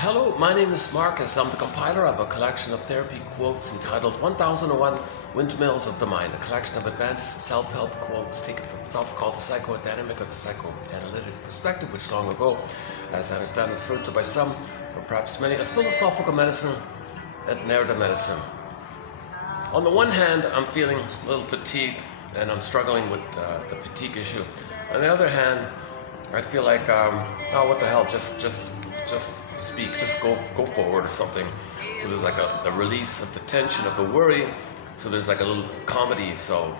Hello, my name is Marcus. I'm the compiler of a collection of therapy quotes entitled 1001 Windmills of the Mind, a collection of advanced self-help quotes taken from a self called the psychodynamic or the psychoanalytic perspective, which long ago, as I understand, was referred to by some, or perhaps many, as philosophical medicine and narrative medicine. On the one hand, I'm feeling a little fatigued and I'm struggling with the fatigue issue. On the other hand, I feel like, oh, what the hell, just speak, just go forward or something. So there's like a release of the tension, of the worry. So there's like a little comedy. So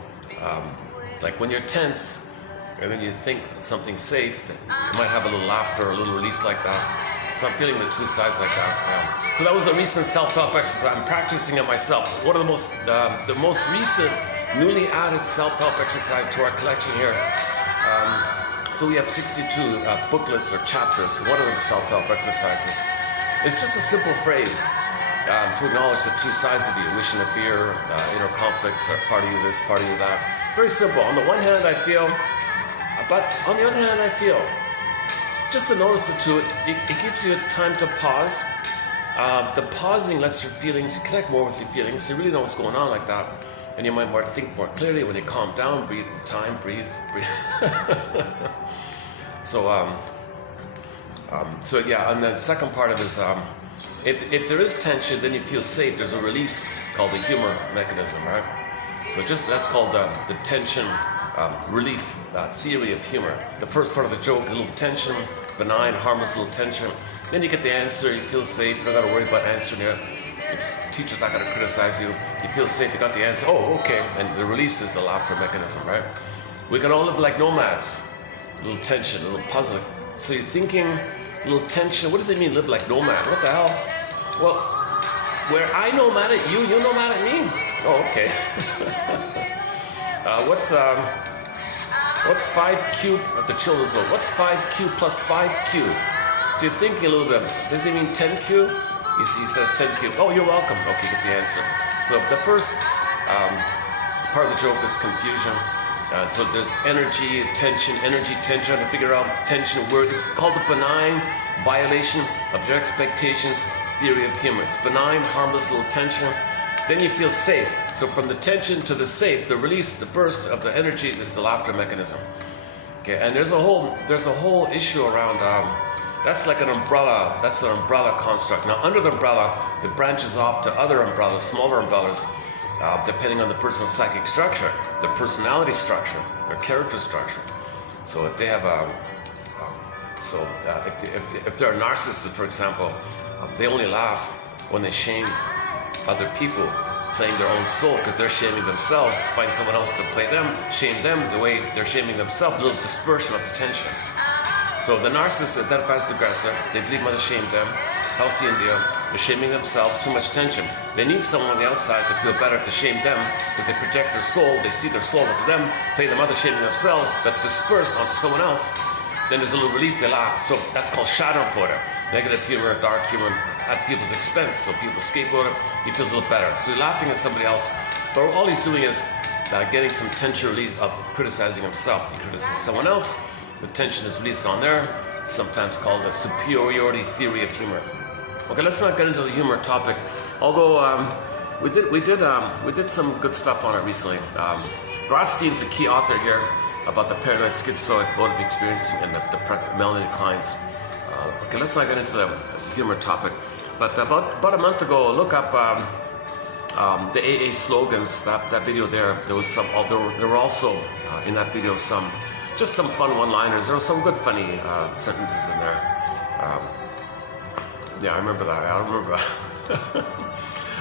like when you're tense and then you think something's safe, you might have a little laughter, a little release like that. So I'm feeling the two sides like that. Yeah. So that was a recent self-help exercise. I'm practicing it myself. One of the most recent newly added self-help exercise to our collection here. So we have 62 booklets or chapters. One of them is self-help exercises. It's just a simple phrase to acknowledge the two sides of you, wish and a fear, inner conflicts, part of you this, part of you that. Very simple. On the one hand, I feel, but on the other hand, I feel. Just to notice the two, it gives you time to pause. The pausing lets your feelings, you connect more with your feelings, so you really know what's going on like that. And you might think more clearly when you calm down, breathe, breathe. So yeah, and the second part of it is, if there is tension, then you feel safe. There's a release called the humor mechanism, right? So that's called the tension relief theory of humor. The first part of the joke, a little tension, benign, harmless little tension. Then you get the answer, you feel safe, you don't got to worry about answering it. Teacher's not going to criticize you. You feel safe, you got the answer. Oh, okay. And the release is the laughter mechanism, right? We can all live like nomads. A little tension, a little puzzle. So you're thinking, a little tension. What does it mean, live like nomad? What the hell? Well, where I nomad at you, you nomad at me. Oh, okay. What's 5Q at the children's home? What's 5Q plus 5Q? So you're thinking a little bit. Does it mean 10Q? He says 10Q. Oh, you're welcome. Okay, get the answer. So the first part of the joke is confusion. So there's energy, tension, trying to figure out tension word. It's called the benign violation of your expectations theory of humor. It's benign, harmless little tension. Then you feel safe. So from the tension to the safe, the release, the burst of the energy is the laughter mechanism. Okay, and there's a whole issue around. That's like an umbrella. That's an umbrella construct. Now, under the umbrella, it branches off to other umbrellas, smaller umbrellas, depending on the person's psychic structure, their personality structure, their character structure. So if they have if they're a narcissist, for example, they only laugh when they shame other people, playing their own soul, because they're shaming themselves. Find someone else to play them, shame them the way they're shaming themselves. A little dispersion of the tension. So the narcissist identifies the aggressor. They believe mother shamed them. South India, they're shaming themselves. Too much tension. They need someone on the outside to feel better to shame them, because they project their soul. They see their soul into them, play the mother shaming themselves, but dispersed onto someone else. Then there's a little release. They laugh. So that's called schadenfreude. Negative humor, dark humor at people's expense. So people scapegoat it. He feels a little better. So you're laughing at somebody else, but all he's doing is getting some tension relief of criticizing himself. He criticizes someone else. The tension is released on there, sometimes called the superiority theory of humor. Okay, let's not get into the humor topic. Although we did some good stuff on it recently. Rothstein's a key author here about the paranoid schizoid votive experience and the melanated clients. Okay, let's not get into the humor topic. But about a month ago, look up the AA slogans. That video there. There was some. There were also in that video just some fun one-liners. There were some good, funny sentences in there. Yeah, I remember that. I remember.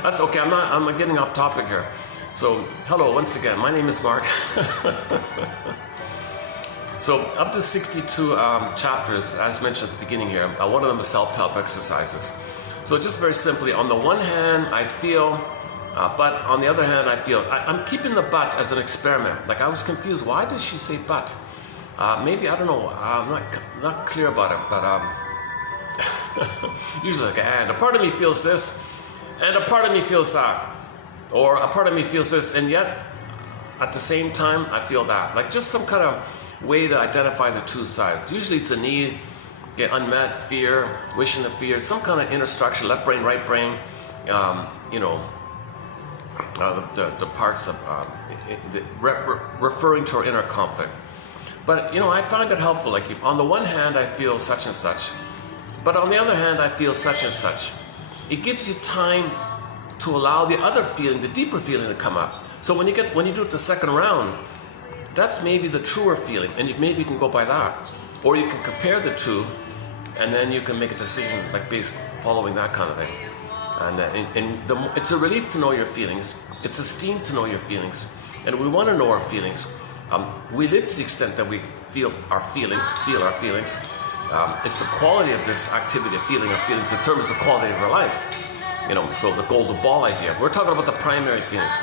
That's okay. I'm getting off topic here. So, hello once again. My name is Mark. So, up to 62 chapters, as mentioned at the beginning here. One of them is self-help exercises. So, just very simply, on the one hand, I feel. But on the other hand, I feel. I'm keeping the but as an experiment. Like, I was confused. Why did she say but? Maybe, I don't know, I'm not clear about it, but usually like and a part of me feels this, and a part of me feels that, or a part of me feels this, and yet at the same time I feel that. Like just some kind of way to identify the two sides. Usually it's a need, get unmet, fear, wishing to fear, some kind of inner structure, left brain, right brain, you know, the parts of referring to our inner conflict. But you know, I find it helpful. Like on the one hand, I feel such and such, but on the other hand, I feel such and such. It gives you time to allow the other feeling, the deeper feeling, to come up. So when you do it the second round, that's maybe the truer feeling, and maybe you can go by that, or you can compare the two, and then you can make a decision like based following that kind of thing. And it's a relief to know your feelings. It's esteem to know your feelings, and we want to know our feelings. We live to the extent that we feel our feelings. It's the quality of this activity of feeling our feelings determines the quality of our life. You know, so the golden ball idea. We're talking about the primary feelings.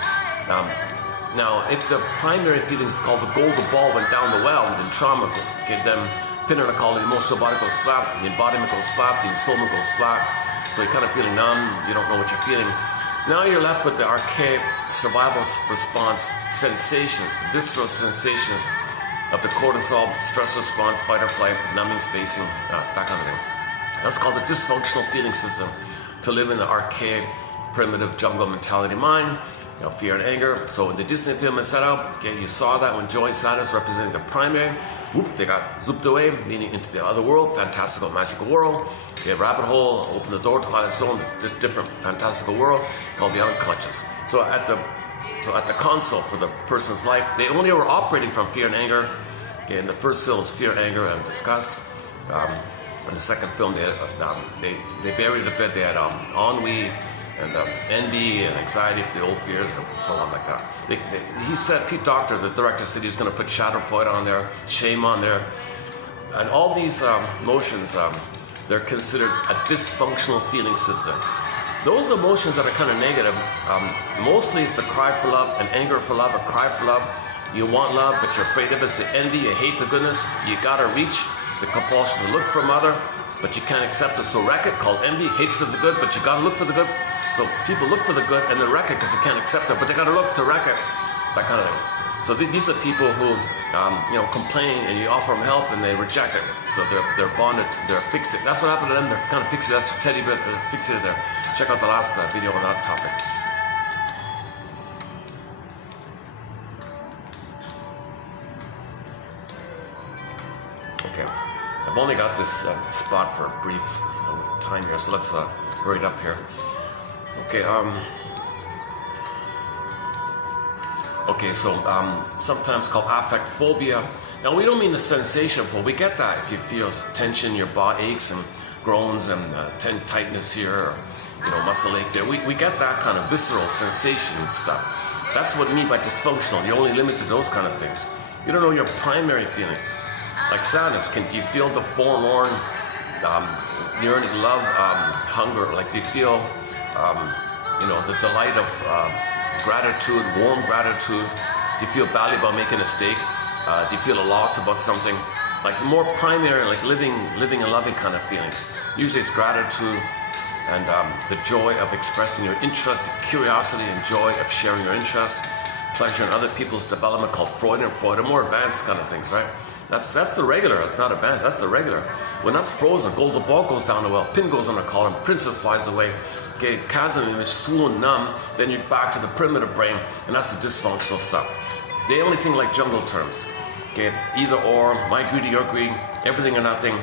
Now, if the primary feelings called the golden ball went down the well, then trauma gave them pinning a call, the emotional body goes flat, the embodiment goes flat, the ensoulment goes flat. So you're kind of feeling numb, you don't know what you're feeling. Now you're left with the archaic survival response sensations, visceral sensations of the cortisol, stress response, fight or flight, numbing, spacing, that kind of thing. That's called the dysfunctional feeling system, to live in the archaic, primitive jungle mentality mind, you know, fear and anger. So when the Disney film is set up, okay, you saw that when joy, sadness representing the primary, whoop, they got zooped away, meaning into the other world, fantastical, magical world. You have rabbit hole, open the door to Twilight Zone, the different fantastical world called the unconscious. So at the console for the person's life, they only were operating from fear and anger. Okay, in the first film was fear, anger, and disgust. In the second film, they varied a bit. They had ennui and envy and anxiety for the old fears and so on like that. He said, Pete Docter, the director, said he was going to put Schadenfreude on there, shame on there. And all these emotions, they're considered a dysfunctional feeling system. Those emotions that are kind of negative, mostly it's a cry for love, an anger for love, a cry for love. You want love, but you're afraid of it. It's the envy, you hate the goodness. You gotta reach the compulsion to look for mother, but you can't accept it. So wreck it, called envy, hatred of the good, but you gotta look for the good. So people look for the good and they wreck it because they can't accept it, but they gotta look to wreck it, that kind of thing. So these are people who, you know, complain and you offer them help and they reject it. So they're bonded, they're fixated. That's what happened to them. They're kind of fixated. That's teddy bear fixated there. Check out the last video on that topic. Okay, I've only got this spot for a brief time here, so let's hurry it up here. Okay, so sometimes called affect phobia. Now we don't mean the sensation phobia. We get that if you feel tension in your body, aches and groans and tightness here, or, you know, muscle ache there. We get that kind of visceral sensation and stuff. That's what we mean by dysfunctional. You're only limited to those kind of things. You don't know your primary feelings. Like sadness, do you feel the forlorn, yearning, love, hunger? Like do you feel, you know, the delight of gratitude, warm gratitude? Do you feel badly about making a mistake? Do you feel a loss about something? Like more primary, like living and loving kind of feelings. Usually it's gratitude and the joy of expressing your interest, curiosity and joy of sharing your interest, pleasure in other people's development, called Freudian, more advanced kind of things, right? That's the regular, it's not advanced, that's the regular. When that's frozen, golden ball goes down the well, pin goes on the column, princess flies away, okay, chasm image, swoon, numb, then you're back to the primitive brain, and that's the dysfunctional stuff. They only think like jungle terms, okay, either or, my greed, your greed, everything or nothing.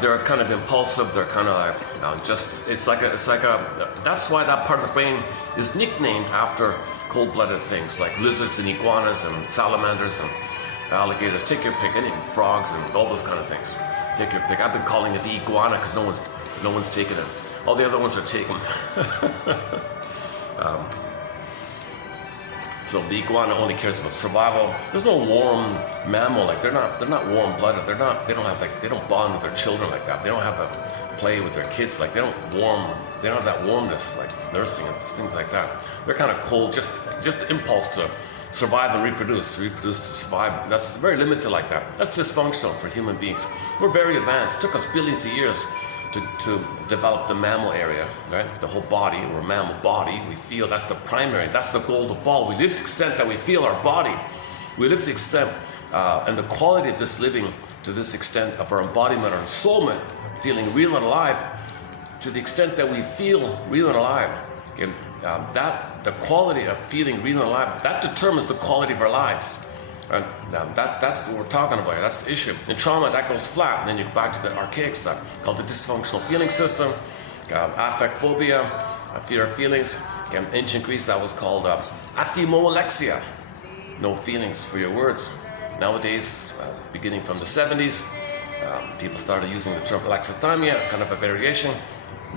They're kind of impulsive, they're kind of like, it's like a, that's why that part of the brain is nicknamed after cold-blooded things like lizards and iguanas and salamanders and alligators. Take your pick, any frogs and all those kind of things. Take your pick. I've been calling it the iguana because no one's taken it. All the other ones are taken. So the iguana only cares about survival. There's no warm mammal, like they're not warm-blooded. They don't bond with their children like that. They don't have a play with their kids, like they don't have that warmness like nursing and things like that. They're kind of cold, just impulse to survive and reproduce to survive. That's very limited like that. That's dysfunctional for human beings. We're very advanced. It took us billions of years to develop the mammal area, right? The whole body, we're a mammal body. We feel, that's the primary, that's the golden ball. We live to the extent that we feel our body. We live to the extent, and the quality of this living to this extent of our embodiment, our ensoulment, feeling real and alive, to the extent that we feel real and alive, okay, the quality of feeling real and alive, that determines the quality of our lives. Right? That's what we're talking about here. That's the issue. In trauma, that goes flat. Then you go back to the archaic stuff called the dysfunctional feeling system, affect phobia, fear of feelings. In ancient Greece, that was called athymolexia, no feelings for your words. Nowadays, beginning from the 70s, people started using the term alexithymia, kind of a variation,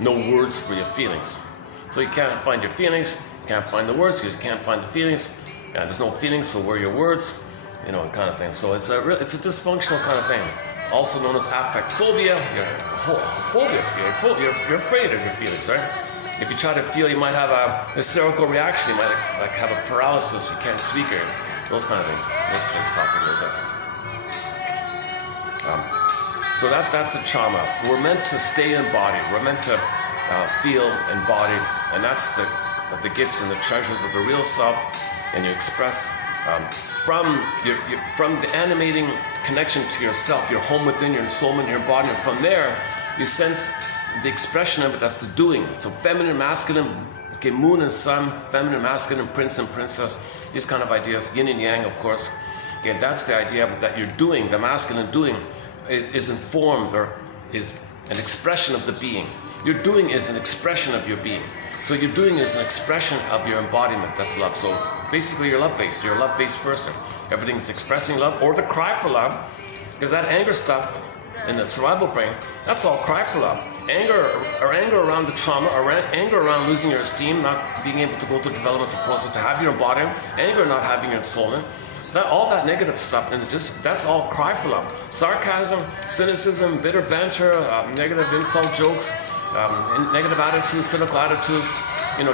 no words for your feelings. So you can't find your feelings, you can't find the words because you can't find the feelings. There's no feelings, so where are your words? You know, kind of thing. So it's a dysfunctional kind of thing. Also known as affect phobia. You're afraid of your feelings, right? If you try to feel, you might have a hysterical reaction. You might like have a paralysis. You can't speak, or those kind of things. Let's talk a little bit. So that's the trauma. We're meant to stay embodied. We're meant to feel embodied, and that's the gifts and the treasures of the real self. And you express from the animating connection to yourself, your home within, your soul and your body. And from there, you sense the expression of it. That's the doing. So feminine, masculine, okay, moon and sun, feminine, masculine, prince and princess. These kind of ideas, yin and yang, of course. Okay, that's the idea that you're doing. The masculine doing is informed or is an expression of the being. Your doing is an expression of your being. So your doing is an expression of your embodiment. That's love. So basically you're love-based. You're a love-based person. Everything's expressing love or the cry for love. Because that anger stuff in the survival brain, that's all cry for love. Anger around the trauma, or anger around losing your esteem, not being able to go through the developmental process to have your embodiment, anger not having your ensoulment. All that negative stuff, and that's all cry for love. Sarcasm, cynicism, bitter banter, negative insult jokes, negative attitudes, cynical attitudes,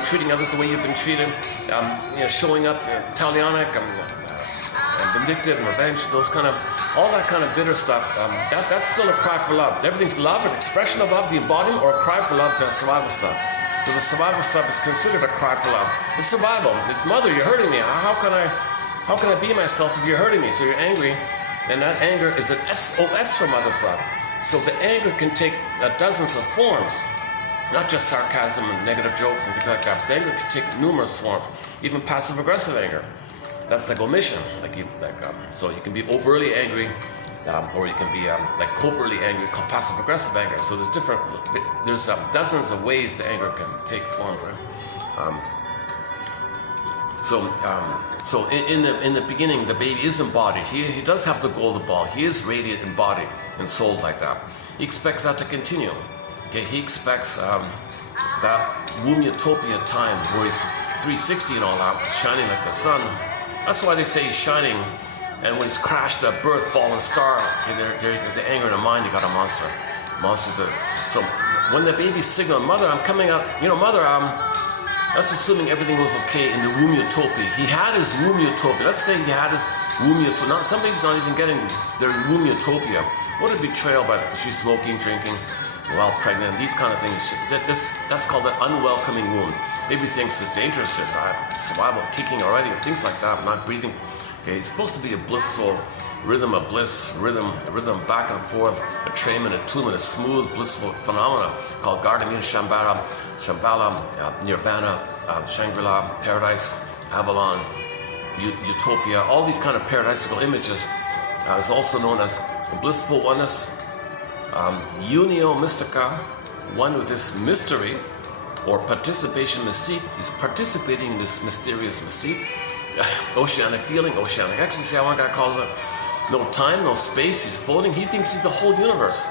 treating others the way you've been treated, showing up Italianic, vindictive and revenge, all that kind of bitter stuff, that's still a cry for love. Everything's love, an expression of love, the embodiment, or a cry for love, the survival stuff. So the survival stuff is considered a cry for love. It's survival. It's mother, you're hurting me. How can I be myself if you're hurting me? So you're angry, and that anger is an SOS from other side. So the anger can take dozens of forms, not just sarcasm and negative jokes and things like that. The anger can take numerous forms, even passive-aggressive anger. That's like omission. So you can be overtly angry, or you can be covertly angry, called passive-aggressive anger. So there's dozens of ways the anger can take form, right? So in the beginning, the baby is embodied. He does have the golden ball. He is radiant, embodied, and souled like that. He expects that to continue. Okay, he expects that womb utopia time where he's 360 and all that, shining like the sun. That's why they say he's shining. And when he's crashed a birth, fallen star, okay, the anger in the mind, you got a monster. So when the baby's signaling, mother, I'm coming up. Mother, that's assuming everything was okay in the womb utopia. He had his womb utopia. Let's say he had his womb utopia. Some babies aren't even getting their womb utopia. What a betrayal by she's smoking, drinking, while pregnant, these kind of things. That's called an unwelcoming womb. Baby thinks it's dangerous shit. Survival, kicking already, things like that, not breathing. Okay, it's supposed to be a blissful rhythm of bliss, rhythm back and forth, a attunement, a smooth, blissful phenomena called Gardamina, Shambhala, Nirvana, Shangri-La, Paradise, Avalon, Utopia, all these kind of paradisical images. It's also known as blissful oneness, unio mystica, one with this mystery, or participation mystique. He's participating in this mysterious mystique. Oceanic feeling, oceanic ecstasy, how one guy calls it. No time, no space, he's floating. He thinks he's the whole universe.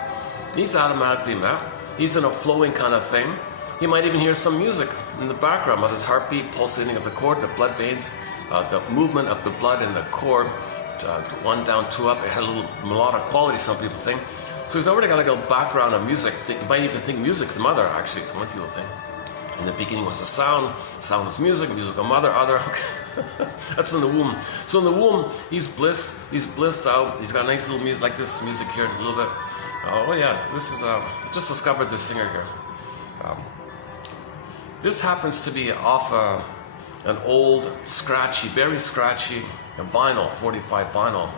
He's automatically mapped. He's in a flowing kind of thing. He might even hear some music in the background of his heartbeat, pulsating of the cord, the blood veins, the movement of the blood in the cord, one down, two up. It had a little melodic quality, some people think. So he's already got like a background of music. You might even think music's the mother, actually, some people think. In the beginning was the sound was music, musical mother, other. That's in the womb. So in the womb, he's blissed out. He's got nice little music, like this music here, a little bit. Oh yeah, this is, I just discovered this singer here. This happens to be off an old, very scratchy vinyl, 45 vinyl.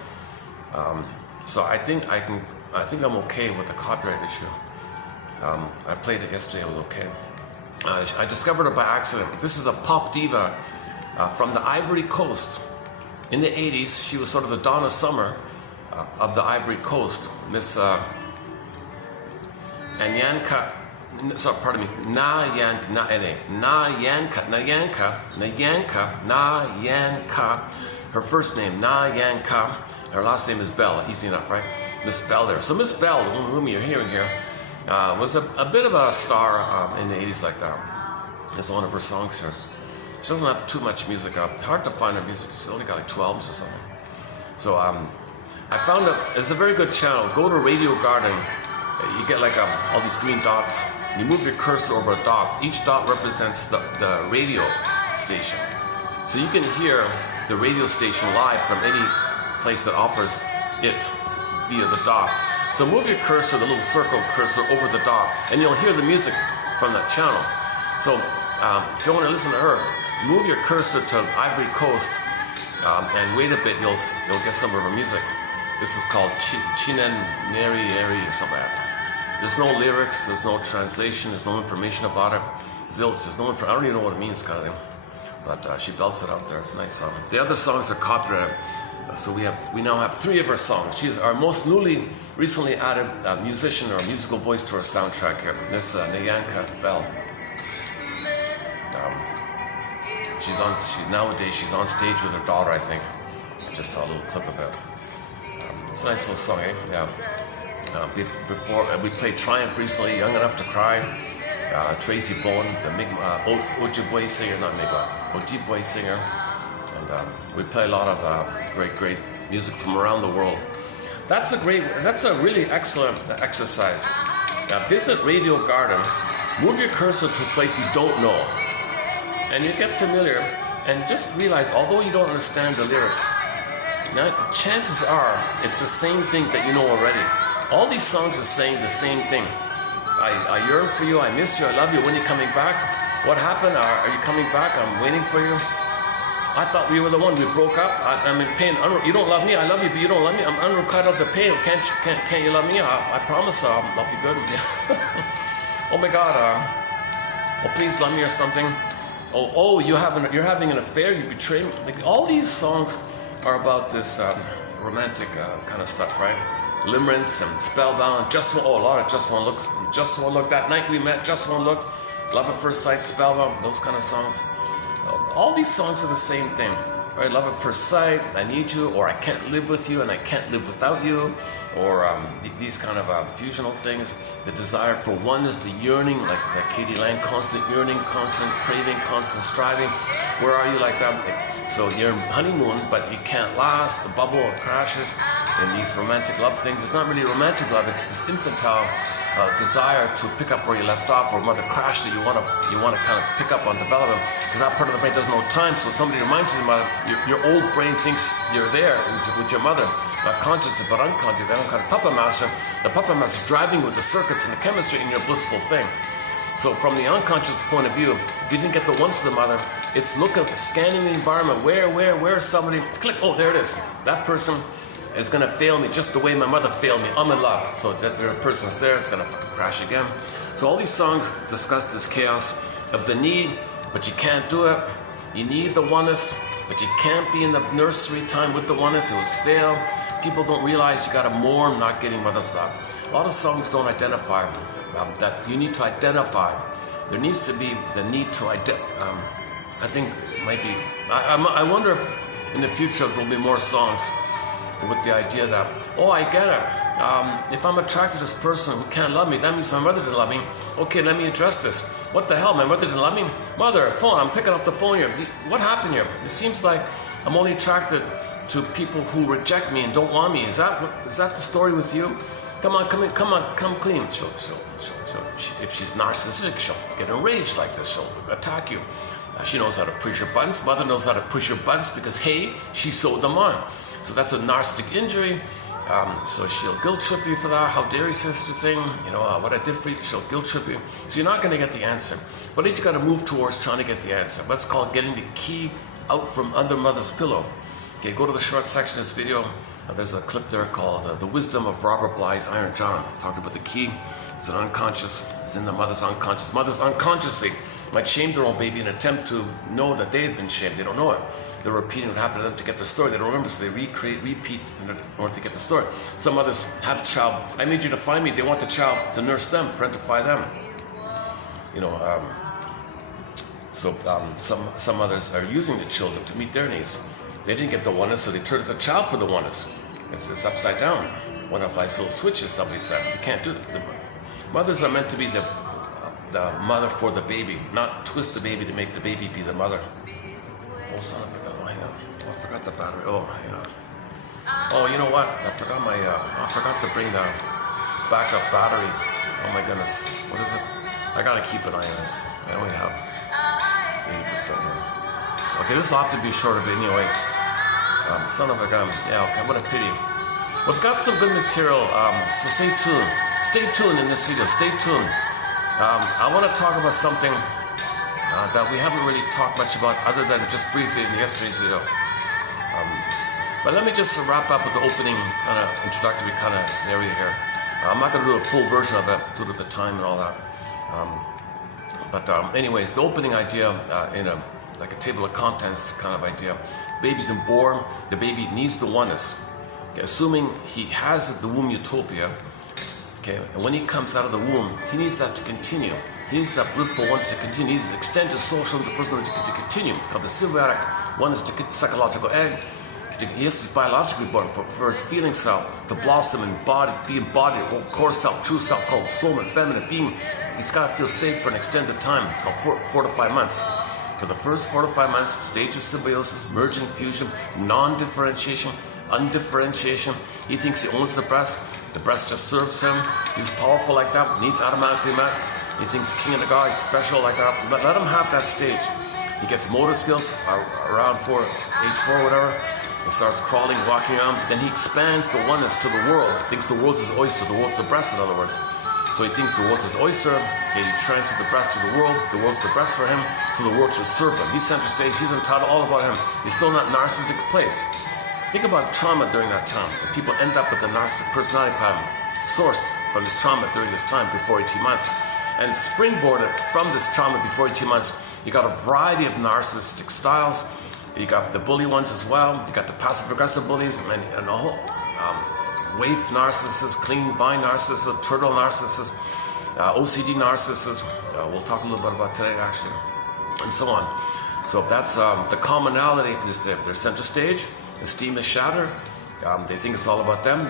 So I think I'm okay with the copyright issue. I played it yesterday, it was okay. I discovered her by accident. This is a pop diva from the Ivory Coast. In the 80s, she was sort of the Donna Summer of the Ivory Coast. Miss Nyanka, sorry, pardon me, Nyanka. Her first name, Nyanka. Her last name is Bell, easy enough, right? Miss Bell there. So Miss Bell, whom you're hearing here, was a bit of a star in the 80s like that. It's one of her songs here. She doesn't have too much music up. Hard to find her music. She's only got like 2 albums or something. So I found it. It's a very good channel. Go to Radio Garden. You get like all these green dots. You move your cursor over a dot. Each dot represents the radio station. So you can hear the radio station live from any place that offers it via the dot. So move your cursor, the little circle cursor, over the dot, and you'll hear the music from that channel. So if you want to listen to her, move your cursor to Ivory Coast and wait a bit, you'll get some of her music. This is called Chinen Neri Eri or something like that. There's no lyrics, there's no translation, there's no information about it. Zilch, there's no info. I don't even know what it means, kind of thing. But she belts it out there. It's a nice song. The other songs are copyrighted. So we now have 3 of her songs. She's our most recently added musician or musical voice to our soundtrack here, Miss Nyanka Bell. Nowadays she's on stage with her daughter, I think. I just saw a little clip of it. It's a nice little song, eh? Yeah. Before we played Triumph recently, Young Enough to Cry. Tracy Bowen, the Ojibwe singer, not Migwa, Ojibwe singer. And we play a lot of great music from around the world. That's a really excellent exercise. Now visit Radio Garden, move your cursor to a place you don't know, and you get familiar and just realize, although you don't understand the lyrics, now chances are it's the same thing that you know already. All these songs are saying the same thing. I yearn for you, I miss you, I love you, when are you coming back? What happened? Are you coming back? I'm waiting for you. I thought we were the one, we broke up. I'm in pain. You don't love me, I love you, but you don't love me. I'm unrequited of the pain. Can't you love me? I promise I'll be good. Oh my God, oh please love me or something. Oh, you're having an affair, you betray me. Like, all these songs are about this romantic kind of stuff, right? Limerence and spellbound, a lot of just one look, that night we met, just one look, love at first sight, spellbound, those kind of songs. All these songs are the same thing, right? Love at first sight, I need you, or I can't live with you and I can't live without you, or these kind of fusional things. The desire for oneness, the yearning, like Katie Lang, constant yearning, constant craving, constant striving. Where are you like that? So you're in honeymoon, but you can't last. The bubble crashes. And these romantic love things, it's not really romantic love. It's this infantile desire to pick up where you left off, or mother crashed it. You want to kind of pick up on development, because that part of the brain doesn't know time. So somebody reminds you about it. Your old brain thinks you're there with your mother. Not conscious, but unconscious. They don't kind of puppet master. The puppet master is driving with the circuits and the chemistry in your blissful thing. So from the unconscious point of view, if you didn't get the once of the mother, it's scanning the environment. Where is somebody? Click. Oh, there it is. That person is going to fail me just the way my mother failed me. I'm in love. So that there a person's there, it's going to crash again. So all these songs discuss this chaos of the need, but you can't do it. You need the oneness, but you can't be in the nursery time with the oneness. It was failed. People don't realize you got to mourn not getting mother's love. A lot of songs don't identify that you need to identify. There needs to be the need to identify. I think might be. I wonder if in the future there'll be more songs with the idea that, oh, I get it. If I'm attracted to this person who can't love me, that means my mother didn't love me. Okay, let me address this. What the hell? My mother didn't love me? Mother, phone. I'm picking up the phone here. What happened here? It seems like I'm only attracted to people who reject me and don't want me. Is that the story with you? Come on, come clean. If she's narcissistic, she'll get enraged like this. She'll attack you. She knows how to push your buttons. Mother knows how to push your buttons because, hey, she sewed them on. So that's a narcissistic injury. So she'll guilt trip you for that. How dare you say such a thing? You know, what I did for you, she'll guilt trip you. So you're not going to get the answer. But at least you got to move towards trying to get the answer. Let's call it getting the key out from under mother's pillow. Okay, go to the short section of this video. There's a clip there called The Wisdom of Robert Bly's Iron John. Talked about the key It's an unconscious, it's in the mother's unconscious. Mothers unconsciously might shame their own baby in an attempt to know that they had been shamed. They don't know it. They're repeating what happened to them to get their story. They don't remember, so they repeat in order to get the story. Some mothers have a child. I made you to find me. They want the child to nurse them, parentify them. You know, some mothers are using the children to meet their needs. They didn't get the oneness, so they turned to the child for the oneness. It's upside down. One of life's little switches, somebody said. You can't do it. Mothers are meant to be the mother for the baby, not twist the baby to make the baby be the mother. Oh, son of a gun. Oh, hang on. Oh, I forgot the battery. Oh, hang on. Oh, you know what? I forgot to bring the backup battery. Oh my goodness. What is it? I gotta keep an eye on this. I only have 80% here. Okay, this will have to be short of it anyways. Son of a gun. Yeah, okay, what a pity. We've got some good material, so stay tuned. Stay tuned in this video. Stay tuned. I want to talk about something that we haven't really talked much about other than just briefly in yesterday's video. But let me just wrap up with the opening kind of introductory kind of area here. I'm not going to do a full version of it due to the time and all that. Anyways, the opening idea in like a table of contents kind of idea. Baby's born, the baby needs the oneness. Okay, assuming he has the womb utopia, okay, and when he comes out of the womb, he needs that to continue. He needs that blissful oneness to continue. He needs to extend his social interpersonal to continue. It's called the symbiotic oneness to psychological egg. Yes, he's biologically born for his feeling self to blossom and be embodied, core self, true self, called soul and feminine being. He's got to feel safe for an extended time, called 4 to 5 months. For the first 4 to 5 months, stage of symbiosis, merging, fusion, non-differentiation, undifferentiation. He thinks he owns the breast just serves him. He's powerful like that, needs automatically met. He thinks king of the god, he's special like that. But let him have that stage. He gets motor skills around age 4, whatever. He starts crawling, walking around. Then he expands the oneness to the world. He thinks the world's his oyster, the world's the breast, in other words. So he thinks the world's his oyster. Okay, he transfers the breast to the world's the breast for him, so the world should serve him. He's center stage, he's entitled, all about him. He's still not narcissistic place. Think about trauma during that time. People end up with the narcissistic personality pattern sourced from the trauma during this time before 18 months. And springboarded from this trauma before 18 months, you got a variety of narcissistic styles. You got the bully ones as well. You got the passive-aggressive bullies and a whole wave narcissists, clean vine narcissists, turtle narcissists, OCD narcissists. We'll talk a little bit about today, actually, and so on. So that's the commonality is their center stage. Esteem is shattered. They think it's all about them.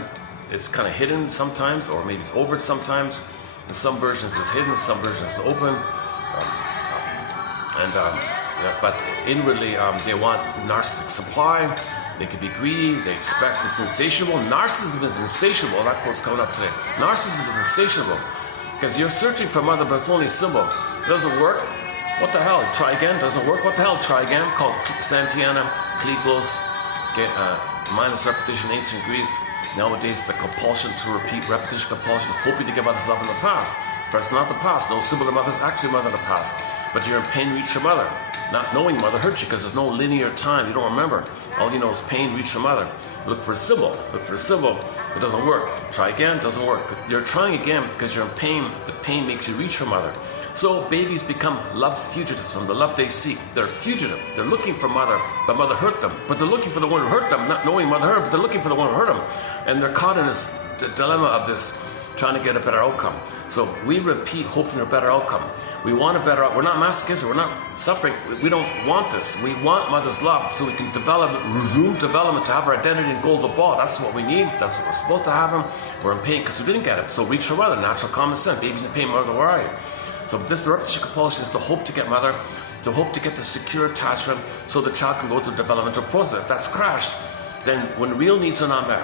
It's kind of hidden sometimes, or maybe it's overt sometimes. In some versions it's hidden, some versions it's open. But inwardly, they want narcissistic supply. They can be greedy. They expect it's insatiable. Narcissism is insatiable. That quote's coming up today. Narcissism is insatiable because you're searching for mother, but it's only a symbol. It doesn't work. What the hell? Try again. Doesn't work. What the hell? Try again. Called Santiana, Clegos. Minus repetition, ancient Greece. Nowadays, the compulsion to repeat, repetition, compulsion, hoping to get mother's love in the past. But it's not the past. No symbol of mother's actually mother in the past. But you're in pain, reach your mother. Not knowing mother hurt you because there's no linear time. You don't remember. All you know is pain, reach your mother. Look for a symbol. Look for a symbol. It doesn't work. Try again. Doesn't work. You're trying again because you're in pain. The pain makes you reach your mother. So babies become love fugitives from the love they seek. They're fugitive. They're looking for mother, but mother hurt them. But they're looking for the one who hurt them, not knowing mother hurt, but they're looking for the one who hurt them. And they're caught in this dilemma of this, trying to get a better outcome. So we repeat, hoping for a better outcome. We want a better outcome. We're not masochistic. We're not suffering. We don't want this. We want mother's love so we can resume development to have our identity and goal to ball. That's what we need. That's what we're supposed to have them. We're in pain because we didn't get it. So reach for mother. Natural common sense. Baby's in pain. Mother, where are you? So this repetition compulsion is to hope to get mother, to hope to get the secure attachment so the child can go through the developmental process. If that's crashed, then when real needs are not met,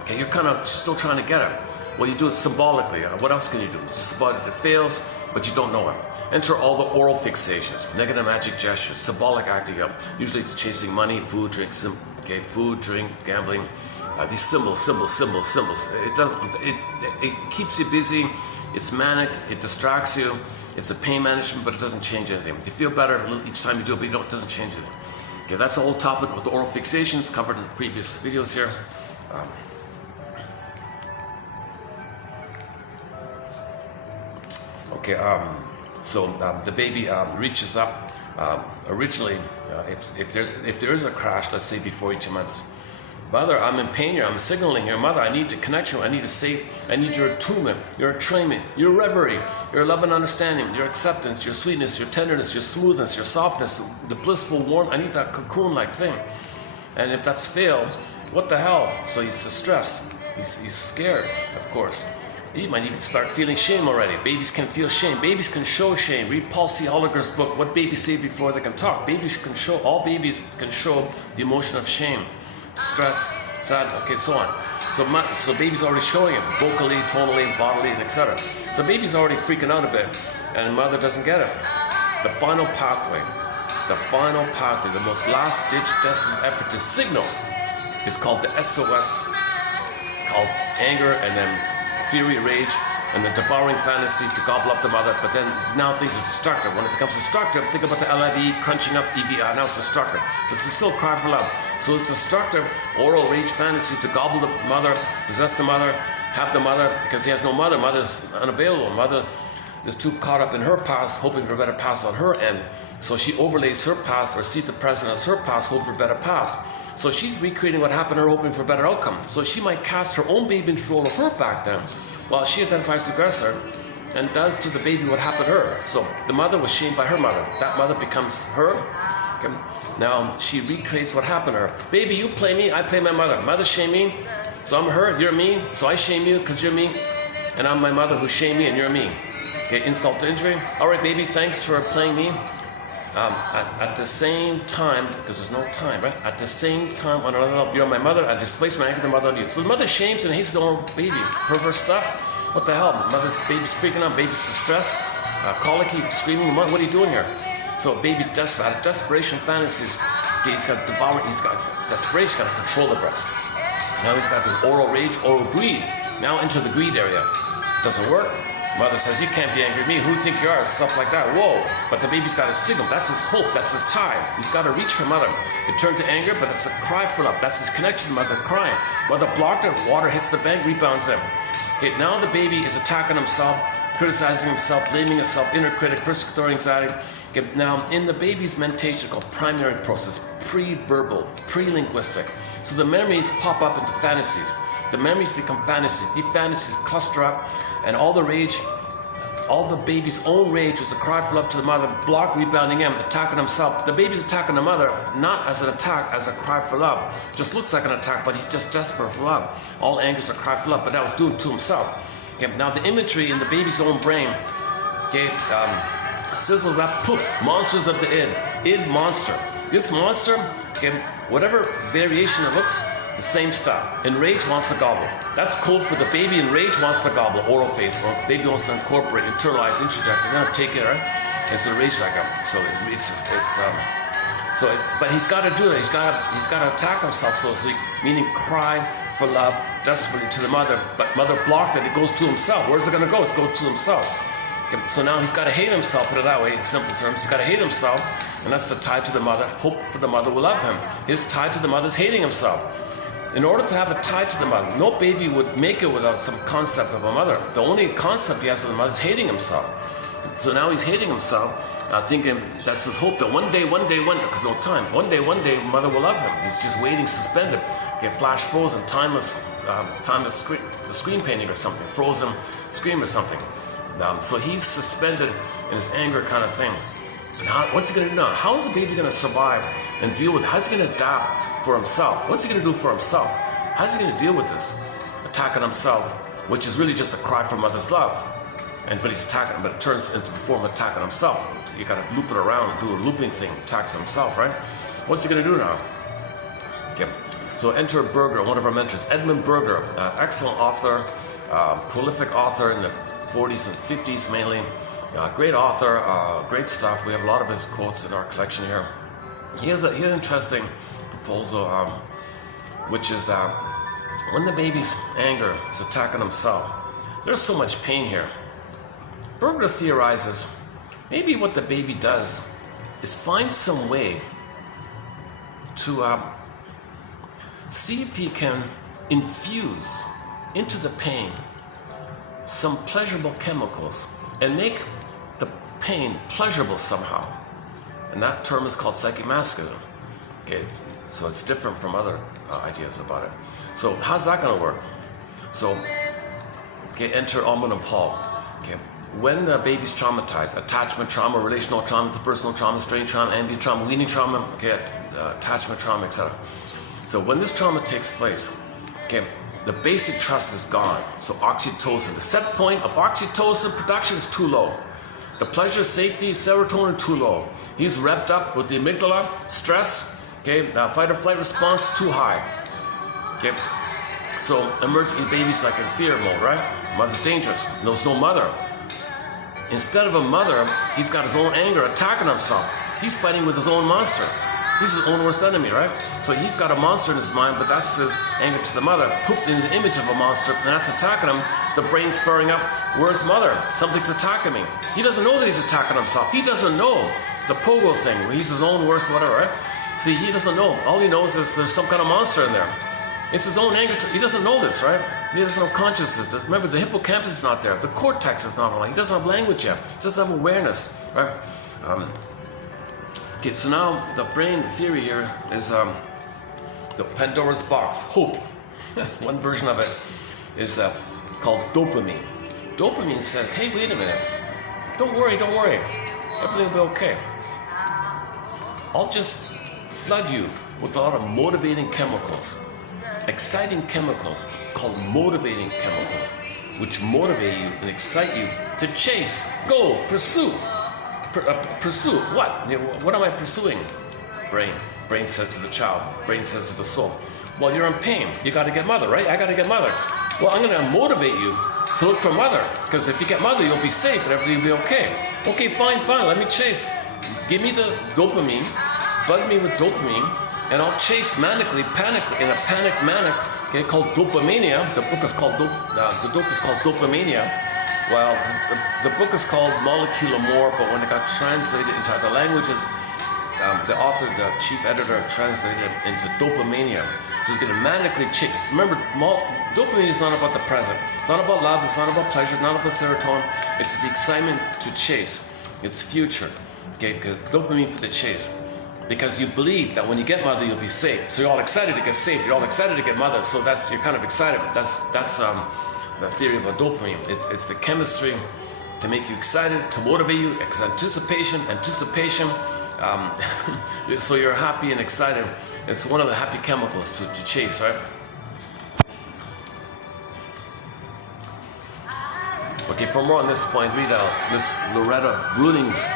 okay, you're kind of still trying to get it. Well, you do it symbolically. What else can you do? It's symbolic. It fails, but you don't know it. Enter all the oral fixations, negative magic gestures, symbolic acting up. Usually it's chasing money, food, drink, food, drink, gambling. These symbols. It keeps you busy. It's manic. It distracts you. It's a pain management, but it doesn't change anything. You feel better each time you do it, but it doesn't change anything. Okay, that's the whole topic with the oral fixations covered in previous videos here. Okay, so the baby reaches up. Originally, if there is a crash, let's say before 18 months, mother, I'm in pain here. I'm signaling here, mother. I need a connection. I need to say. I need your attunement, your attunement, your reverie, your love and understanding, your acceptance, your sweetness, your tenderness, your smoothness, your softness, the blissful warmth. I need that cocoon-like thing. And if that's failed, what the hell? So he's distressed. He's scared, of course. He might even start feeling shame already. Babies can feel shame. Babies can show shame. Read Paul C. Holliger's book, What Babies Say Before They Can Talk. All babies can show the emotion of shame, stress, sad, okay, so on. So baby's already showing it, vocally, tonally, bodily, and etc. So baby's already freaking out a bit, and mother doesn't get it. The final pathway, the most last-ditch desperate effort to signal is called the SOS, called anger, and then fury, rage, and the devouring fantasy to gobble up the mother. But then now things are destructive. When it becomes destructive, think about the LIV crunching up EVI. Now it's destructive. This is still a cry for love. So it's destructive oral rage fantasy to gobble the mother, possess the mother, have the mother, because he has no mother. Mother's unavailable. Mother is too caught up in her past, hoping for a better past on her end. So she overlays her past or sees the present as her past, hoping for a better past. So she's recreating what happened to her, hoping for a better outcome. So she might cast her own baby into the role of her back then, while she identifies the aggressor and does to the baby what happened to her. So the mother was shamed by her mother. That mother becomes her. Okay. Now she recreates what happened to her. Baby, you play me, I play my mother. Mother shame me, so I'm her, you're me. So I shame you because you're me, and I'm my mother who shamed me and you're me. Okay, insult to injury. All right, baby, thanks for playing me. At the same time, because there's no time, right? At the same time, on another level, you're my mother, I displace my anger to the mother on you. So the mother shames and hates the own baby. Perverse stuff. What the hell? Baby's freaking out, baby's distressed, colicky, screaming, what are you doing here? So baby's desperate, desperation fantasies. Okay, he's got desperation, got to control the breast. Now he's got this oral rage, oral greed. Now into the greed area. Doesn't work. Mother says, you can't be angry at me. Who do you think you are? Stuff like that. Whoa. But the baby's got a signal. That's his hope. That's his tie. He's got to reach for mother. It turned to anger, but it's a cry for love. That's his connection to mother crying. Mother blocked it. Water hits the bank, rebounds him. Okay, now the baby is attacking himself, criticizing himself, blaming himself, inner critic, persecutory anxiety. Okay, now, in the baby's mentation called primary process, pre-verbal, pre-linguistic. So the memories pop up into fantasies. The memories become fantasies. These fantasies cluster up, and all the rage, all the baby's own rage was a cry for love to the mother, block, rebounding him, attacking himself. The baby's attacking the mother, not as an attack, as a cry for love. Just looks like an attack, but he's just desperate for love. All anger is a cry for love, but that was doing to himself. Okay, now the imagery in the baby's own brain, okay, sizzles up, poof, monsters of the id monster. This monster, okay, whatever variation it looks, the same stuff. Enrage wants to gobble. That's code for the baby. Enrage wants to gobble. Oral phase. Well, baby wants to incorporate, internalize, interject. They're gonna take it, right? It's enraged like a. But he's got to do it. He's got to attack himself. So meaning cry for love desperately to the mother. But mother blocked it. It goes to himself. Where's it gonna go? It's go to himself. Okay, so now he's got to hate himself. Put it that way, in simple terms. He's got to hate himself, and that's the tie to the mother. Hope for the mother will love him. His tie to the mother is hating himself. In order to have a tie to the mother, no baby would make it without some concept of a mother. The only concept he has of the mother is hating himself. So now he's hating himself, thinking that's his hope that one day, because no time, one day, mother will love him. He's just waiting, suspended, get flash frozen, timeless screen painting or something, frozen screen or something. So he's suspended in his anger kind of thing. So now, what's he going to do now? How is the baby going to survive and deal with it? How's he going to adapt for himself? What's he going to do for himself? How's he going to deal with this? Attacking himself, which is really just a cry for mother's love. But he's attacking, but it turns into the form of attacking himself. You got to loop it around, do a looping thing, attacks himself, right? What's he going to do now? Okay. So enter Berger, one of our mentors, Edmund Berger, excellent author, prolific author in the 40s and 50s mainly. Great author, great stuff. We have a lot of his quotes in our collection here. He has an interesting proposal, which is that when the baby's anger is attacking himself, there's so much pain here. Berger theorizes maybe what the baby does is find some way to see if he can infuse into the pain some pleasurable chemicals and make the pain pleasurable somehow. And that term is called psychomasochism. Okay, so it's different from other ideas about it. So how's that going to work? So, okay, enter Almond and Paul. Okay, when the baby's traumatized, attachment trauma, relational trauma, interpersonal trauma, strain trauma, ambient trauma, weaning trauma, okay, attachment trauma, etc. So when this trauma takes place, okay, the basic trust is gone. So oxytocin, the set point of oxytocin production is too low. The pleasure, safety, serotonin too low. He's revved up with the amygdala, stress, okay, fight or flight response too high. Okay, so emerging baby's like in fear mode, right? Mother's dangerous. There's no mother. Instead of a mother, he's got his own anger attacking himself. He's fighting with his own monster. He's his own worst enemy, right? So he's got a monster in his mind, but that's his anger to the mother, poofed in the image of a monster, and that's attacking him. The brain's firing up, where's mother? Something's attacking me. He doesn't know that he's attacking himself. He doesn't know the pogo thing, where he's his own worst whatever, right? See, he doesn't know. All he knows is there's some kind of monster in there. It's his own anger. He doesn't know this, right? He doesn't know consciousness. Remember, the hippocampus is not there. The cortex is not online. He doesn't have language yet. He doesn't have awareness, right? Okay, so now the brain theory here is the Pandora's box, hope. One version of it is called dopamine. Dopamine says, hey, wait a minute. Don't worry. Everything will be okay. I'll just flood you with a lot of motivating chemicals, exciting chemicals called motivating chemicals, which motivate you and excite you to chase, go, pursue. Pursue what? What am I pursuing? Brain. Brain says to the child. Brain says to the soul. Well, you're in pain. You got to get mother, right? I got to get mother. Well, I'm going to motivate you to look for mother, because if you get mother, you'll be safe and everything will be okay. Okay, fine. Let me chase. Give me the dopamine. Flood me with dopamine, and I'll chase manically, panically, in a panic manic, okay, called dopamania. The book is called the dope is called dopamania. Well, the book is called Molecule More, but when it got translated into other languages, the author, the chief editor, translated it into dopamania. So he's going to manically chase. Remember, dopamine is not about the present. It's not about love. It's not about pleasure. Not about serotonin. It's the excitement to chase. It's future. Okay, because dopamine for the chase. Because you believe that when you get mother, you'll be safe. So you're all excited to get safe. You're all excited to get mother. So you're kind of excited. That's the theory of a dopamine. It's the chemistry to make you excited, to motivate you. It's anticipation. So you're happy and excited. It's one of the happy chemicals to chase, right? Okay, for more on this point, read Miss Loretta Bruning's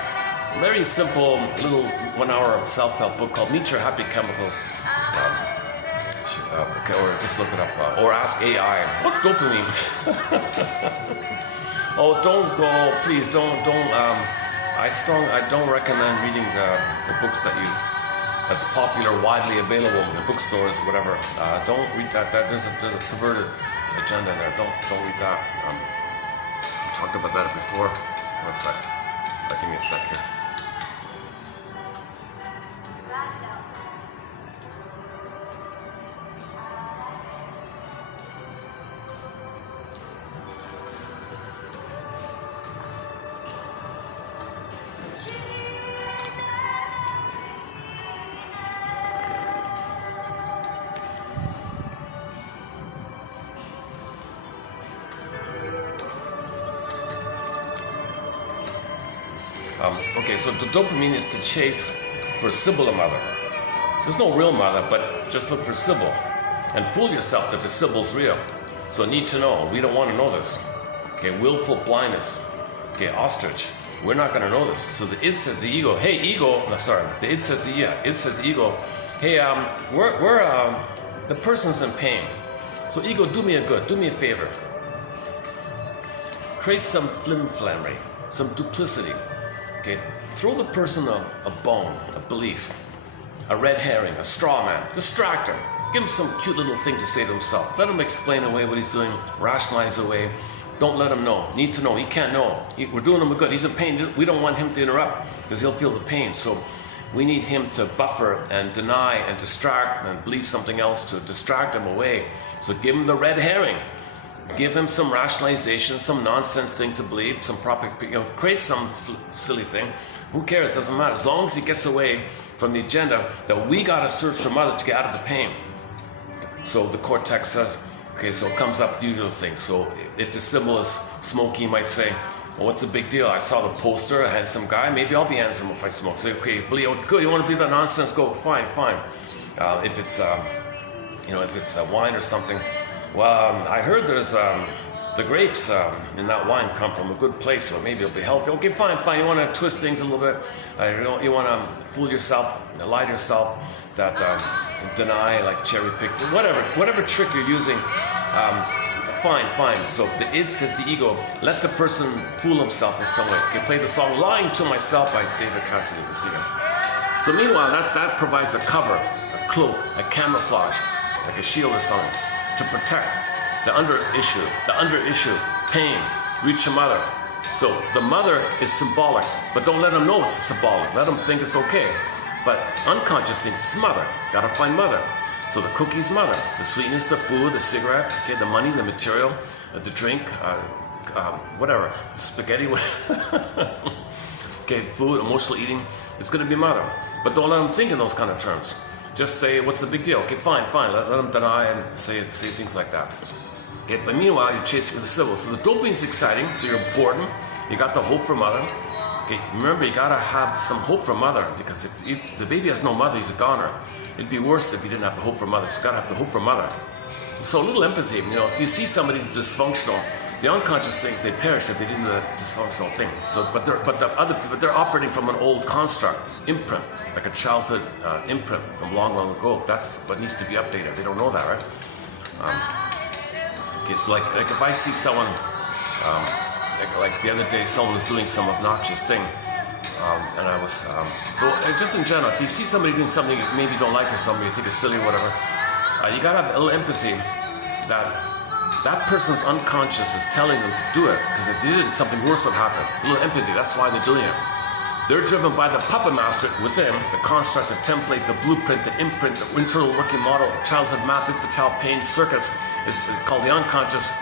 very simple little 1 hour self-help book called Meet Your Happy Chemicals. Okay, or just look it up, or ask AI, what's dopamine? Oh, don't go, please, don't. I don't recommend reading the books that's popular, widely available in the bookstores, whatever. Don't read that. There's a perverted agenda in there. Don't read that. We talked about that before. One sec. Give me a sec here. Okay, so the dopamine is to chase for Sybil mother. There's no real mother, but just look for Sybil and fool yourself that the Sybil's real. So need to know. We don't want to know this. Okay, willful blindness. Okay, ostrich. We're not going to know this. So the id says the ego. Hey, ego. No, sorry. The id says the ego. Hey, we're the person's in pain. So ego, do me a good. Do me a favor. Create some flim-flammery, some duplicity. Okay, throw the person a bone, a belief, a red herring, a straw man, distract him, give him some cute little thing to say to himself, let him explain away what he's doing, rationalize away, don't let him know, need to know, he can't know, we're doing him a good, he's in pain, we don't want him to interrupt, because he'll feel the pain, so we need him to buffer and deny and distract and believe something else to distract him away, so give him the red herring, give him some rationalization, some nonsense thing to believe, some proper, create some silly thing. Who cares? Doesn't matter. As long as he gets away from the agenda that we got to search for mother to get out of the pain. So the cortex says, okay, so it comes up with the usual things. So if the symbol is smoky, you might say, well, what's the big deal? I saw the poster, a handsome guy. Maybe I'll be handsome if I smoke. Say, okay, good. You want to believe that nonsense? Go. Fine. If it's, if it's wine or something. Well, I heard there's the grapes in that wine come from a good place, so maybe it'll be healthy. Okay, fine. You want to twist things a little bit. You want to fool yourself, lie to yourself, that deny, like cherry pick, whatever trick you're using. Fine. So the id says the ego. Let the person fool himself in some way. Okay, play the song "Lying to Myself" by David Cassidy, the singer. So meanwhile, that provides a cover, a cloak, a camouflage, like a shield or something, to protect the under issue, pain, reach your mother. So the mother is symbolic, but don't let them know it's symbolic. Let them think it's okay. But unconscious thinks it's mother. Gotta find mother. So the cookie's mother, the sweetness, the food, the cigarette, okay, the money, the material, the drink, whatever, spaghetti, okay, food, emotional eating, it's gonna be mother. But don't let them think in those kind of terms. Just say, what's the big deal? Okay, fine. Let them deny and say things like that. Okay, but meanwhile, you're chasing with the symbol. So the dopamine's exciting, so you're important. You got the hope for mother. Okay, remember, you gotta have some hope for mother, because if the baby has no mother, he's a goner. It'd be worse if you didn't have the hope for mother. So you gotta have the hope for mother. So a little empathy. If you see somebody dysfunctional, the unconscious thinks they perish if they didn't do the dysfunctional thing. So, but they're operating from an old construct, imprint, like a childhood imprint from long ago. That's what needs to be updated. They don't know that, right? Okay, so like if I see someone, like the other day, someone was doing some obnoxious thing, and I was so just in general, if you see somebody doing something you maybe don't like or something you think is silly or whatever, you gotta have a little empathy that person's unconscious is telling them to do it, because if they did it, something worse would happen. A little empathy, that's why they're doing it. They're driven by the puppet master within, the construct, the template, the blueprint, the imprint, the internal working model, childhood mapping, fatale pain circuits. It's called the unconscious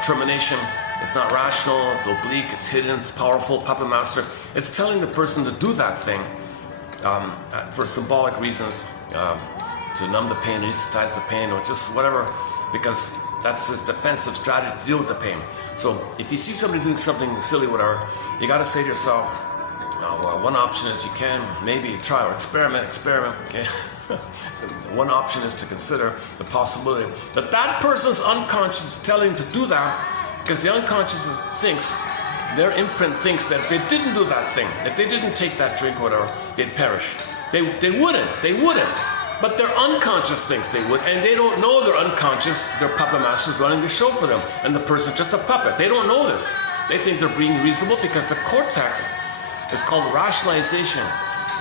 determination. It's not rational, it's oblique, it's hidden, it's powerful, puppet master. It's telling the person to do that thing for symbolic reasons, to numb the pain, anesthetize the pain, or just whatever, because that's his defensive strategy to deal with the pain. So if you see somebody doing something silly, whatever, you got to say to yourself, well, one option is you can maybe try or experiment, okay? So one option is to consider the possibility that that person's unconscious is telling them to do that, because the unconscious thinks, their imprint thinks that if they didn't do that thing, if they didn't take that drink or whatever, they'd perish. They wouldn't. But their unconscious thinks they would, and they don't know they're unconscious. Their puppet master's running the show for them, and the person's just a puppet. They don't know this. They think they're being reasonable because the cortex is called rationalization.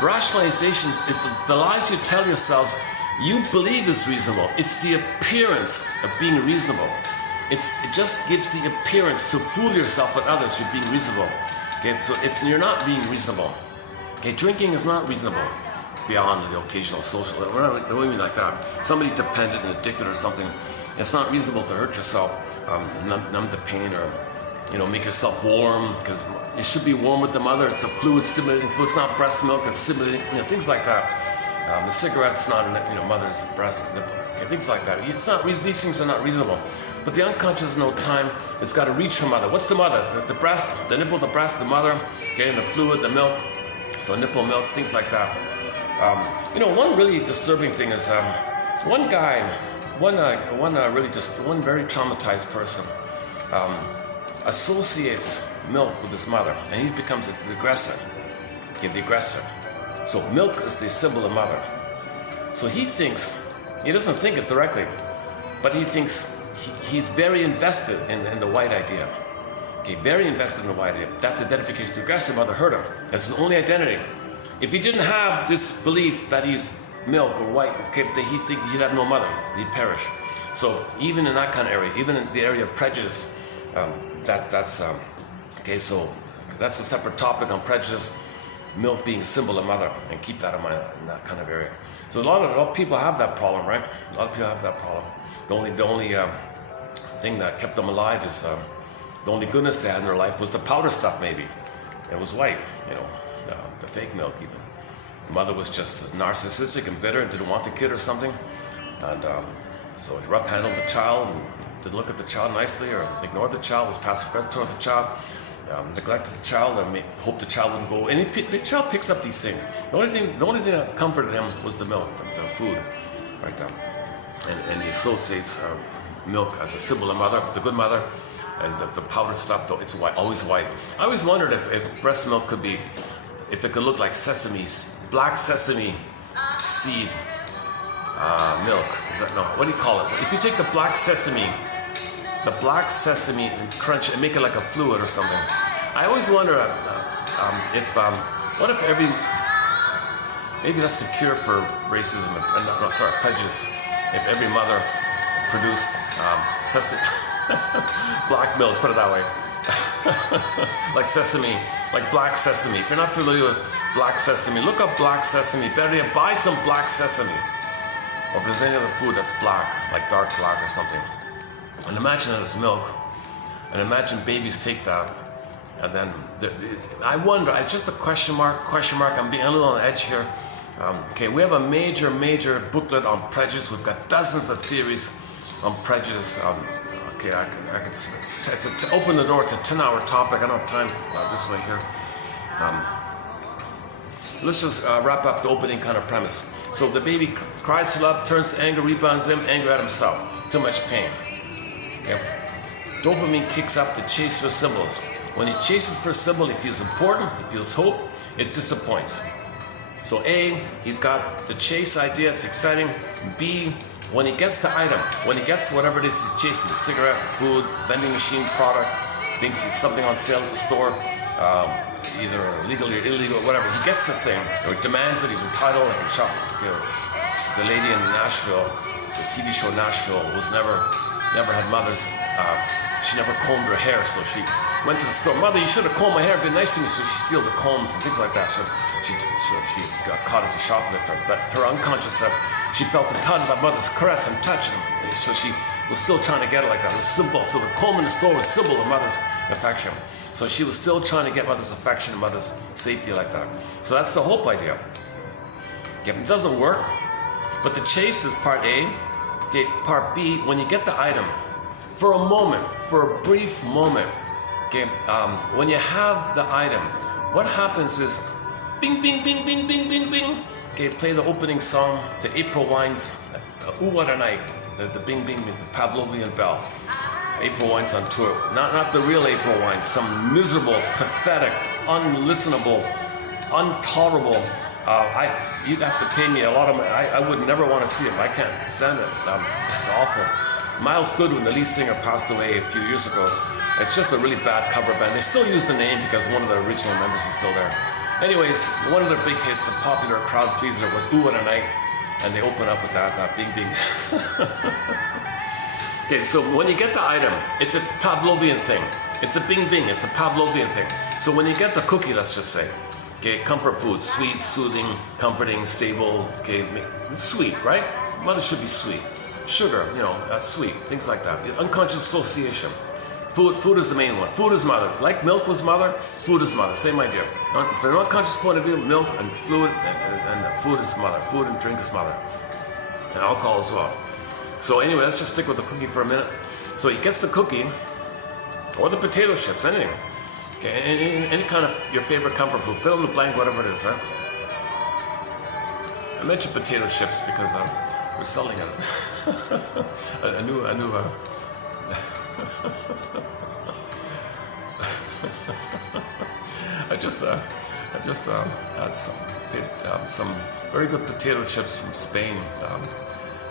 Rationalization is the lies you tell yourselves you believe is reasonable. It's the appearance of being reasonable. It just gives the appearance to fool yourself with others you're being reasonable. Okay, so you're not being reasonable. Okay, drinking is not reasonable. Beyond the occasional social, what do you mean like that? Somebody dependent and addicted or something, it's not reasonable to hurt yourself, numb the pain, or make yourself warm, because it should be warm with the mother. It's a fluid stimulating fluid. It's not breast milk. It's stimulating, things like that. The cigarette's not mother's breast nipple. Okay, things like that. It's not reason. These things are not reasonable. But the unconscious no time. It's got to reach for mother. What's the mother? The breast, the nipple, the breast, the mother. Okay, and the fluid, the milk. So nipple milk, things like that. One really disturbing thing is one guy, one very traumatized person associates milk with his mother, and he becomes the aggressor. Okay, the aggressor. So milk is the symbol of mother. So he doesn't think it directly, but he thinks he's very invested in the white idea. Okay, very invested in the white idea. That's the identification. The aggressor mother hurt him. That's his only identity. If he didn't have this belief that he's milk or white, okay, he'd have no mother. He'd perish. So even in that kind of area, even in the area of prejudice, that's okay. So that's a separate topic on prejudice. Milk being a symbol of mother, and keep that in mind in that kind of area. So a lot of people have that problem, right? A lot of people have that problem. The only thing that kept them alive is the only goodness they had in their life was the powder stuff, maybe. It was white, the fake milk even. The mother was just narcissistic and bitter and didn't want the kid or something. And so he rough-handled the child and didn't look at the child nicely or ignored the child, was passive-aggressive toward the child, neglected the child and hoped the child wouldn't go. And the child picks up these things. The only thing that comforted him was the milk, the food, right there. And he associates milk as a symbol of mother, the good mother, and the powdered stuff, though it's white, always white. I always wondered if breast milk could be, if it could look like black sesame seed milk. Is that, no, what do you call it? If you take the black sesame and crunch it and make it like a fluid or something. I always wonder what if maybe that's the cure for racism, prejudice, if every mother produced sesame, black milk, put it that way, like sesame, like black sesame. If you're not familiar with black sesame, look up black sesame. Better yet, buy some black sesame. Or if there's any other food that's black, like dark black or something. And imagine that it's milk. And imagine babies take that. And then, I wonder, it's just a question mark. I'm being a little on the edge here. Okay, we have a major booklet on prejudice. We've got dozens of theories on prejudice. Okay, open the door. It's a 10-hour topic. I don't have time this way here. Let's just wrap up the opening kind of premise. So the baby cries for love, turns to anger, rebounds him, anger at himself. Too much pain. Okay. Dopamine kicks up the chase for symbols. When he chases for a symbol, he feels important, he feels hope, it disappoints. So A, he's got the chase idea, it's exciting. B, when he gets the item, when he gets whatever it is he's chasing, cigarette, food, vending machine, product, thinks it's something on sale at the store, either legal or illegal, whatever, he gets the thing, or he demands it, he's entitled, like in the lady in Nashville, the TV show Nashville, was never had mothers. She never combed her hair, so she went to the store. Mother, you should have combed my hair, been nice to me. So she steal the combs and things like that. So she got caught as a shoplifter. But her unconscious said she felt a ton by mother's caress and touch. And so she was still trying to get it like that. It was symbol. So the comb in the store was symbol of mother's affection. So she was still trying to get mother's affection and mother's safety like that. So that's the hope idea. Yeah, it doesn't work. But the chase is part A. Okay, part B, when you get the item, for a moment, for a brief moment, okay, when you have the item, what happens is, bing, bing, bing, bing, bing, bing, bing. Okay, play the opening song to April Wine's Ooh What a Night, the bing, bing, the Pavlovian bell. April Wine's on tour, not the real April Wine, some miserable, pathetic, unlistenable, intolerable. You'd have to pay me a lot of money. I would never want to see him. I can't stand it. It's awful. Miles Goodwin, the lead singer, passed away a few years ago. It's just a really bad cover band. They still use the name because one of the original members is still there. Anyways, one of their big hits, a popular crowd pleaser, was Ooh What a Night. And they open up with that bing bing. Okay, so when you get the item, it's a Pavlovian thing. It's a bing bing, it's a Pavlovian thing. So when you get the cookie, let's just say, okay, comfort food, sweet, soothing, comforting, stable, okay, it's sweet, right? Mother should be sweet. Sugar, sweet, things like that. The unconscious association. Food is the main one. Food is mother. Like milk was mother, food is mother. Same idea. From an unconscious point of view, milk and fluid and food is mother. Food and drink is mother. And alcohol as well. So anyway, let's just stick with the cookie for a minute. So he gets the cookie, or the potato chips, anything. Okay, any kind of your favorite comfort food. Fill in the blank, whatever it is, right? I mentioned potato chips because we're selling a new I just had some very good potato chips from Spain.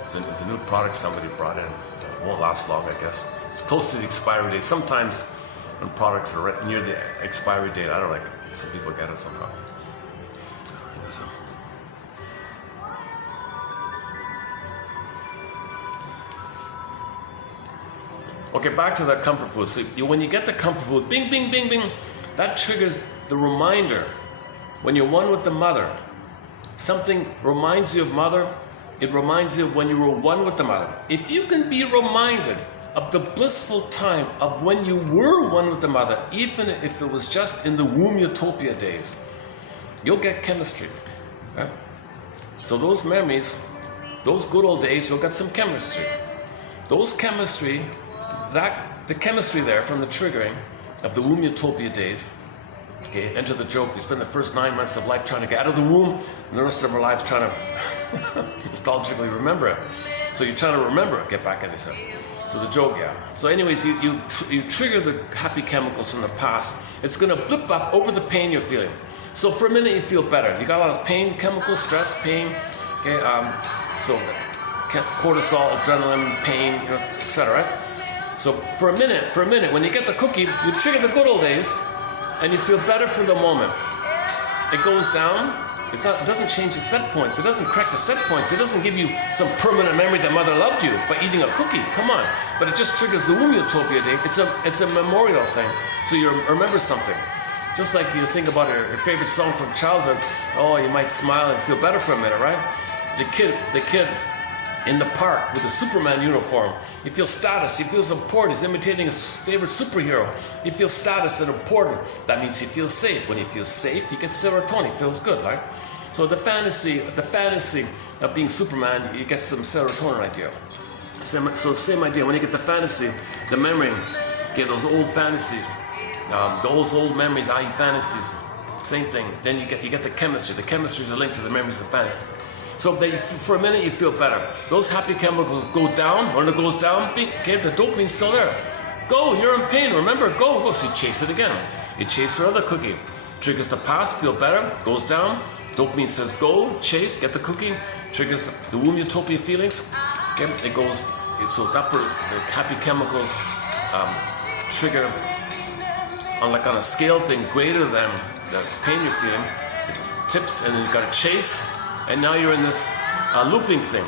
It's a new product somebody brought in. It won't last long, I guess. It's close to the expiry date. Sometimes when products are right near the expiry date, I don't like it. Some people get it somehow. Okay, back to that comfort food. So when you get the comfort food, bing, bing, bing, bing, that triggers the reminder. When you're one with the mother, something reminds you of mother. It reminds you of when you were one with the mother. If you can be reminded of the blissful time of when you were one with the mother, even if it was just in the womb utopia days. You'll get chemistry. Right? So those memories, those good old days, you'll get some chemistry. Those chemistry, the chemistry there from the triggering of the womb utopia days. Okay, enter the joke. We spend the first 9 months of life trying to get out of the womb, and the rest of our lives trying to nostalgically remember it. So you're trying to remember it, get back in yourself. So the joke, yeah. So anyways, you trigger the happy chemicals from the past. It's going to blip up over the pain you're feeling. So for a minute you feel better. You got a lot of pain, chemical stress, pain. Okay, so cortisol, adrenaline, pain, etc. Right? So for a minute, when you get the cookie, you trigger the good old days, and you feel better for the moment. It goes down. It doesn't change the set points. It doesn't correct the set points. It doesn't give you some permanent memory that mother loved you by eating a cookie. Come on. But it just triggers the womb utopia day. It's a memorial thing. So you remember something. Just like you think about your favorite song from childhood. Oh, you might smile and feel better for a minute, right? The kid in the park with a Superman uniform. He feels status, he feels important, he's imitating his favorite superhero. He feels status and important. That means he feels safe. When he feels safe, he gets serotonin, he feels good, right? So the fantasy of being Superman, you get some serotonin idea. Same idea, when you get the fantasy, the memory, get those old fantasies, those old memories, i.e. fantasies, same thing. Then you get the chemistry. The chemistry is a link to the memories of fantasy. So for a minute you feel better. Those happy chemicals go down. When it goes down, okay, the dopamine's still there. Go, you're in pain, remember, go. So you chase it again. You chase for another cookie. Triggers the past, feel better, goes down. Dopamine says go, chase, get the cookie. Triggers the womb utopia feelings. Okay, it goes, so it's up for the happy chemicals trigger on a scale thing greater than the pain you're feeling. It tips and then you got to chase. And now you're in this looping thing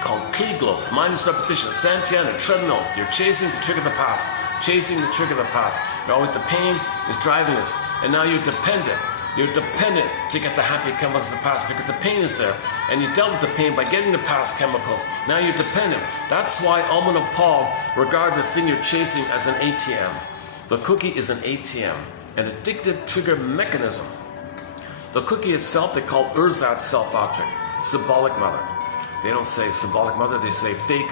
called Kegels, mindless repetition, Santiana, treadmill. You're chasing to trigger the past, chasing to trigger the past. You're always, the pain is driving us. And now you're dependent. You're dependent to get the happy chemicals of the past because the pain is there. And you dealt with the pain by getting the past chemicals. Now you're dependent. That's why Almond and Paul regard the thing you're chasing as an ATM. The cookie is an ATM, an addictive trigger mechanism. The cookie itself, they call ersatz self-object, symbolic mother. They don't say symbolic mother, they say fake.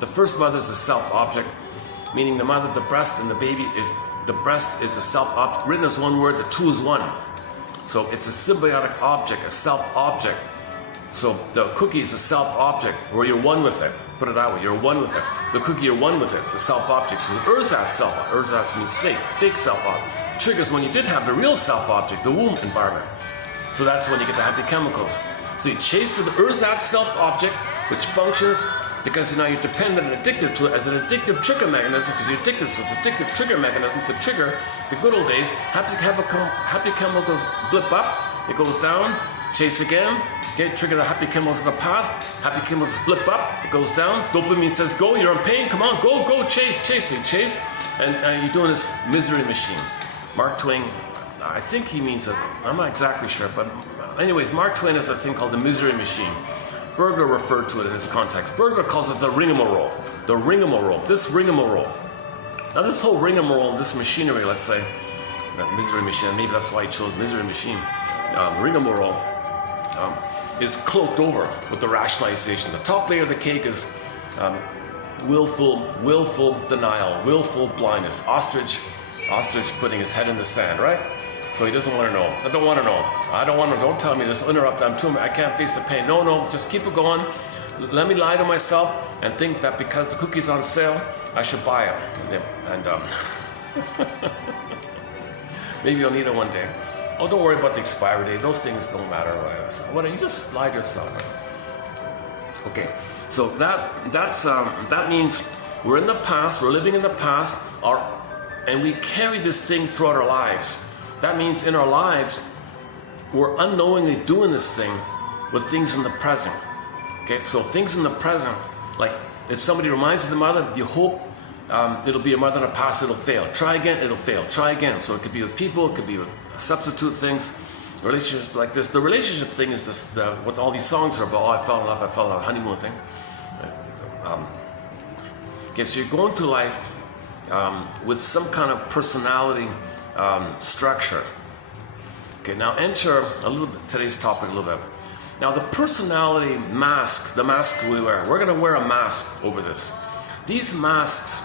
The first mother is a self-object, meaning the mother, the breast, and the baby, the breast is a self-object. Written as one word, the two is one. So it's a symbiotic object, a self-object. So the cookie is a self-object, where you're one with it. Put it that way, you're one with it. The cookie, you're one with it, it's a self-object. So the ersatz self-object, ersatz means fake self-object. Triggers when you did have the real self-object, the womb environment. So that's when you get the happy chemicals. So you chase for the ersatz self-object, which functions because now you're dependent and addicted to it as an addictive trigger mechanism, because you're addicted, so it's an addictive trigger mechanism to trigger the good old days. Happy chemicals blip up, it goes down, chase again, okay, trigger the happy chemicals of the past, happy chemicals blip up, it goes down, dopamine says go, you're in pain, come on, go, chase, so you chase, and you're doing this misery machine. Mark Twain, I think he means it, I'm not exactly sure, but anyways, Mark Twain has a thing called the misery machine. Berger referred to it in this context. Berger calls it the rigmarole. The rigmarole, this rigmarole. Now this whole rigmarole, this machinery, let's say, that misery machine, maybe that's why he chose misery machine. Rigmarole is cloaked over with the rationalization. The top layer of the cake is willful denial, willful blindness. Ostrich putting his head in the sand, right? So he doesn't want to know. I don't want to know. I don't want to. Don't tell me this. Interrupt. I can't face the pain. No. Just keep it going. Let me lie to myself and think that because the cookie's on sale, I should buy it. Yeah. And maybe I'll need it one day. Oh, don't worry about the expiry date. Those things don't matter. What? You just lie to yourself. Okay. So that means we're in the past. We're living in the past. And we carry this thing throughout our lives. That means in our lives, we're unknowingly doing this thing with things in the present. Okay, so things in the present, like if somebody reminds you of the mother, you hope it'll be a mother in the past, it'll fail. Try again, it'll fail. Try again. So it could be with people, it could be with substitute things, relationships like this. The relationship thing is this, what all these songs are about. Oh, I fell in love, honeymoon thing. Okay, so you're going through life with some kind of personality structure. Okay, now enter a little bit today's topic a little bit. Now the personality mask, the mask we wear, we're going to wear a mask over this. These masks,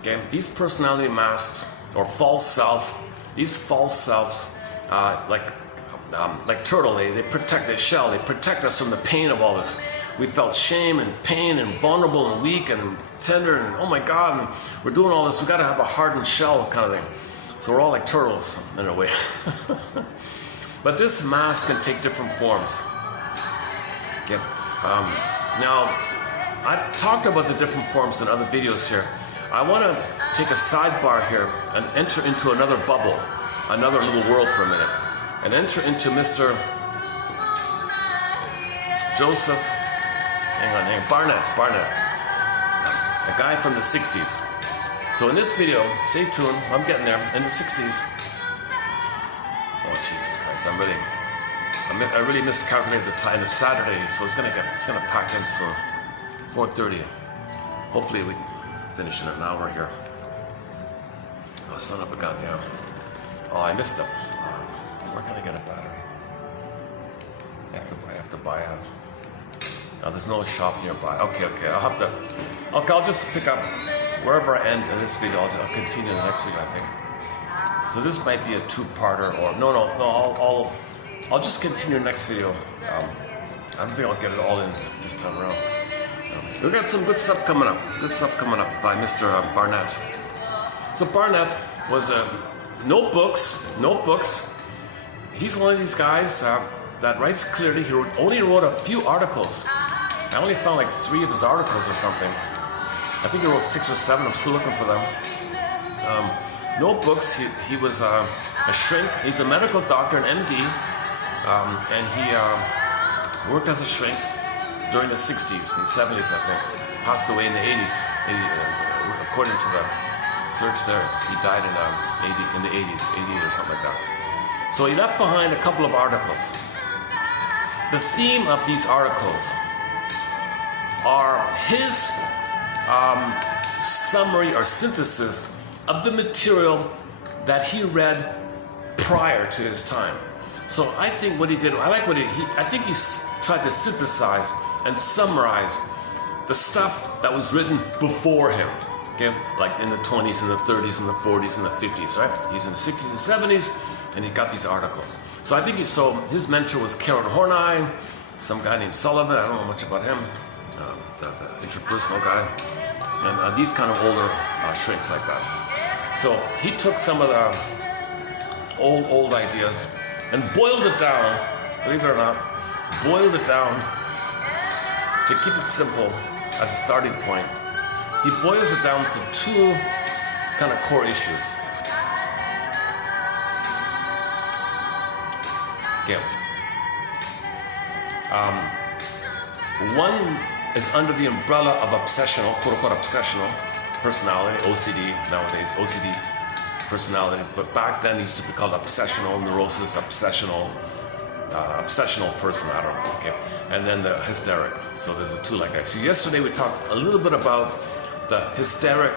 okay, these personality masks or false self, these false selves, like turtle, they protect their shell, they protect us from the pain of all this. We felt shame and pain and vulnerable and weak and tender and oh my God, and we're doing all this. We got to have a hardened shell kind of thing. So we're all like turtles in a way. But this mask can take different forms. Okay. Now, I talked about the different forms in other videos here. I want to take a sidebar here and enter into another bubble, another little world for a minute, and enter into Mr. Joseph, Barnett, a guy from the 60s. So in this video, stay tuned, I'm getting there, in the 60s. Oh Jesus Christ, I really miscalculated the time. It's Saturday, so it's gonna pack in soon. 4:30. Hopefully we finish in an hour here. Oh, son of a gun, yeah. Oh, I missed it. Where can I get a battery? I have to buy a. Oh, there's no shop nearby. Okay. I'll just pick up wherever I end in this video. I'll continue in the next video, I think. So this might be a two-parter, or no. I'll just continue the next video. I don't think I'll get it all in this time around. We got some good stuff coming up. By Mr. Barnett. So Barnett was notebooks. He's one of these guys that writes clearly. He only wrote a few articles. I only found like 3 of his articles or something. I think he wrote 6 or 7. I'm still looking for them. Notebooks. He was a shrink. He's a medical doctor, an MD, and he worked as a shrink during the 60s and 70s, I think. Passed away in the 80s. According to the search there, he died in the 80s, 88 or something like that. So he left behind a couple of articles. The theme of these articles are his summary or synthesis of the material that he read prior to his time. So I think what he did, I think he tried to synthesize and summarize the stuff that was written before him. Okay, like in the 20s and the 30s and the 40s and the 50s, right? He's in the 60s and 70s, and he got these articles. So I think his mentor was Karen Horney, some guy named Sullivan. I don't know much about him, the interpersonal guy, and these kind of older shrinks like that. So he took some of the old ideas and boiled it down. Believe it or not, boiled it down to keep it simple as a starting point. He boils it down to 2 kind of core issues. Okay. One is under the umbrella of obsessional, quote-unquote obsessional personality, OCD nowadays, OCD personality, but back then it used to be called obsessional neurosis, obsessional person, I don't know, okay. And then the hysteric. So there's a 2 like that. So yesterday we talked a little bit about the hysteric,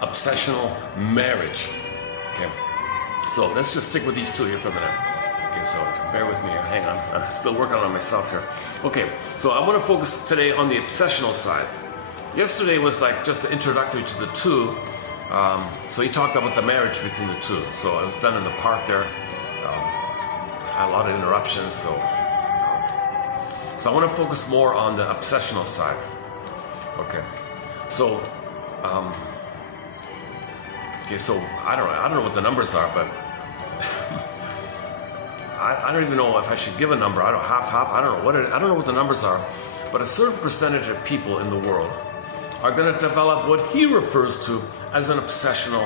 obsessional marriage, okay. So let's just stick with these 2 here for a minute. Okay, so bear with me here, hang on. I'm still working on myself here. Okay, so I want to focus today on the obsessional side. Yesterday was like just the introductory to the 2. So he talked about the marriage between the 2. So it was done in the park there. Had a lot of interruptions, so I want to focus more on the obsessional side. Okay, so so I don't know what the numbers are, but I don't even know if I should give a number. I don't know what the numbers are, but a certain percentage of people in the world are going to develop what he refers to as an obsessional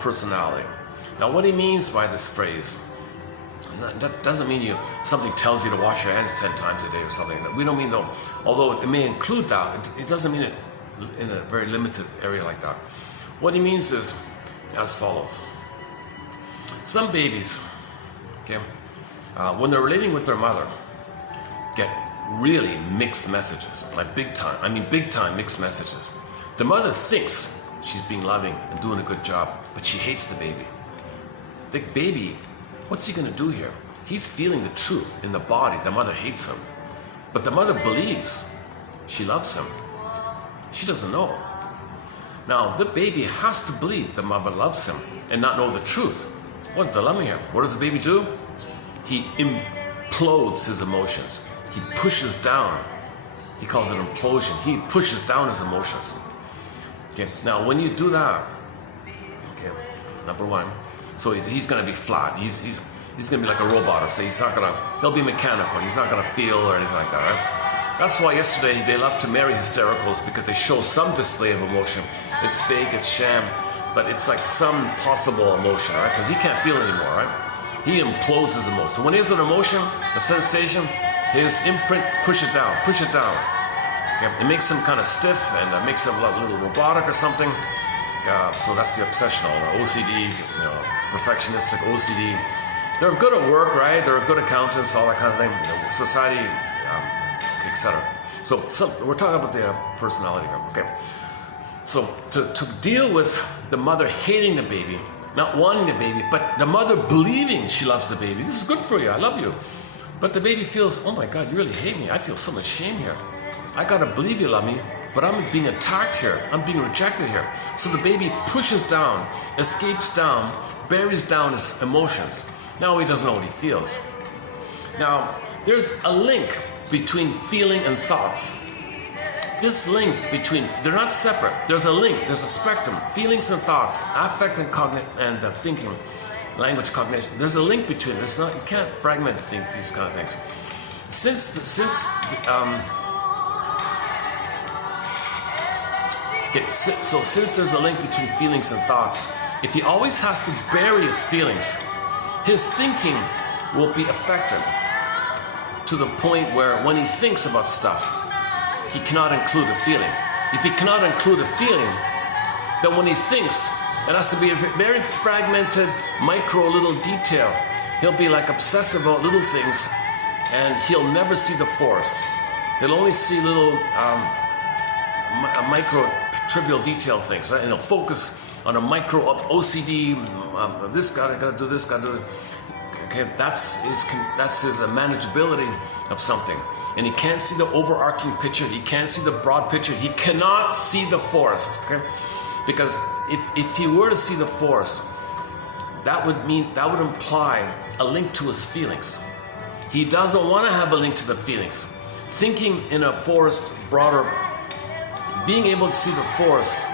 personality. Now, what he means by this phrase, that doesn't mean something tells you to wash your hands 10 times a day or something. We don't mean though, although it may include that, it doesn't mean it in a very limited area like that. What he means is as follows. Some babies, okay, when they're relating with their mother, get really mixed messages, like big time mixed messages. The mother thinks she's being loving and doing a good job, but she hates the baby. The baby, what's he going to do here? He's feeling the truth in the body. The mother hates him. But the mother believes she loves him. She doesn't know. Now, the baby has to believe the mother loves him and not know the truth. What a dilemma here. What does the baby do? He implodes his emotions. He pushes down. He calls it implosion. He pushes down his emotions. Okay. Now, when you do that, okay, number one, so he's going to be flat. He's going to be like a robot. I'll say he'll be mechanical. He's not going to feel or anything like that, right? That's why yesterday they love to marry hystericals, because they show some display of emotion. It's fake, it's sham, but it's like some possible emotion, right? Because he can't feel anymore, right? He implodes his emotion. So when he has an emotion, a sensation, his imprint, push it down. Okay? It makes him kind of stiff, and it makes him a little robotic or something. So that's the obsessional, OCD, perfectionistic OCD. They're good at work, right? They're good accountants, all that kind of thing. Society, etc. So we're talking about the personality here, okay? So to deal with the mother hating the baby, not wanting the baby, but the mother believing she loves the baby. This is good for you, I love you. But the baby feels, oh my God, you really hate me. I feel so much shame here. I gotta believe you love me, but I'm being attacked here. I'm being rejected here. So the baby pushes down, escapes down, buries down his emotions. Now he doesn't know what he feels. Now, there's a link between feeling and thoughts. This link between, they're not separate. There's a link, there's a spectrum. Feelings and thoughts, affect and thinking, language, cognition. There's a link between it. It's not, you can't fragment these kind of things. Since there's a link between feelings and thoughts, if he always has to bury his feelings, his thinking will be affected to the point where when he thinks about stuff, he cannot include a feeling. If he cannot include a feeling, then when he thinks, it has to be a very fragmented, micro little detail. He'll be like obsessive about little things, and he'll never see the forest. He'll only see little micro, trivial detail things, right? And he'll focus on a micro OCD, this guy, gotta do this, gotta do it. Okay, that's his manageability of something. And he can't see the overarching picture, he can't see the broad picture, he cannot see the forest, okay? Because if he were to see the forest, that would imply a link to his feelings. He doesn't want to have a link to the feelings. Thinking in a forest, broader, being able to see the forest,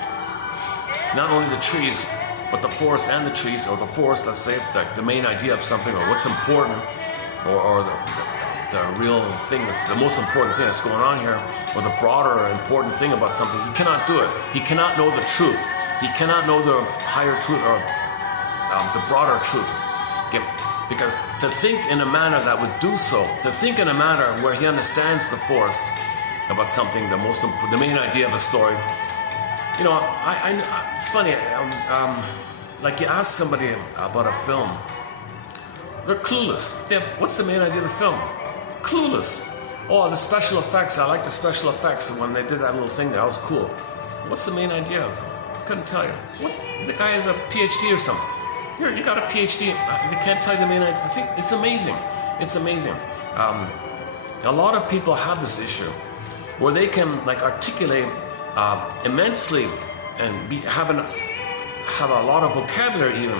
not only the trees, but the forest and the trees, or the forest, let's say, the main idea of something, or what's important, or the real thing, the most important thing that's going on here, or the broader important thing about something, he cannot do it. He cannot know the truth. He cannot know the higher truth, or the broader truth. Okay? Because to think in a manner that would do so, to think in a manner where he understands the forest about something, the main idea of a story. You know, it's funny, like you ask somebody about a film, they're clueless. What's the main idea of the film? Clueless. Oh, the special effects, I like the special effects. When they did that little thing there, that was cool. What's the main idea of it? Couldn't tell you. The guy has a PhD or something. Here, you got a PhD, they can't tell you the main idea. I think it's amazing. It's amazing. A lot of people have this issue where they can like articulate immensely and have a lot of vocabulary even,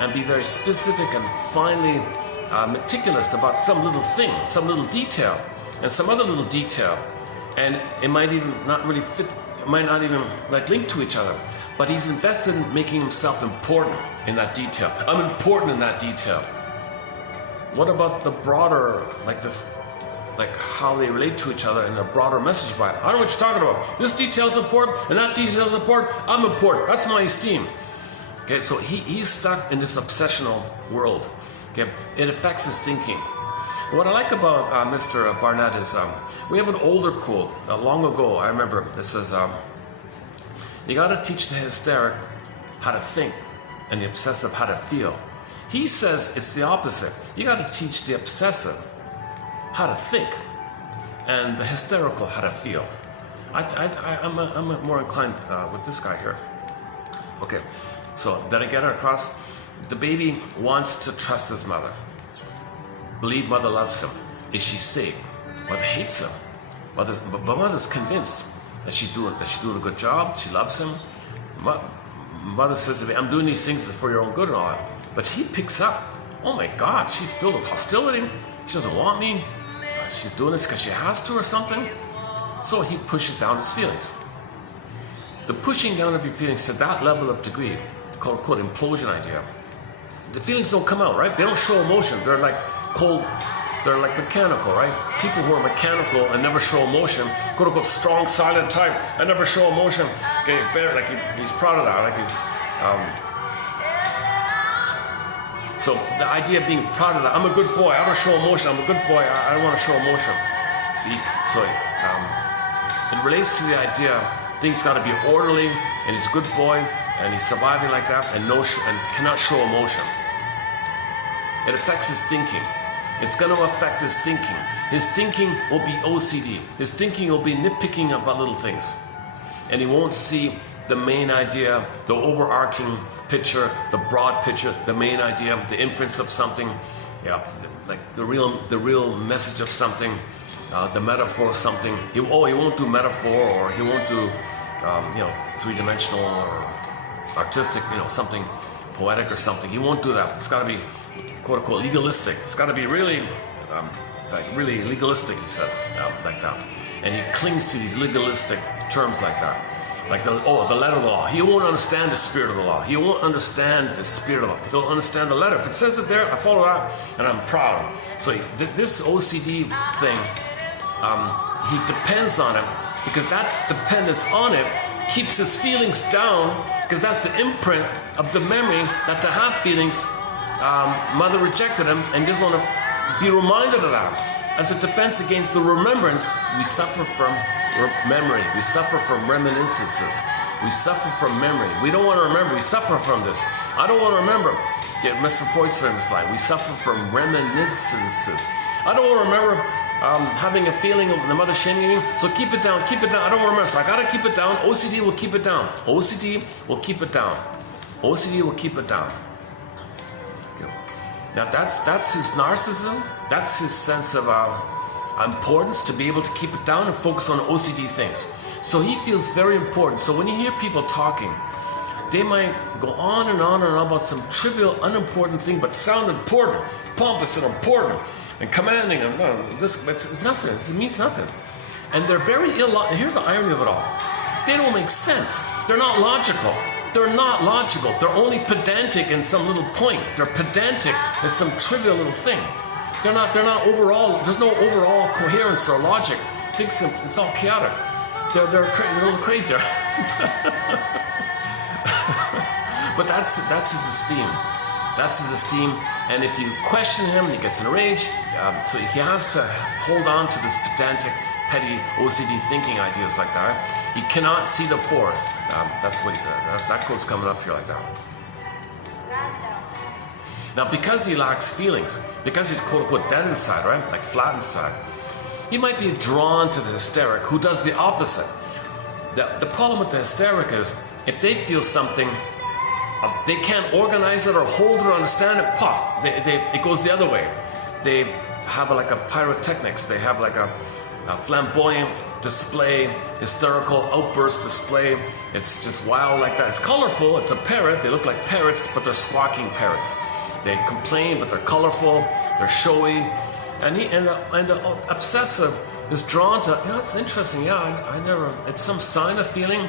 and be very specific and finely meticulous about some little thing, some little detail, and some other little detail, and it might even not really fit, it might not even like link to each other, but he's invested in making himself important in that detail. I'm important in that detail. What about the broader, like how they relate to each other in a broader message by it? I don't know what you're talking about. This detail's important and that detail's important. I'm important. That's my esteem. Okay, so he's stuck in this obsessional world. Okay, it affects his thinking. What I like about Mr. Barnett is we have an older quote long ago. I remember this says, "You got to teach the hysteric how to think, and the obsessive how to feel." He says it's the opposite. You got to teach the obsessive how to think, and the hysterical how to feel. I'm more inclined with this guy here. Okay, so did I get it across? The baby wants to trust his mother. Believe mother loves him. Is she safe? Mother hates him. But mother's convinced that she's doing a good job. She loves him. Mother says to me, I'm doing these things for your own good and all that. But he picks up, oh my God, she's filled with hostility. She doesn't want me. She's doing this because she has to or something. So he pushes down his feelings. The pushing down of your feelings to that level of degree, called implosion idea, the feelings don't come out, right? They don't show emotion. They're like cold, they're like mechanical, right? People who are mechanical and never show emotion, quote unquote strong, silent type, and never show emotion, okay, better, like he's proud of that, like he's, so the idea of being proud of that, I'm a good boy, I don't show emotion, I'm a good boy, I don't want to show emotion. See, so it relates to the idea things got to be orderly, and he's a good boy, and he's surviving like that, and cannot show emotion. It affects his thinking. It's going to affect his thinking. His thinking will be OCD. His thinking will be nitpicking about little things, and he won't see the main idea, the overarching picture, the broad picture, the main idea, the inference of something, yeah, like the real message of something, the metaphor of something. He won't do metaphor, or he won't do three-dimensional or artistic, something poetic or something. He won't do that. It's got to be quote unquote legalistic. It's got to be really really legalistic, he said, like that. And he clings to these legalistic terms like that. Like the letter of the law. He won't understand the spirit of the law. He won't understand the spirit of the law. He'll understand the letter. If it says it there, I follow that, and I'm proud. So this OCD thing, he depends on it, because that dependence on it keeps his feelings down, because that's the imprint of the memory that to have feelings, mother rejected him, and just want to be reminded of that. As a defense against the remembrance, we suffer from memory. We suffer from reminiscences. We suffer from memory. We don't want to remember. We suffer from this. I don't want to remember. Yeah, Mr. Freud's famous line. We suffer from reminiscences. I don't want to remember having a feeling of the mother shaming me. So keep it down. Keep it down. I don't want to remember. So I got to keep it down. OCD will keep it down. OCD will keep it down. OCD will keep it down. Now that's his narcissism. That's his sense of importance, to be able to keep it down and focus on OCD things. So he feels very important. So when you hear people talking, they might go on and on and on about some trivial, unimportant thing, but sound important, pompous and important, and commanding, and it's nothing. It means nothing. And they're very illogical. Here's the irony of it all. They don't make sense. They're not logical. They're not logical. They're only pedantic in some little point. They're pedantic in some trivial little thing. They're not overall, there's no overall coherence or logic. It's all chaotic. They're a little crazier. But that's his esteem. That's his esteem. And if you question him, he gets enraged. So he has to hold on to this pedantic, petty OCD thinking ideas like that. He cannot see the forest. That's what that quote's coming up here like that. Now, because he lacks feelings, because he's quote unquote dead inside, right? Like flat inside, he might be drawn to the hysteric who does the opposite. The problem with the hysteric is if they feel something, they can't organize it or hold it or understand it, pop. It goes the other way. They have like a pyrotechnics. They have like a flamboyant display, hysterical outburst display. It's just wild like that. It's colorful. It's a parrot. They look like parrots, but they're squawking parrots. They complain, but they're colorful. They're showy. And the obsessive is drawn to. Yeah, it's interesting. Yeah, I never. It's some sign of feeling.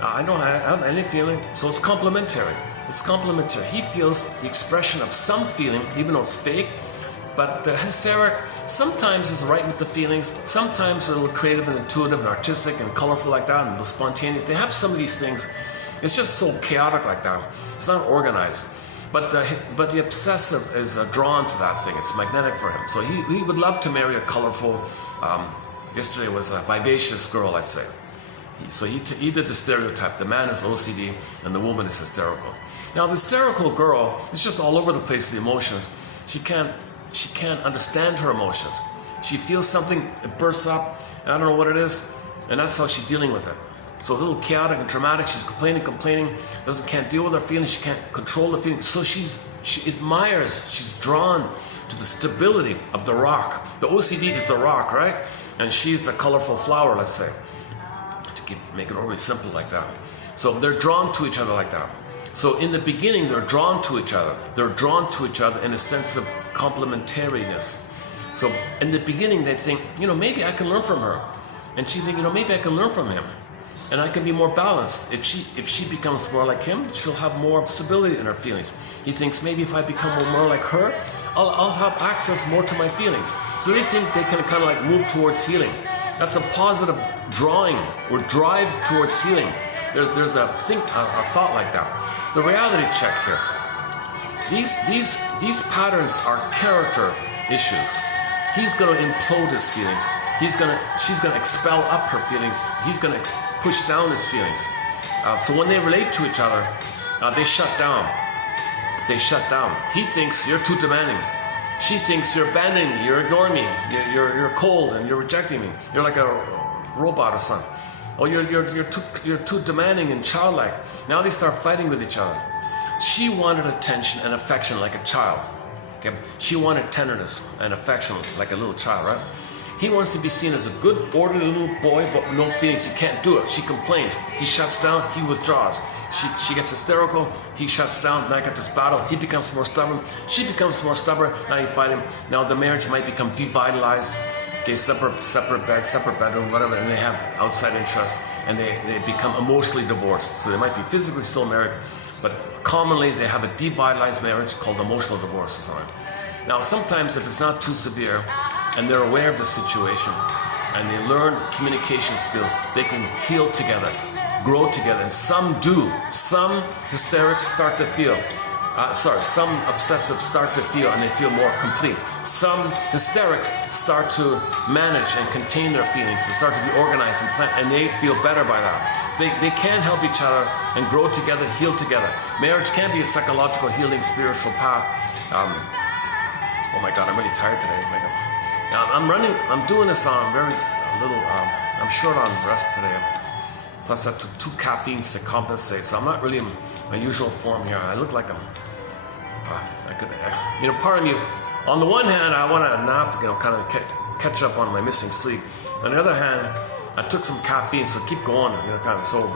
I don't have any feeling. So it's complementary. It's complementary. He feels the expression of some feeling, even though it's fake. But the hysteric sometimes is right with the feelings. Sometimes they're a little creative and intuitive and artistic and colorful like that, and a little spontaneous. They have some of these things. It's just so chaotic like that. It's not organized. But the obsessive is drawn to that thing. It's magnetic for him. So he would love to marry a colorful. Yesterday was a vivacious girl, I'd say. So he did the stereotype. The man is OCD and the woman is hysterical. Now the hysterical girl is just all over the place with the emotions. She can't understand her emotions. She feels something, it bursts up, and I don't know what it is. And that's how she's dealing with it. So a little chaotic and dramatic. She's complaining, can't deal with her feelings. She can't control the feelings. So she admires, she's drawn to the stability of the rock. The OCD is the rock, right? And she's the colorful flower, let's say. To make it overly simple like that. So they're drawn to each other like that. So in the beginning, they're drawn to each other. They're drawn to each other in a sense of complementariness. So in the beginning, they think, maybe I can learn from her. And she thinks, maybe I can learn from him. And I can be more balanced. If she becomes more like him, she'll have more stability in her feelings. He thinks, maybe if I become more like her, I'll have access more to my feelings. So they think they can kind of like move towards healing. That's a positive drawing or drive towards healing. There's a thought like that. The reality check here. These patterns are character issues. He's going to implode his feelings. She's gonna expel up her feelings. He's gonna push down his feelings. So when they relate to each other, they shut down. They shut down. He thinks you're too demanding. She thinks you're abandoning me. You're ignoring me. You're cold and you're rejecting me. You're like a robot or something. Oh, you're too demanding and childlike. Now they start fighting with each other. She wanted attention and affection like a child. Okay, she wanted tenderness and affection like a little child, right? He wants to be seen as a good, orderly little boy, but no feelings. He can't do it. She complains. He shuts down. He withdraws. She gets hysterical. He shuts down. Now I got this battle. He becomes more stubborn. She becomes more stubborn. Now you fight him. Now the marriage might become devitalized. Okay, separate bed, separate bedroom, whatever, and they have outside interests, and they become emotionally divorced. So they might be physically still married, but commonly they have a devitalized marriage called emotional divorce or something. Now sometimes if it's not too severe, and they're aware of the situation, and they learn communication skills, they can heal together, grow together, and some do. Some hysterics start to feel, some obsessive start to feel, and they feel more complete. Some hysterics start to manage and contain their feelings, they start to be organized and planned, and they feel better by that. They can help each other and grow together, heal together. Marriage can be a psychological healing, spiritual path. Oh my God, I'm really tired today. Oh my God. I'm doing this on I'm short on rest today. Plus I took 2 caffeines to compensate, so I'm not really in my usual form here. I look like part of me, on the one hand, I want to nap, kind of catch up on my missing sleep. On the other hand, I took some caffeine, so keep going, so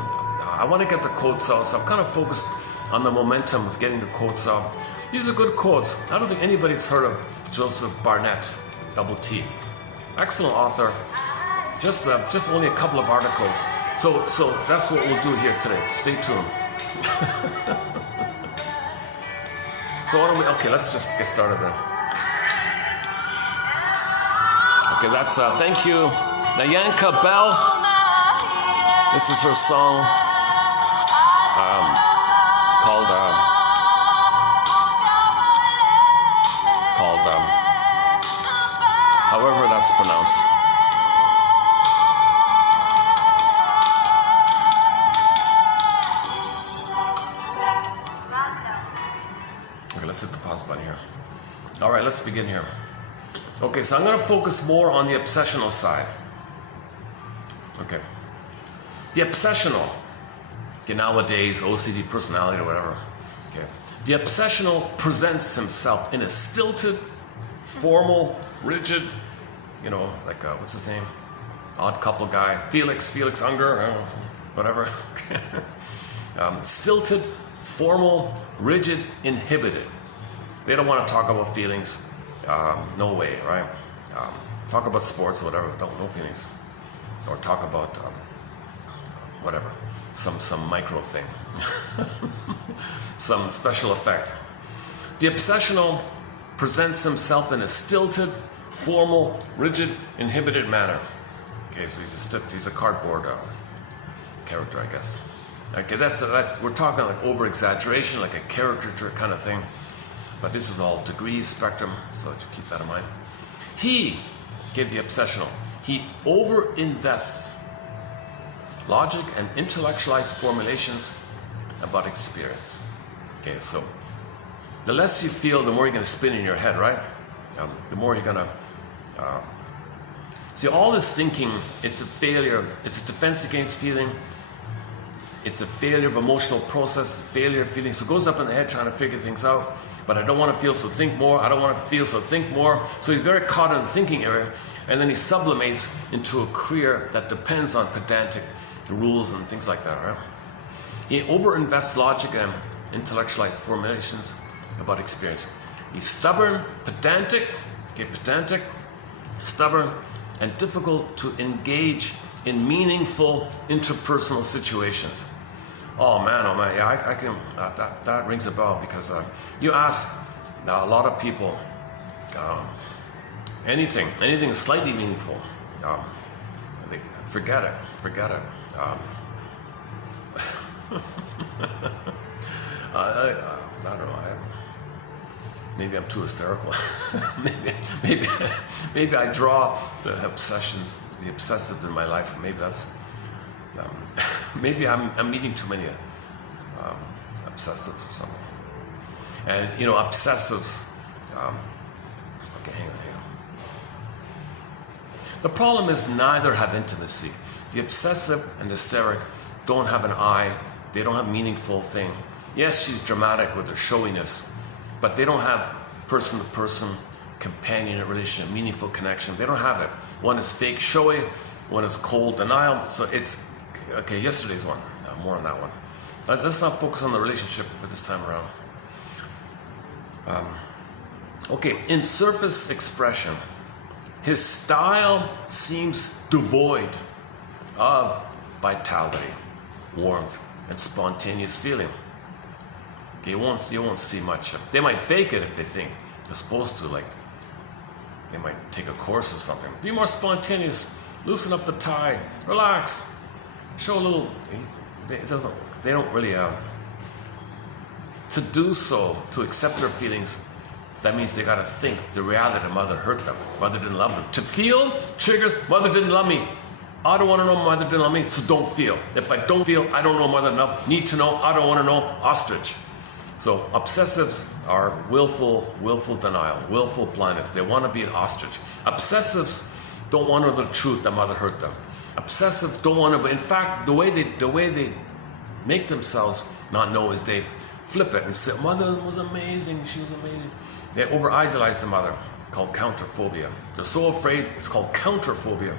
I want to get the quotes out, so I'm kind of focused on the momentum of getting the quotes out. These are good quotes. I don't think anybody's heard of Joseph Barnett, double T. Excellent author. Just only a couple of articles. So that's what we'll do here today. Stay tuned. So let's just get started then. Okay, that's thank you, Nayanka Bell. This is her song called however that's pronounced. Okay, let's hit the pause button here. All right, let's begin here. Okay, so I'm going to focus more on the obsessional side. Okay. The obsessional, nowadays, OCD personality or whatever. Okay. The obsessional presents himself in a stilted, formal, rigid, what's his name? Odd couple guy. Felix Unger, I don't know, whatever. Stilted, formal, rigid, inhibited. They don't want to talk about feelings. No way, right? Talk about sports, whatever. No feelings. Or talk about whatever, some micro thing, some special effect. The obsessional presents himself in a stilted, formal, rigid, inhibited manner. Okay, so he's a cardboard character, I guess. Okay, we're talking like over-exaggeration, like a caricature kind of thing. But this is all degrees, spectrum, so you keep that in mind. He gave the obsessional. He over-invests logic and intellectualized formulations about experience. Okay, so the less you feel, the more you're going to spin in your head, right? The more you're going to See, all this thinking, it's a failure. It's a defense against feeling. It's a failure of emotional process, failure of feeling. So it goes up in the head trying to figure things out. But I don't want to feel, so think more. I don't want to feel, so think more. So he's very caught in the thinking area. And then he sublimates into a career that depends on pedantic rules and things like that, right? He overinvests logic and intellectualized formulations about experience. He's stubborn, pedantic, stubborn, and difficult to engage in meaningful interpersonal situations. Oh man, yeah, I can, that rings a bell, because you ask a lot of people anything slightly meaningful, they forget it. I don't know. Maybe I'm too hysterical. maybe I draw the obsessions, the obsessive in my life. Maybe that's. Maybe I'm meeting too many obsessives or something. And you know, obsessives. Okay, hang on. The problem is neither have intimacy. The obsessive and hysteric don't have an eye. They don't have meaningful thing. Yes, she's dramatic with her showiness, but they don't have person-to-person, companionate relationship, meaningful connection. They don't have it. One is fake showy, one is cold denial. So it's, okay, yesterday's one, more on that one. Let's not focus on the relationship for this time around. Okay, in surface expression, his style seems devoid of vitality, warmth, and spontaneous feeling. You won't see much of it. They might fake it if they think they're supposed to, like they might take a course or something. Be more spontaneous, loosen up the tie, relax, show a little. They don't really to do so, to accept their feelings. That means they got to think the reality that mother hurt them, mother didn't love them. To feel triggers, mother didn't love me. I don't want to know mother didn't love me, so don't feel. If I don't feel, I don't know mother enough. Need to know, I don't want to know, ostrich. So obsessives are willful denial, willful blindness. They want to be an ostrich. Obsessives don't want to know the truth that mother hurt them. Obsessives don't want to, but in fact, the way they make themselves not know is they flip it and say, mother was amazing, she was amazing. They over-idolize the mother, called counterphobia. They're so afraid, it's called counterphobia.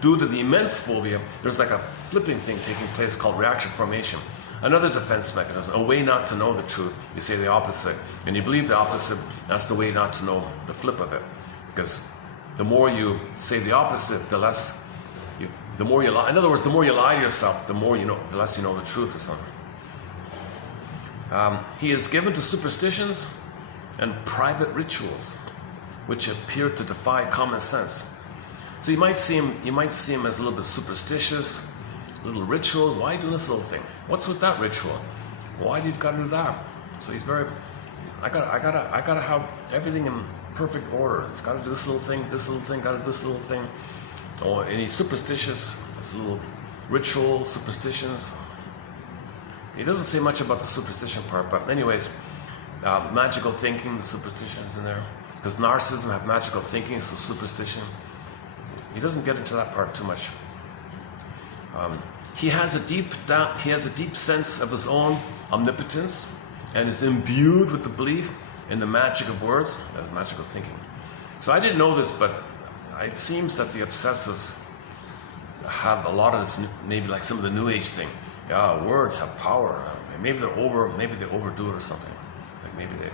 Due to the immense phobia, there's like a flipping thing taking place called reaction formation. Another defense mechanism, a way not to know the truth. You say the opposite, and you believe the opposite. That's the way not to know the flip of it. Because the more you say the opposite, the less, the more you lie. In other words, the more you lie to yourself, the more you know, the less you know the truth or something. He is given to superstitions and private rituals, which appear to defy common sense. So you might see him as a little bit superstitious. Little rituals. Why are you doing this little thing? What's with that ritual? Why do you gotta do that? So he's very. I gotta have everything in perfect order. It's gotta do this little thing, gotta do this little thing. Oh, and he's superstitious. It's a little ritual, superstitions. He doesn't say much about the superstition part, but anyways, magical thinking, superstitions in there. Because narcissism have magical thinking, so superstition. He doesn't get into that part too much. He has a deep sense of his own omnipotence and is imbued with the belief in the magic of words, as magical thinking. So I didn't know this, but it seems that the obsessives have a lot of this, maybe like some of the New Age thing. Yeah, words have power. Maybe they overdo it or something. Like maybe they.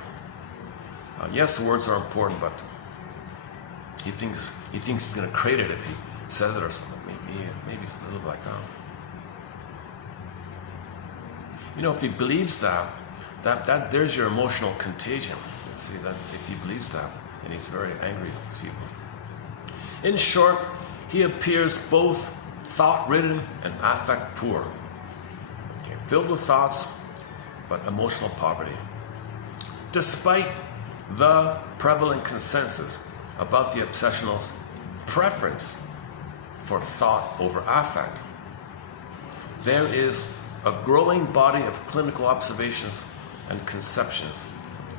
Yes, words are important, but he thinks he's going to create it if he says it or something. Maybe it's a little like that. You know, if he believes that there's your emotional contagion. You see that if he believes that, and he's very angry with people. In short, he appears both thought-ridden and affect-poor. Okay, filled with thoughts, but emotional poverty. Despite the prevalent consensus about the obsessional's preference for thought over affect, there is a growing body of clinical observations and conceptions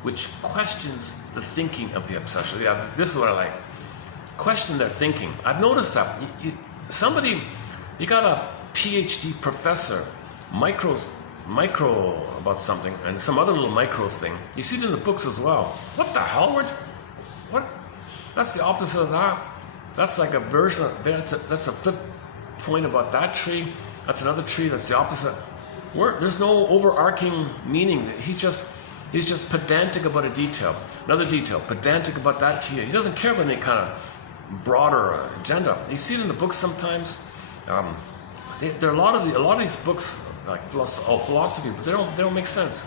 which questions the thinking of the obsession. Yeah, this is what I like. question their thinking. I've noticed that. You got a PhD professor, micro about something, and some other little micro thing. You see it in the books as well. What the hell? What? That's the opposite of that. That's like a version of, that's a flip point about that tree. That's another tree that's the opposite. There's no overarching meaning. He's just pedantic about a detail. Another detail, pedantic about that detail. He doesn't care about any kind of broader agenda. You see it in the books sometimes. There are a lot of these books like philosophy, but they don't make sense.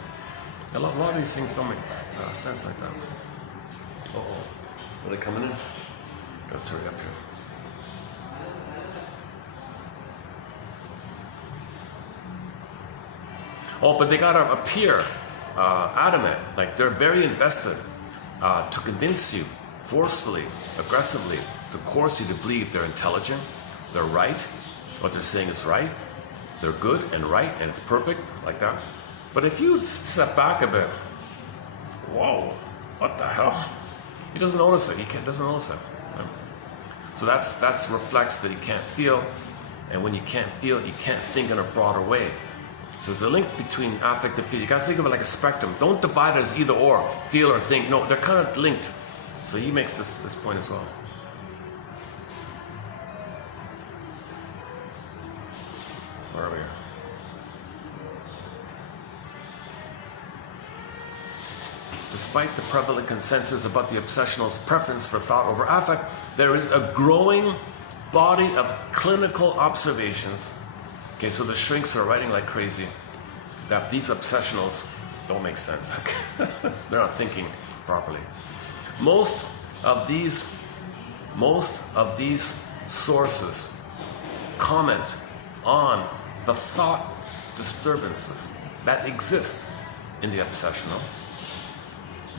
A lot of these things don't make sense like that. Are they coming in? Let's hurry up here. Oh, but they gotta appear adamant, like they're very invested to convince you forcefully, aggressively, to coerce you to believe they're intelligent, they're right, what they're saying is right, they're good and right, and it's perfect, like that. But if you step back a bit, whoa, what the hell? He doesn't notice it. He doesn't notice it. So that's reflects that he can't feel, and when you can't feel, you can't think in a broader way. So there's a link between affect and feel. You got to think of it like a spectrum. Don't divide it as either or, feel or think. No, they're kind of linked. So he makes this point as well. Where are we? Despite the prevalent consensus about the obsessional's preference for thought over affect, there is a growing body of clinical observations. Okay, so the shrinks are writing like crazy that these obsessionals don't make sense. They're not thinking properly. Most of these sources comment on the thought disturbances that exist in the obsessional.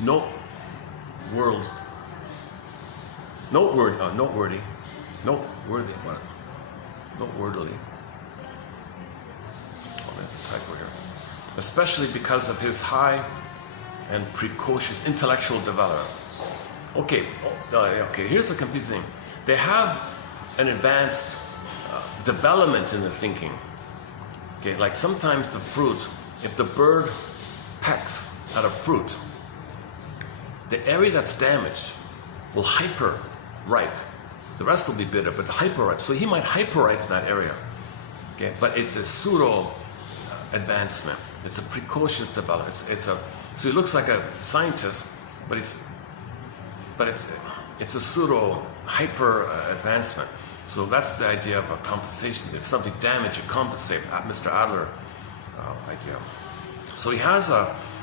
Noteworthy. Oh, there's a typo here. Especially because of his high and precocious intellectual development. Okay, here's the confusing thing. They have an advanced development in the thinking. Okay, like sometimes the fruit, if the bird pecks at a fruit, the area that's damaged will hyper-ripe. The rest will be bitter, but hyper-ripe. So he might hyper-ripe in that area. Okay, but it's a pseudo-advancement. It's a precocious development. So he looks like a scientist, but it's a pseudo-hyper-advancement. So that's the idea of a compensation. If something damaged, you compensate. Mr. Adler idea. So he has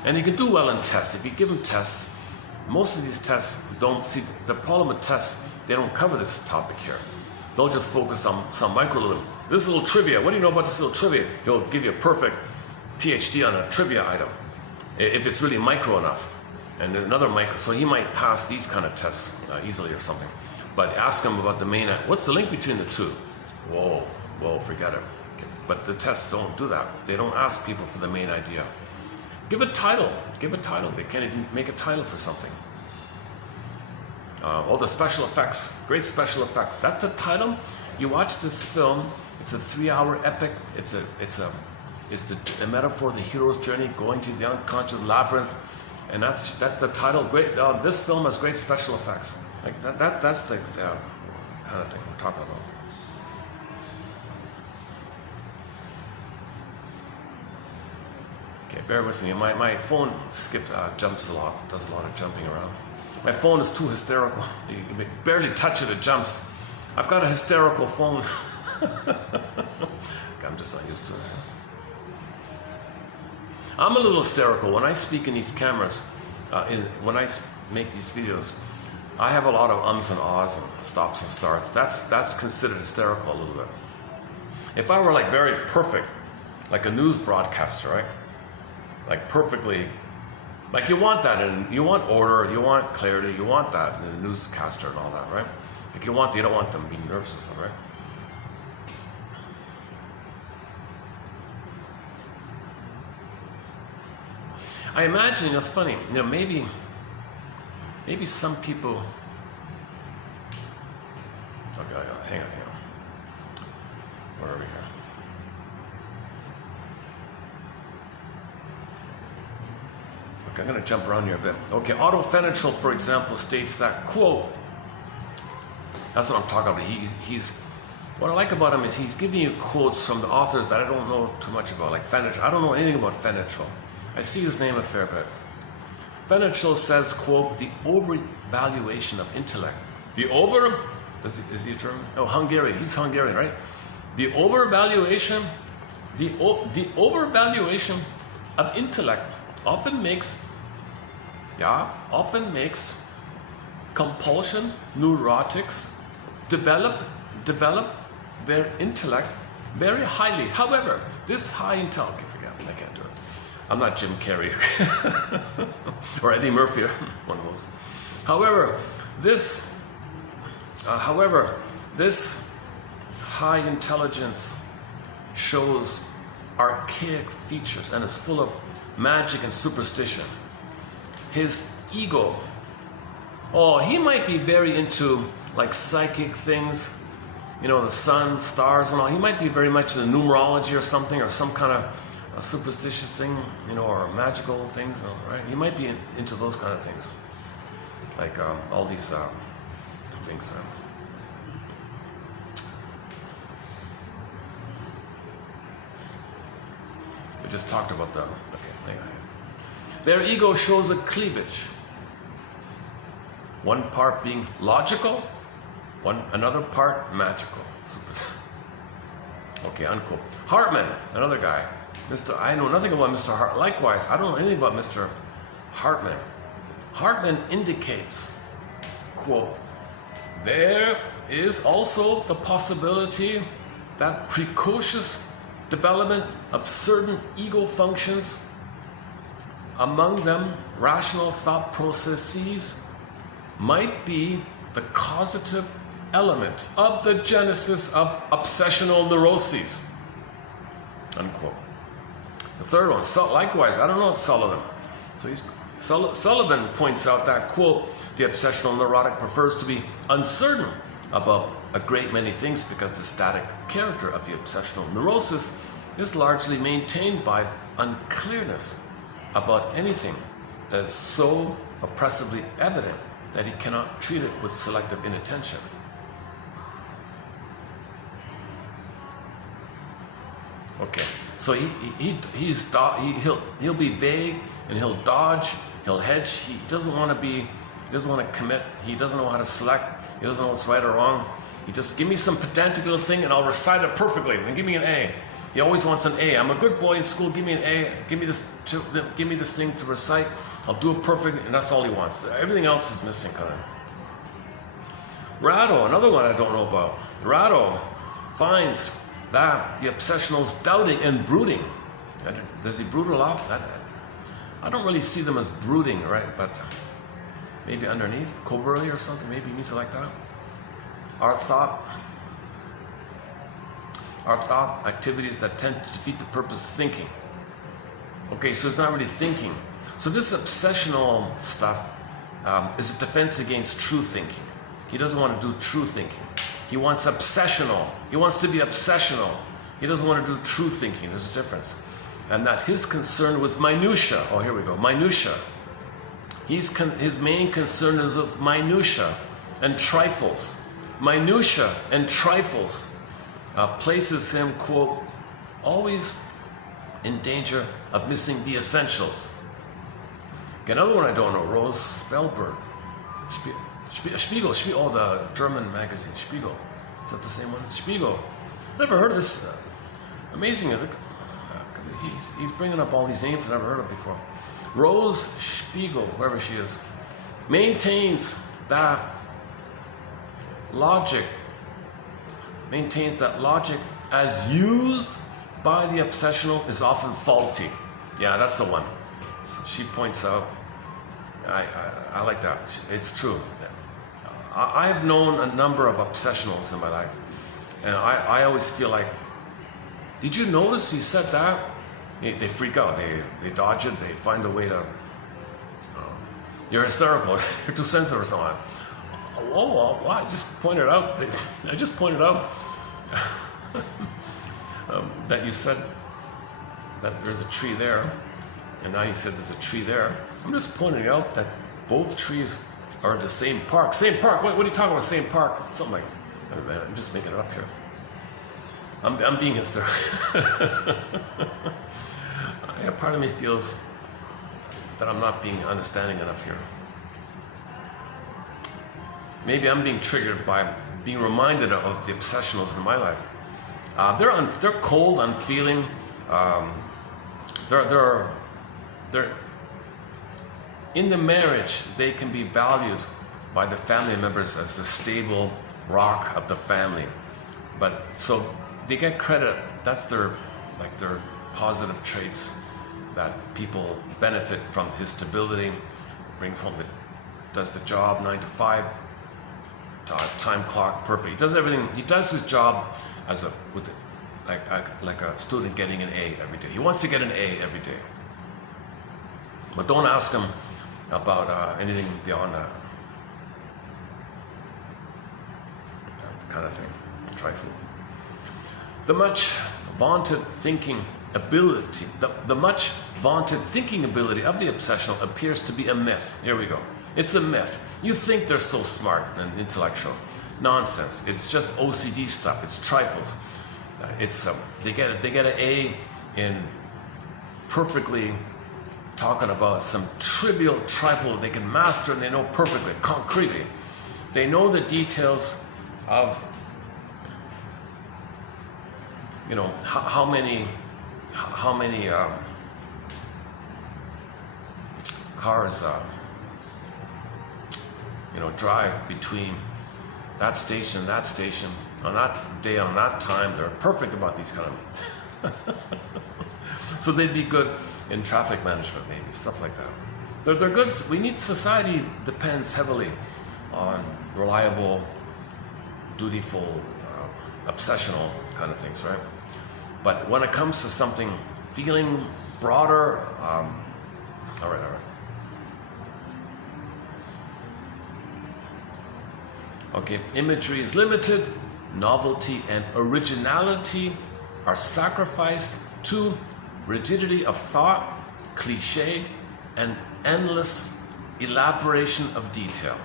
and he can do well in tests. If you give him tests, most of these tests don't see, the problem with tests, they don't cover this topic here. They'll just focus on some micro little, this little trivia. What do you know about this little trivia? They'll give you a perfect PhD on a trivia item, if it's really micro enough. And another micro, so he might pass these kind of tests easily or something. But ask him about the main, what's the link between the two? Whoa, forget it. Okay. But the tests don't do that. They don't ask people for the main idea. Give a title. They can't even make a title for something. The special effects, great special effects. That's the title. You watch this film. It's a 3-hour epic. It's a metaphor of the hero's journey going through the unconscious labyrinth, and that's the title. Great. This film has great special effects. Like that's the kind of thing we're talking about. Okay, bear with me. My phone jumps a lot, does a lot of jumping around. My phone is too hysterical. You can barely touch it, it jumps. I've got a hysterical phone. I'm just not used to it. I'm a little hysterical. When I speak in these cameras, when I make these videos, I have a lot of ums and ahs and stops and starts. That's considered hysterical a little bit. If I were like very perfect, like a news broadcaster, right? Like perfectly, like you want that, and you want order, you want clarity, you want that in the newscaster and all that, right? Like you don't want them being nervous and stuff, right? I imagine, it's funny, maybe some people, Okay, hang on. Where are we here? Okay, I'm going to jump around here a bit. Okay, Otto Fenichel, for example, states that, quote, that's what I'm talking about. He's what I like about him is he's giving you quotes from the authors that I don't know too much about, like Fenichel. I don't know anything about Fenichel. I see his name a fair bit. Fenichel says, quote, the overvaluation of intellect. The over, is he a German? Oh, Hungarian. He's Hungarian, right? The overvaluation of intellect often makes compulsion neurotics develop their intellect very highly. However, this high intellect, I can't do it. I'm not Jim Carrey or Eddie Murphy, one of those. However, this high intelligence shows archaic features and is full of magic and superstition. His ego, he might be very into like psychic things, the sun, stars and all. He might be very much into numerology or something, or some kind of a superstitious thing, or magical things, right? He might be into those kind of things, like all these things. We just talked about them. Okay, hang on. Their ego shows a cleavage. One part being logical, another part magical. Okay, unquote. Hartman, another guy. I know nothing about Mr. Hartman. Likewise, I don't know anything about Mr. Hartman. Hartman indicates, quote, there is also the possibility that precocious development of certain ego functions, among them rational thought processes, might be the causative element of the genesis of obsessional neuroses, unquote. The third one, likewise, I don't know Sullivan. So Sullivan points out that, quote, the obsessional neurotic prefers to be uncertain about a great many things because the static character of the obsessional neurosis is largely maintained by unclearness about anything that is so oppressively evident that he cannot treat it with selective inattention. Okay, so he'll be vague and he'll dodge, he'll hedge. He doesn't want to commit. He doesn't know how to select. He doesn't know what's right or wrong. He just give me some pedantic little thing and I'll recite it perfectly and give me an A. He always wants an A. I'm a good boy in school. Give me an A. Give me this thing to recite. I'll do it perfect, and that's all he wants. Everything else is missing, kind of. Ratto, another one I don't know about. Ratto finds that the obsessional is doubting and brooding. Does he brood a lot? I don't really see them as brooding, right? But maybe underneath, covertly or something. Maybe he means it like that. Our thought activities that tend to defeat the purpose of thinking. Okay, so it's not really thinking. So this obsessional stuff is a defense against true thinking. He doesn't want to do true thinking. He wants obsessional. He wants to be obsessional. He doesn't want to do true thinking. There's a difference. And that his concern with minutia, here we go, minutia. His main concern is with minutia and trifles. Minutia and trifles places him, quote, always in danger of missing the essentials. Okay, another one I don't know, Rose Spellberg. Spiegel, the German magazine, Spiegel. Is that the same one? Spiegel. Never heard of this. Amazing. He's bringing up all these names I've never heard of before. Rose Spiegel, whoever she is, maintains that logic as used by the obsessional is often faulty. Yeah, that's the one. So she points out, I like that. It's true. I have known a number of obsessionals in my life, and I always feel like, did you notice he said that? They freak out, they dodge it, they find a way to, you're hysterical, you're too sensitive or something. well, I just pointed out that you said that there's a tree there, and now you said there's a tree there. I'm just pointing out that both trees are in the same park. Same park? What are you talking about, same park? Something like, I'm just making it up here. I'm being hysterical. Yeah, part of me feels that I'm not being understanding enough here. Maybe I'm being triggered by being reminded of the obsessionals in my life. They're cold, unfeeling. They're in the marriage. They can be valued by the family members as the stable rock of the family. But so they get credit. That's their positive traits, that people benefit from his stability. Brings home does the job 9 to 5. Time clock, perfect. He does everything. He does his job like a student getting an A every day. He wants to get an A every day. But don't ask him about anything beyond that. That kind of thing. Trifling. The much vaunted thinking ability, the much vaunted thinking ability of the obsessional appears to be a myth. Here we go. It's a myth. You think they're so smart and intellectual. Nonsense. It's just OCD stuff. It's trifles. They get an A in perfectly talking about some trivial trifle they can master, and they know perfectly, concretely. They know the details of, how many cars drive between that station and that station on that day, on that time. They're perfect about these kind of so they'd be good in traffic management, maybe, stuff like that. They're good. We need, society depends heavily on reliable, dutiful, obsessional kind of things, right? But when it comes to something feeling broader, all right. Okay, imagery is limited, novelty and originality are sacrificed to rigidity of thought, cliche, and endless elaboration of detail.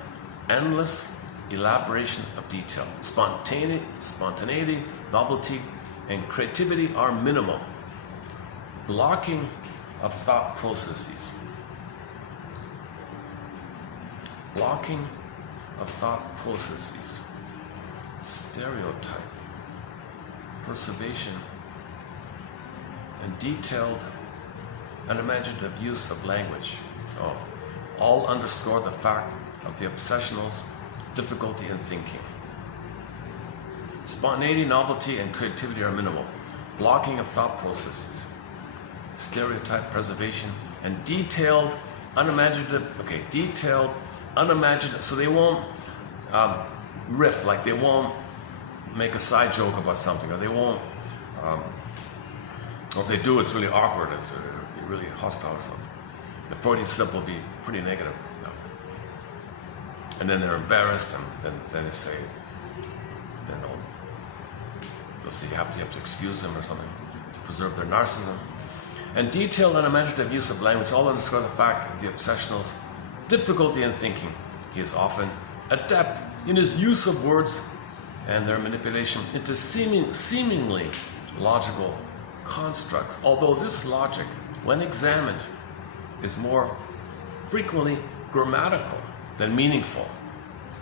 Endless elaboration of detail. Spontaneity, novelty, and creativity are minimal. Blocking of thought processes. Blocking of thought processes. Stereotype. Perseveration. And detailed and imaginative use of language. All underscore the fact of the obsessional's difficulty in thinking. Spontaneity, novelty, and creativity are minimal. Blocking of thought processes. Stereotype, preservation, and detailed, unimaginative. Okay, detailed, unimaginative. So they won't riff, like they won't make a side joke about something, or they won't. Or if they do, it's really awkward. It's really hostile or something. The Freudian slip will be pretty negative. No. And then they're embarrassed, and then they say, then they'll say you have to excuse them or something to preserve their narcissism. And detailed and imaginative use of language all underscore the fact of the obsessional's difficulty in thinking. He is often adept in his use of words and their manipulation into seemingly logical constructs, although this logic, when examined, is more frequently grammatical than meaningful.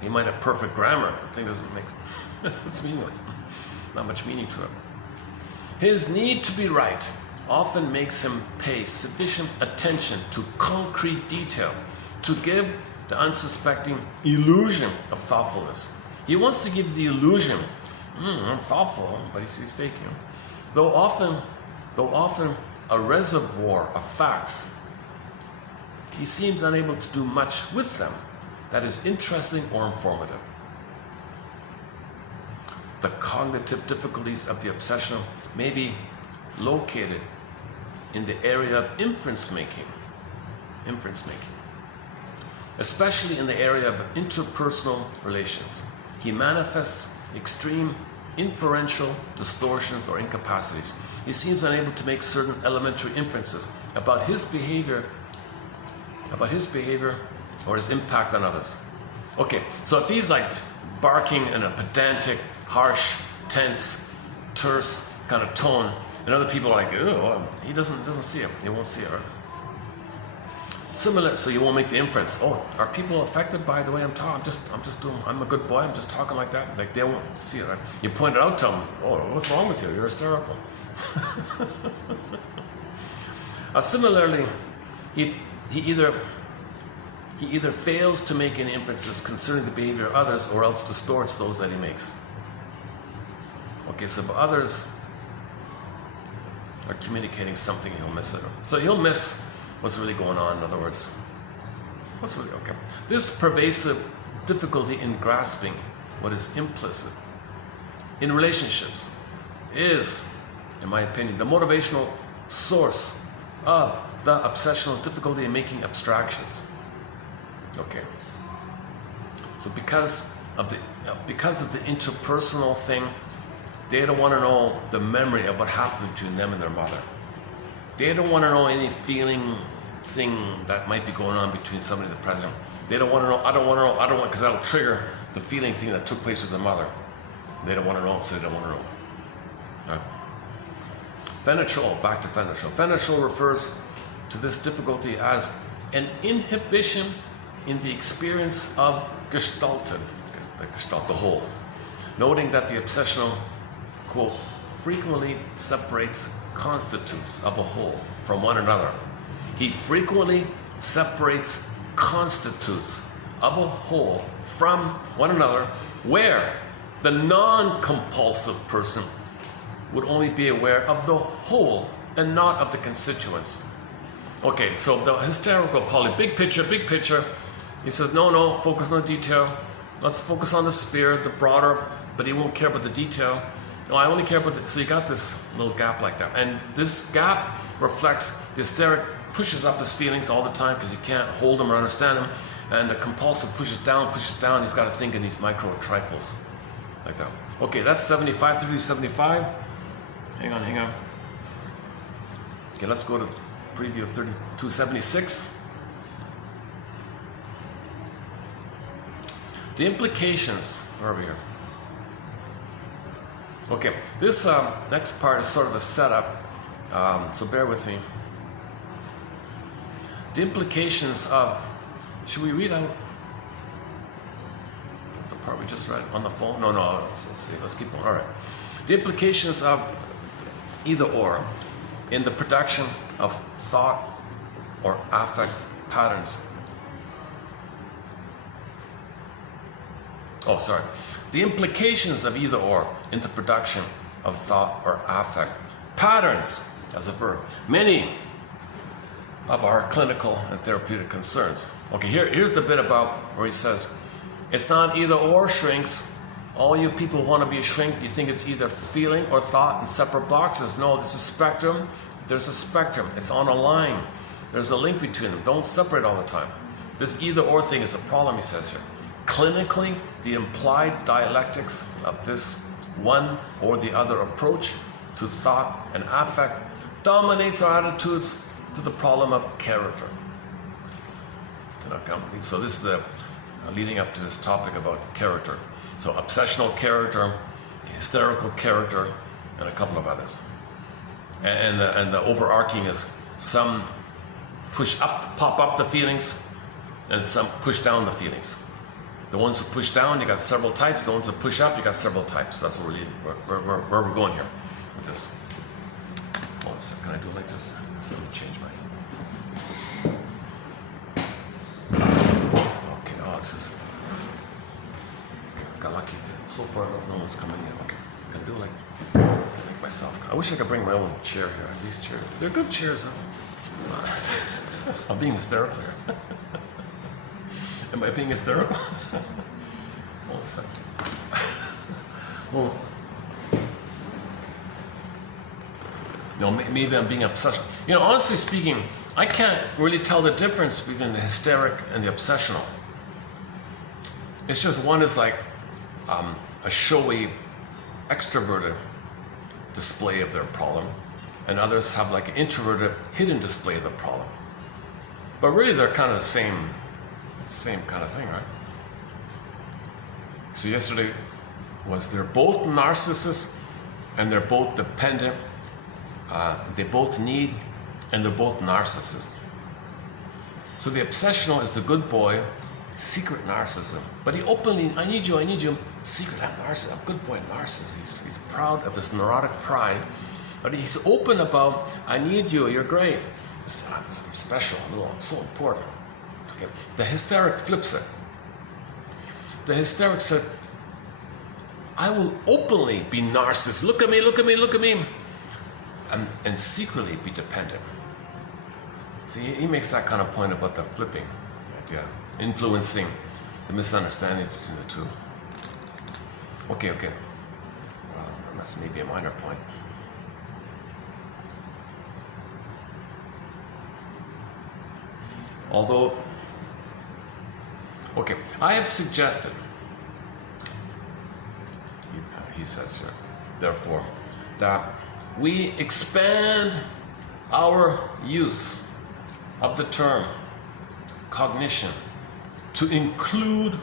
He might have perfect grammar, but the thing doesn't make it's meaningless. Not much meaning to it. His need to be right often makes him pay sufficient attention to concrete detail to give the unsuspecting illusion of thoughtfulness. He wants to give the illusion, I'm thoughtful, but he's faking. Though often a reservoir of facts, he seems unable to do much with them that is interesting or informative. The cognitive difficulties of the obsessional may be located in the area of inference making. especially in the area of interpersonal relations. He manifests extreme inferential distortions or incapacities. He seems unable to make certain elementary inferences about his behavior or his impact on others. Okay, so if he's like barking in a pedantic, harsh, tense, terse kind of tone, and other people are like, oh, he doesn't see it. He won't see it. Right? Similar, so you won't make the inference. Oh, are people affected by the way I'm talking? I'm a good boy. I'm just talking like that. Like they won't see it. Right? You point it out to them. Oh, what's wrong with you? You're hysterical. Similarly, he either fails to make any inferences concerning the behavior of others, or else distorts those that he makes. Okay, so if others are communicating something, he'll miss it. So he'll miss what's really going on, in other words. What's really okay? This pervasive difficulty in grasping what is implicit in relationships is, in my opinion, the motivational source of the obsessional's difficulty in making abstractions. Okay. So because of the interpersonal thing, they don't want to know the memory of what happened between them and their mother. They don't want to know any feeling thing that might be going on between somebody in the present. They don't want to know, I don't want, because that'll trigger the feeling thing that took place with their mother. They don't want to know, so they don't want to know. Right. Fenitrol, back to Fenitrol. Fenitrol refers to this difficulty as an inhibition in the experience of gestalten, the whole, noting that the obsessional, quote, frequently separates constitutes of a whole from one another. He frequently separates constitutes of a whole from one another, where the non-compulsive person would only be aware of the whole and not of the constituents. Okay, so the hysterical poly, big picture, he says, no, focus on the detail. Let's focus on the spirit, the broader, but he won't care about the detail. No, I only care about the, so you got this little gap like that. And this gap reflects the hysteric pushes up his feelings all the time because he can't hold them or understand them. And the compulsive pushes down, he's got to think in these micro trifles. Like that. Okay, that's 75 through 75. Hang on. Okay, let's go to the preview of 3276. The implications, where are we here? Okay, this next part is sort of a setup, so bear with me. The implications of, should we read out the part we just read on the phone? No, let's see, let's keep going. All right. The implications of either or in the production of thought or affect patterns. The implications of either or in the production of thought or affect patterns as a verb. Many of our clinical and therapeutic concerns. Okay, here's the bit about where he says, it's not either or, shrinks. All you people who want to be a shrink, you think it's either feeling or thought in separate boxes. No, there's a spectrum. There's a spectrum. It's on a line. There's a link between them. Don't separate all the time. This either or thing is a problem, he says here. Clinically, the implied dialectics of this one or the other approach to thought and affect dominates our attitudes to the problem of character. So this is the leading up to this topic about character. So obsessional character, hysterical character, and a couple of others. And the overarching is some pop up the feelings, and some push down the feelings. The ones who push down, you got several types. The ones that push up, you got several types. That's what where we're going here with this. One second, can I do it like this? So let me change my. Okay, this is. Got lucky. So far, no one's coming in. Okay, can I do it like myself? I wish I could bring my own chair here. These chairs, they're good chairs, though. I'm being hysterical here. Am I being hysterical? Hold a second. Well, no, maybe I'm being obsessive. Honestly speaking, I can't really tell the difference between the hysteric and the obsessional. It's just one is like a showy, extroverted display of their problem, and others have like an introverted, hidden display of the problem. But really, they're kind of the same kind of thing, right? So yesterday was they're both narcissists and they're both dependent. They both need, and they're both narcissists. So the obsessional is the good boy, secret narcissism. But he openly, I need you, secret, I'm narcissist, I'm good boy, narcissist. He's proud of this neurotic pride. But he's open about, I need you, you're great. I'm special, I'm so important. Okay. The hysteric flips it. The hysteric said, I will openly be narcissist. Look at me, look at me, look at me. And secretly be dependent. See, he makes that kind of point about the flipping idea, influencing the misunderstanding between the two. Okay. Well, that's maybe a minor point. Although, okay, I have suggested, he says here, therefore, that we expand our use of the term cognition to include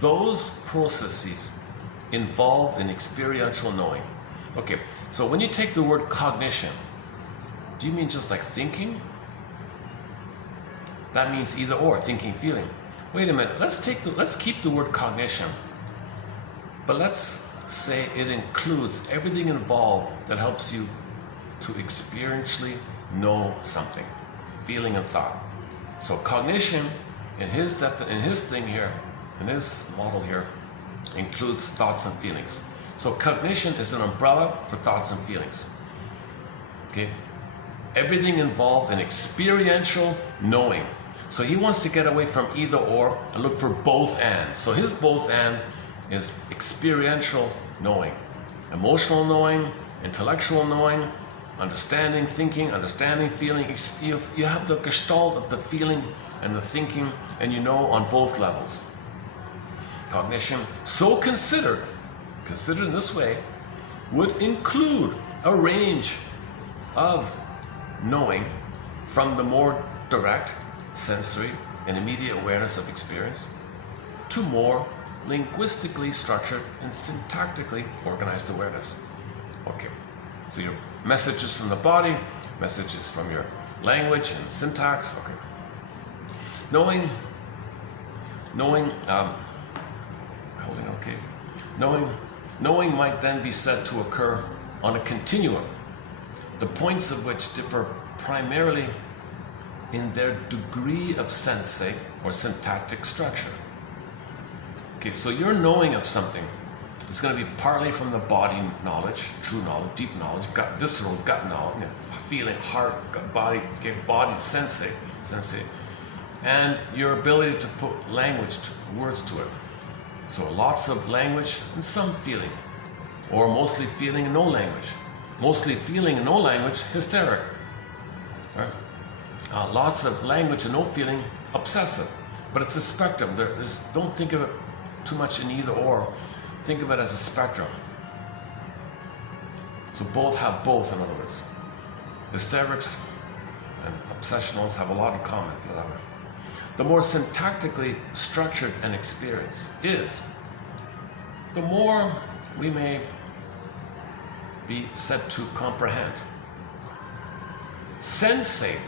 those processes involved in experiential knowing. Okay, so when you take the word cognition, do you mean just like thinking? That means either or, thinking, feeling. Wait a minute, let's keep the word cognition, but let's say it includes everything involved that helps you to experientially know something, feeling and thought. So cognition, in his thing here, in his model here, includes thoughts and feelings. So cognition is an umbrella for thoughts and feelings. Okay, everything involved in experiential knowing. So he wants to get away from either or and look for both and. So his both and is experiential knowing, emotional knowing, intellectual knowing, understanding, thinking, understanding, feeling. You have the gestalt of the feeling and the thinking, and you know on both levels. Cognition, so considered in this way, would include a range of knowing from the more direct, sensory, and immediate awareness of experience to more linguistically structured and syntactically organized awareness. Okay, so your messages from the body, messages from your language and syntax. Okay, knowing might then be said to occur on a continuum, the points of which differ primarily in their degree of sensate or syntactic structure. Okay, so your knowing of something is going to be partly from the body knowledge, true knowledge, deep knowledge, visceral gut knowledge, feeling, heart, gut, body, okay, body, sensate, and your ability to put language, words to it. So lots of language and some feeling, or mostly feeling and no language. Mostly feeling and no language, hysteric. Right? Lots of language and no feeling, obsessive. But it's a spectrum. Don't think of it too much in either or. Think of it as a spectrum. So both have both, in other words. Hysterics and obsessionals have a lot in common. The more syntactically structured an experience is, the more we may be said to comprehend. Sensate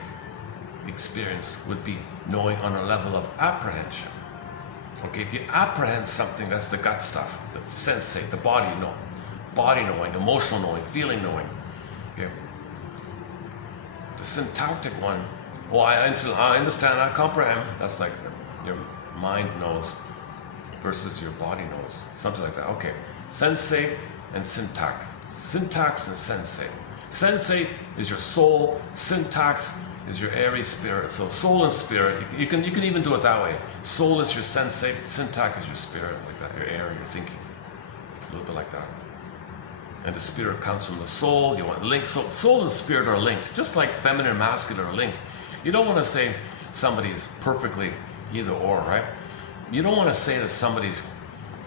experience would be knowing on a level of apprehension. Okay, if you apprehend something, that's the gut stuff, the sensate, the body knowing, emotional knowing, feeling knowing. Okay. The syntactic one, well, I understand, I comprehend. That's like your mind knows versus your body knows, something like that. Okay, sensate and syntax. Syntax and sensate. Sensate is your soul. Syntax is your airy spirit. So soul and spirit, you can even do it that way. Soul is your sensate, syntax is your spirit, like that, your air, your thinking. It's a little bit like that. And the spirit comes from the soul. You want link. So soul and spirit are linked, just like feminine and masculine are linked. You don't want to say somebody's perfectly either or, right? You don't want to say that somebody's.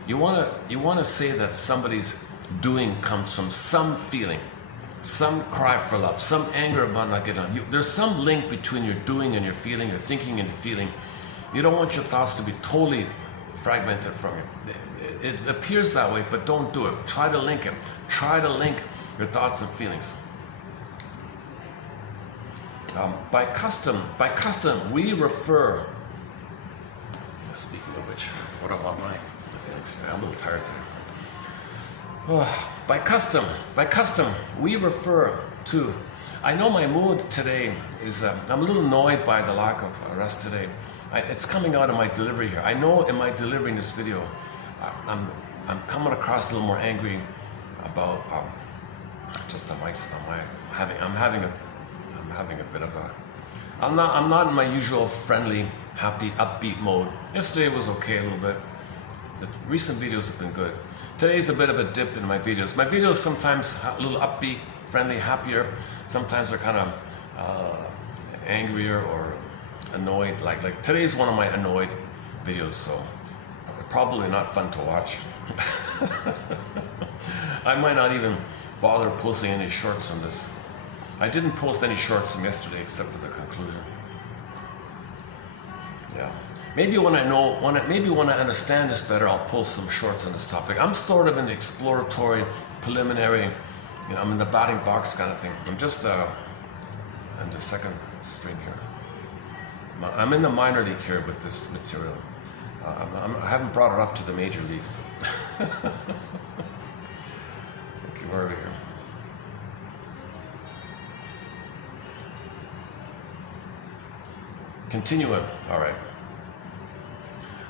You want to say that somebody's doing comes from some feeling, some cry for love, some anger about not getting on. There's some link between your doing and your feeling, your thinking and your feeling. You don't want your thoughts to be totally fragmented from you. It appears that way, but don't do it. Try to link it. Try to link your thoughts and feelings. By custom, we refer. Speaking of which, what about my feelings? I'm a little tired today. By custom, we refer to. I know my mood today is. I'm a little annoyed by the lack of rest today. It's coming out in my delivery here. I know in my delivery in this video, I'm coming across a little more angry about I'm having a bit of a. I'm not in my usual friendly, happy, upbeat mode. Yesterday was okay a little bit. The recent videos have been good. Today's a bit of a dip in my videos. My videos sometimes a little upbeat, friendly, happier. Sometimes they're kind of angrier or annoyed. Like today's one of my annoyed videos, so probably not fun to watch. I might not even bother posting any shorts from this. I didn't post any shorts from yesterday except for the conclusion. Yeah. Maybe when I understand this better, I'll post some shorts on this topic. I'm sort of in the exploratory, preliminary, I'm in the batting box kind of thing. I'm just in the second string here. I'm in the minor league here with this material. I haven't brought it up to the major leagues. Okay, where are we here? Continuum, all right.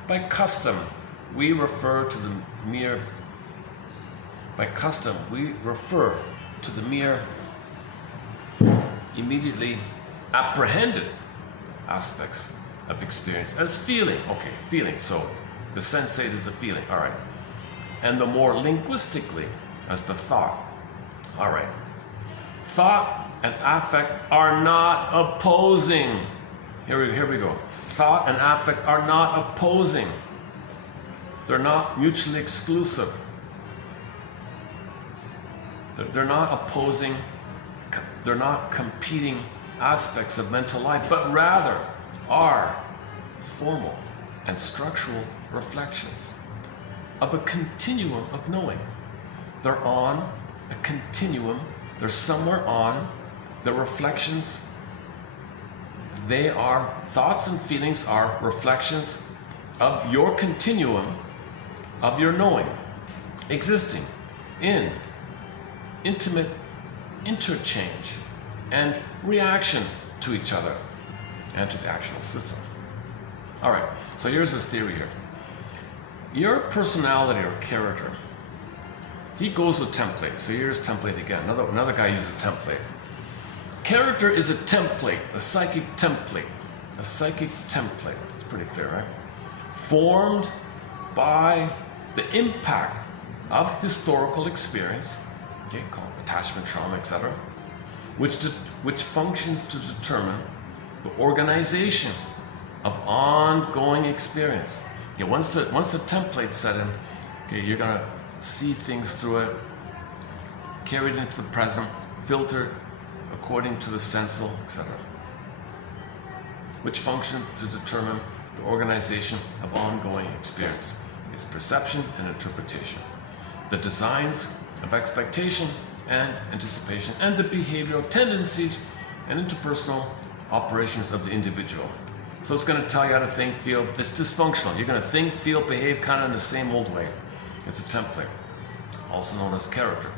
By custom, we refer to the mere. By custom, we refer to the mere immediately apprehended aspects of experience as feeling. Okay, feeling. So the sensate is the feeling. All right. And the more linguistically as the thought. All right. Thought and affect are not opposing. Here we go. Thought and affect are not opposing. They're not mutually exclusive. They're not opposing, they're not competing aspects of mental life, but rather are formal and structural reflections of a continuum of knowing. They're on a continuum, they're somewhere on the reflections. They are, thoughts and feelings are reflections of your continuum of your knowing, existing in intimate interchange and reaction to each other and to the actual system. All right, so here's this theory here. Your personality or character, he goes with template. So here's template again. Another guy uses template. Character is a template, a psychic template. A psychic template. It's pretty clear, right? Formed by the impact of historical experience, okay, called attachment, trauma, etc., which functions to determine the organization of ongoing experience. Okay, once the template's set in, okay, you're gonna see things through it, carried into the present, filtered according to the stencil, etc., which function to determine the organization of ongoing experience, its perception and interpretation, the designs of expectation and anticipation, and the behavioral tendencies and interpersonal operations of the individual. So it's going to tell you how to think, feel. It's dysfunctional. You're going to think, feel, behave kind of in the same old way. It's a template, also known as character.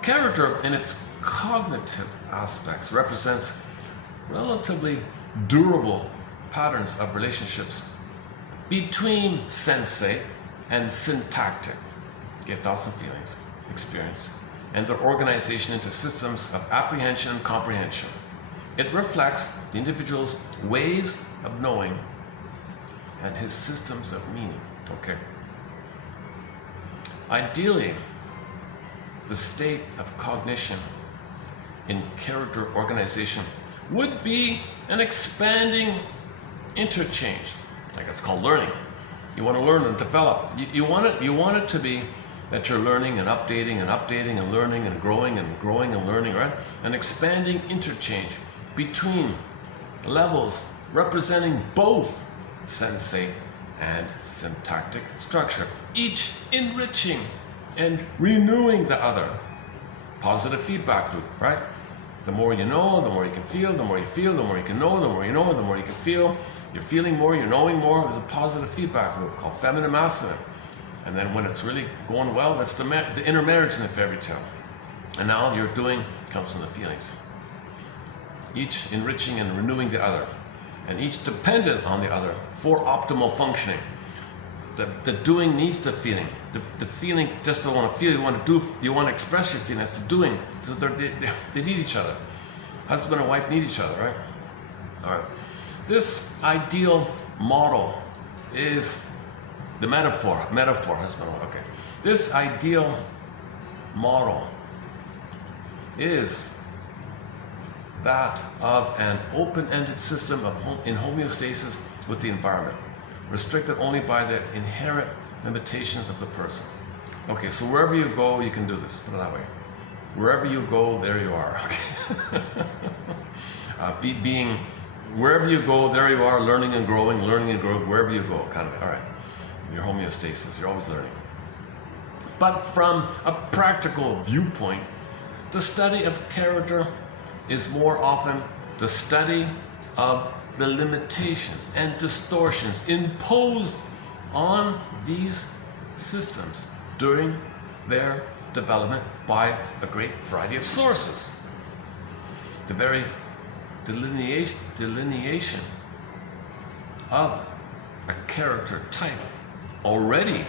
Character, in its cognitive aspects, represents relatively durable patterns of relationships between sensate and syntactic, okay, thoughts and feelings, experience, and their organization into systems of apprehension and comprehension. It reflects the individual's ways of knowing and his systems of meaning. Okay. Ideally, the state of cognition in character organization would be an expanding interchange. Like it's called learning. You want to learn and develop. You want it to be that you're learning and updating and learning and growing and learning, right? An expanding interchange between levels representing both sensate and syntactic structure, each enriching and renewing the other. Positive feedback loop, right? The more you know, the more you can feel, the more you feel, the more you can know, the more you know, the more you can feel. You're feeling more, you're knowing more. There's a positive feedback loop called feminine masculine. And then when it's really going well, that's the inner marriage in the fairy tale. And now your doing comes from the feelings. Each enriching and renewing the other, and each dependent on the other for optimal functioning. The doing needs the feeling. The feeling just don't want to feel. You want to do. You want to express your feelings. The doing. So they need each other. Husband and wife need each other, right? All right. This ideal model is the metaphor. Husband and wife. Okay. This ideal model is that of an open-ended system in homeostasis with the environment, restricted only by the inherent limitations of the person. Okay, so wherever you go, you can do this. Put it that way. Wherever you go, there you are. Okay. Being wherever you go, there you are, learning and growing, wherever you go, kind of. All right. Your homeostasis. You're always learning. But from a practical viewpoint, the study of character is more often the study of the limitations and distortions imposed on these systems during their development by a great variety of sources. The very delineation of a character type already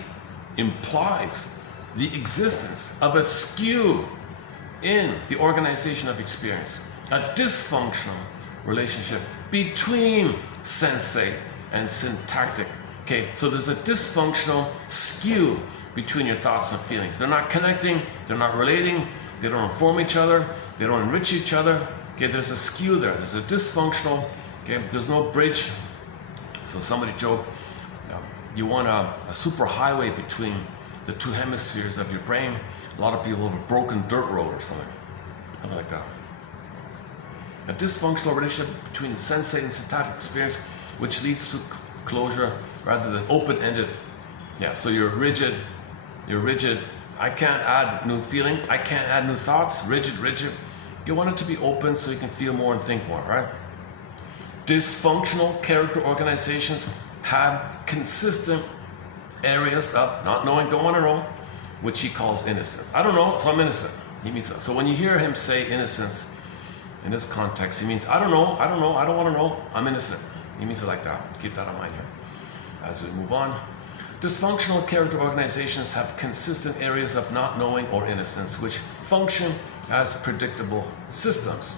implies the existence of a skew in the organization of experience, a dysfunctional relationship between sensate and syntactic. Okay, so there's a dysfunctional skew between your thoughts and feelings. They're not connecting, they're not relating, they don't inform each other, they don't enrich each other. Okay, there's a skew there, there's a dysfunctional, okay, there's no bridge. So somebody joked, you want a super highway between the two hemispheres of your brain. A lot of people have a broken dirt road or something like that. A dysfunctional relationship between the sensate and syntactic experience, which leads to closure rather than open-ended. Yeah, so you're rigid. I can't add new feeling. I can't add new thoughts. Rigid. You want it to be open so you can feel more and think more, right? Dysfunctional character organizations have consistent areas of not knowing, don't want to know, which he calls innocence. I don't know, so I'm innocent. He means that. So when you hear him say innocence in this context, he means I don't know, I don't want to know, I'm innocent. He means it like that. Keep that in mind here as we move on. Dysfunctional character organizations have consistent areas of not knowing or innocence, which function as predictable systems.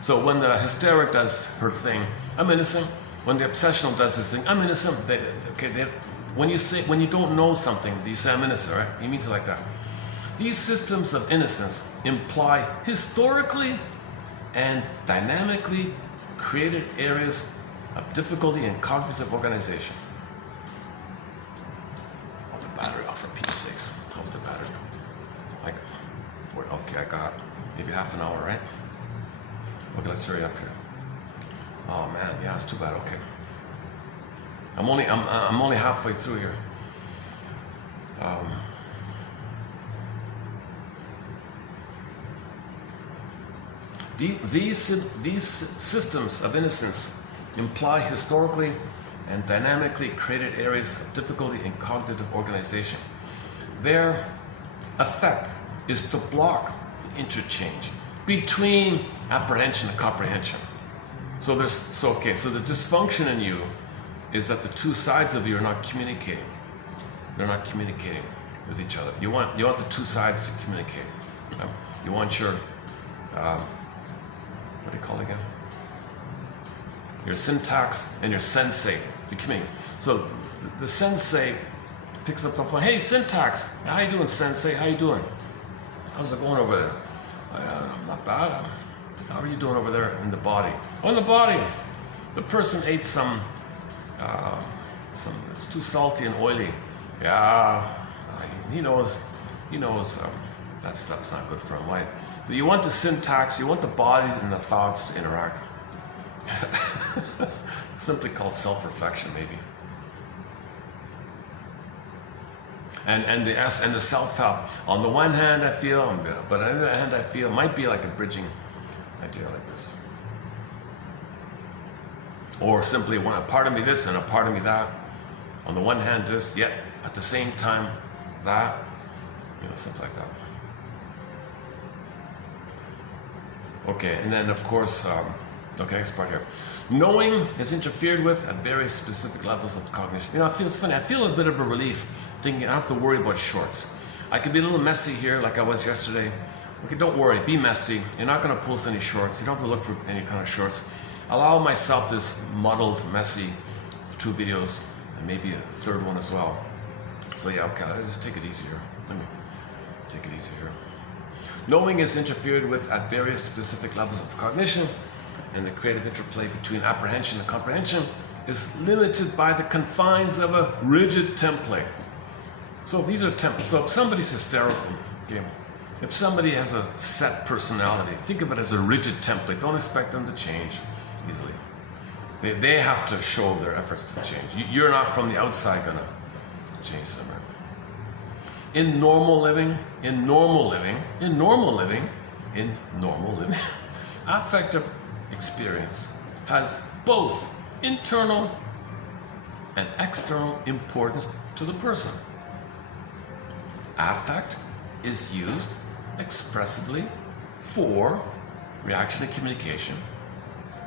So when the hysteric does her thing, I'm innocent. When the obsessional does his thing, I'm innocent. When you don't know something, you say I'm innocent, right? He means it like that. These systems of innocence imply historically and dynamically created areas of difficulty in cognitive organization. How's the battery off for Pete's sakes? How's the battery? Okay, I got maybe half an hour, right? Okay, let's hurry up here. Oh man, yeah, it's too bad. Okay, I'm only halfway through here. These systems of innocence imply historically and dynamically created areas of difficulty in cognitive organization. Their effect is to block the interchange between apprehension and comprehension. So the dysfunction in you is that the two sides of you are not communicating. They're not communicating with each other. You want the two sides to communicate. You want your what do you call it again? Your syntax and your sensate to communicate. So the sensate picks up the phone. Hey, syntax. How you doing, sensei? How you doing? How's it going over there? Not bad. How are you doing over there in the body? Oh, in the body. The person ate some, it's too salty and oily. Yeah, he knows that stuff's not good for him, right? So you want the syntax, you want the body and the thoughts to interact. Simply called self-reflection, maybe. And the self-help. On the one hand, I feel, but on the other hand, I feel might be like a bridging idea like this. Or simply a part of me this and a part of me that. On the one hand, this, yet at the same time, that. Something like that. Okay, and then of course, next part here. Knowing is interfered with at very specific levels of cognition. It feels funny. I feel a bit of a relief thinking I don't have to worry about shorts. I could be a little messy here like I was yesterday. Okay, don't worry, be messy. You're not going to post any shorts. You don't have to look for any kind of shorts. Allow myself this muddled, messy 2 videos and maybe a 3rd one as well. So yeah, okay, I'll just take it easy here. Let me take it easy here. Knowing is interfered with at various specific levels of cognition, and the creative interplay between apprehension and comprehension is limited by the confines of a rigid template. So these are templates. So if somebody's hysterical, okay, if somebody has a set personality, think of it as a rigid template. Don't expect them to change easily. They have to show their efforts to change. You're not from the outside gonna change them. In normal living, affective experience has both internal and external importance to the person. Affect is used expressively for reaction and communication,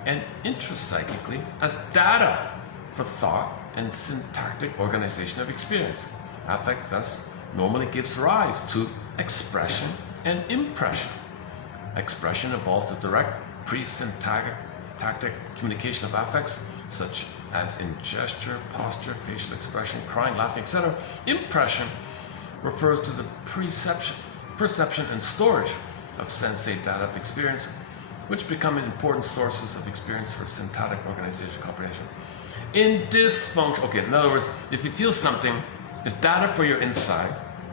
and intrapsychically as data for thought and syntactic organization of experience. Affect thus normally gives rise to expression and impression. Expression involves the direct pre-syntactic communication of affects, such as in gesture, posture, facial expression, crying, laughing, etc. Impression refers to the perception and storage of sensate data of experience, which become important sources of experience for syntactic organization comprehension. In dysfunction, okay, in other words, if you feel something, it's data for your inside,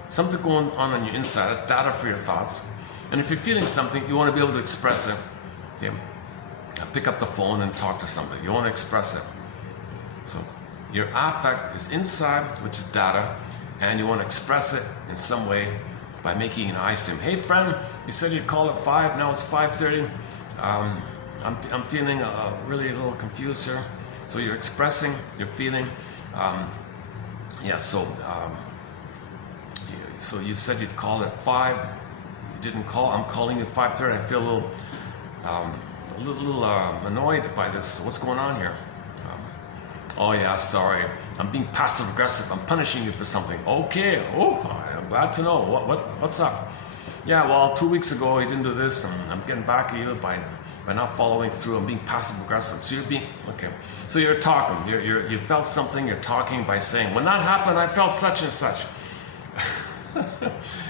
something going on your inside, that's data for your thoughts. And if you're feeling something, you want to be able to express it. Okay. Pick up the phone and talk to somebody. You want to express it. So your affect is inside, which is data, and you want to express it in some way by making an eye stim. Hey friend, you said you'd call at 5, now it's 5:30. I'm feeling really a little confused here. So you're expressing, you're feeling. So you said you'd call at 5. You didn't call. I'm calling at 5:30. I feel a little annoyed by this. What's going on here? Oh yeah, sorry. I'm being passive aggressive. I'm punishing you for something. Okay. Oh, I'm glad to know. What's up? Yeah. Well, 2 weeks ago you didn't do this, and I'm getting back at you by not following through. I'm being passive aggressive. So you're being okay. So you're talking. You felt something. You're talking by saying, when that happened, I felt such and such.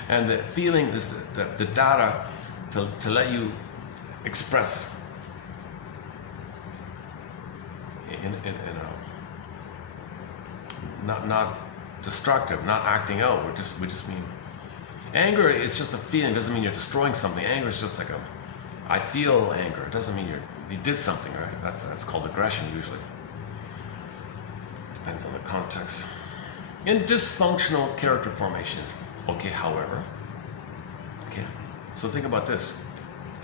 And the feeling is the data to let you express in not destructive, not acting out. We just mean anger is just a feeling. It doesn't mean you're destroying something. Anger is just like I feel anger. It doesn't mean you did something, right? That's called aggression usually. Depends on the context. In dysfunctional character formations. Okay, however, so think about this.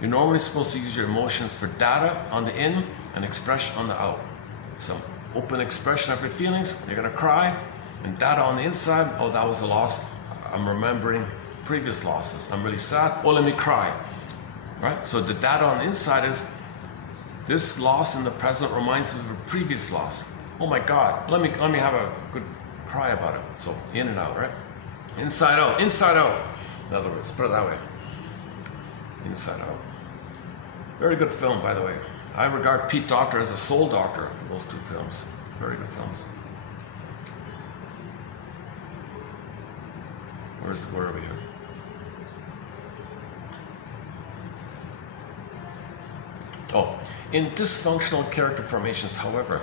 You're normally supposed to use your emotions for data on the in and expression on the out. So open expression of your feelings, you're gonna cry, and data on the inside, oh, that was a loss. I'm remembering previous losses. I'm really sad, oh, let me cry, right? So the data on the inside is, this loss in the present reminds me of a previous loss. Oh my God, let me have a good cry about it. So in and out, right? Inside out, inside out. In other words, put it that way. Inside Out. Very good film, by the way. I regard Pete Docter as a soul doctor for those 2 films. Very good films. Where are we here? Oh, in dysfunctional character formations, however,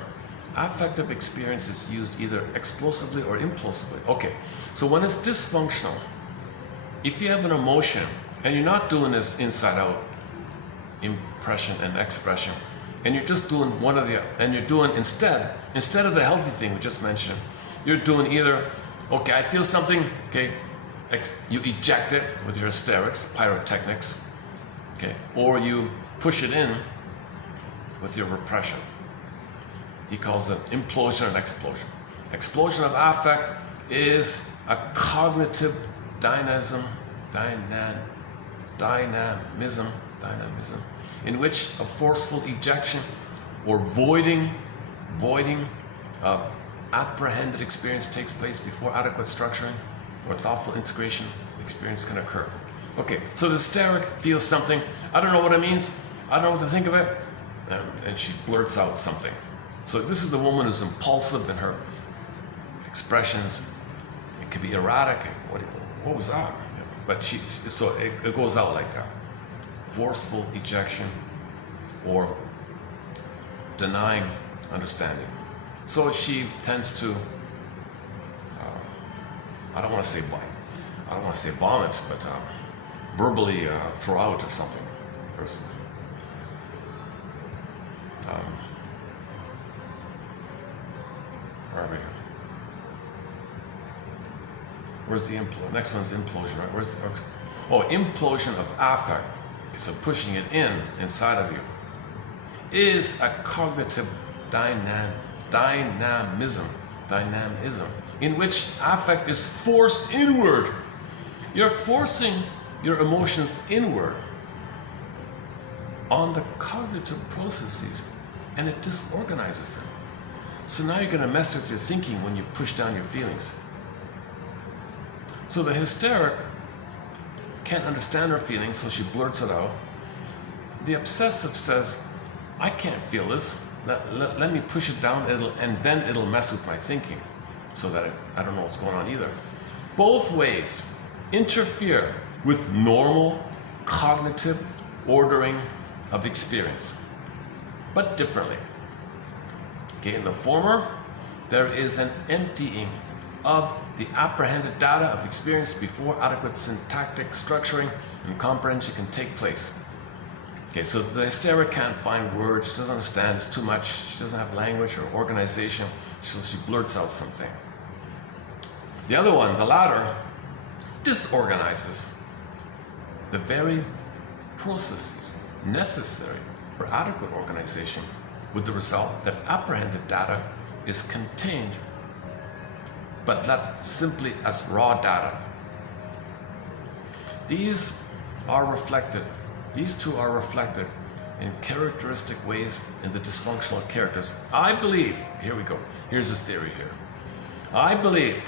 affective experience is used either explosively or implosively. Okay, so when it's dysfunctional, if you have an emotion and you're not doing this inside out impression and expression, and you're just doing one of the, and you're doing instead of the healthy thing we just mentioned, you're doing either, okay, I feel something, okay, you eject it with your hysterics, pyrotechnics, okay, or you push it in with your repression. He calls it implosion and explosion. Explosion of affect is a cognitive dynamism, in which a forceful ejection or voiding of apprehended experience takes place before adequate structuring or thoughtful integration experience can occur. Okay, so the hysteric feels something, I don't know what it means, I don't know what to think of it, and she blurts out something. So this is the woman who's impulsive in her expressions. It could be erratic. What was that? But so it goes out like that. Forceful ejection or denying understanding. So she tends to, I don't want to say vomit, but verbally throw out or something. Where are we? Where's the implosion? Next one's implosion, right? Where's the, oh, implosion of affect. So pushing it inside of you is a cognitive dynamism in which affect is forced inward. You're forcing your emotions inward on the cognitive processes, and it disorganizes them. So now you're going to mess with your thinking when you push down your feelings. So the hysteric can't understand her feelings, so she blurts it out. The obsessive says, I can't feel this. Let me push it down, and then it'll mess with my thinking, so that I don't know what's going on either. Both ways interfere with normal cognitive ordering of experience, but differently. Okay, in the former, there is an emptying of the apprehended data of experience before adequate syntactic structuring and comprehension can take place. Okay, so the hysteric can't find words, she doesn't understand, it's too much, she doesn't have language or organization, so she blurts out something. The other one, the latter, disorganizes the very processes necessary for adequate organization, with the result that apprehended data is contained but not simply as raw data. These two are reflected in characteristic ways in the dysfunctional characters. I believe, here we go, here's his theory here. I believe,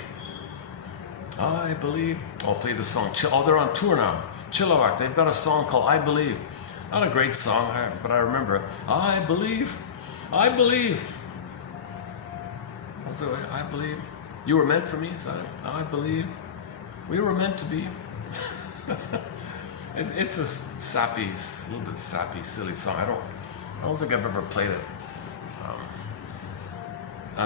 I'll play the song. Oh, they're on tour now. Chilliwack, they've got a song called I Believe. Not a great song, but I remember it. I believe. What's it? I believe. You were meant for me, is that it? I believe. We were meant to be. It's a sappy, a little bit sappy, silly song. I don't think I've ever played it.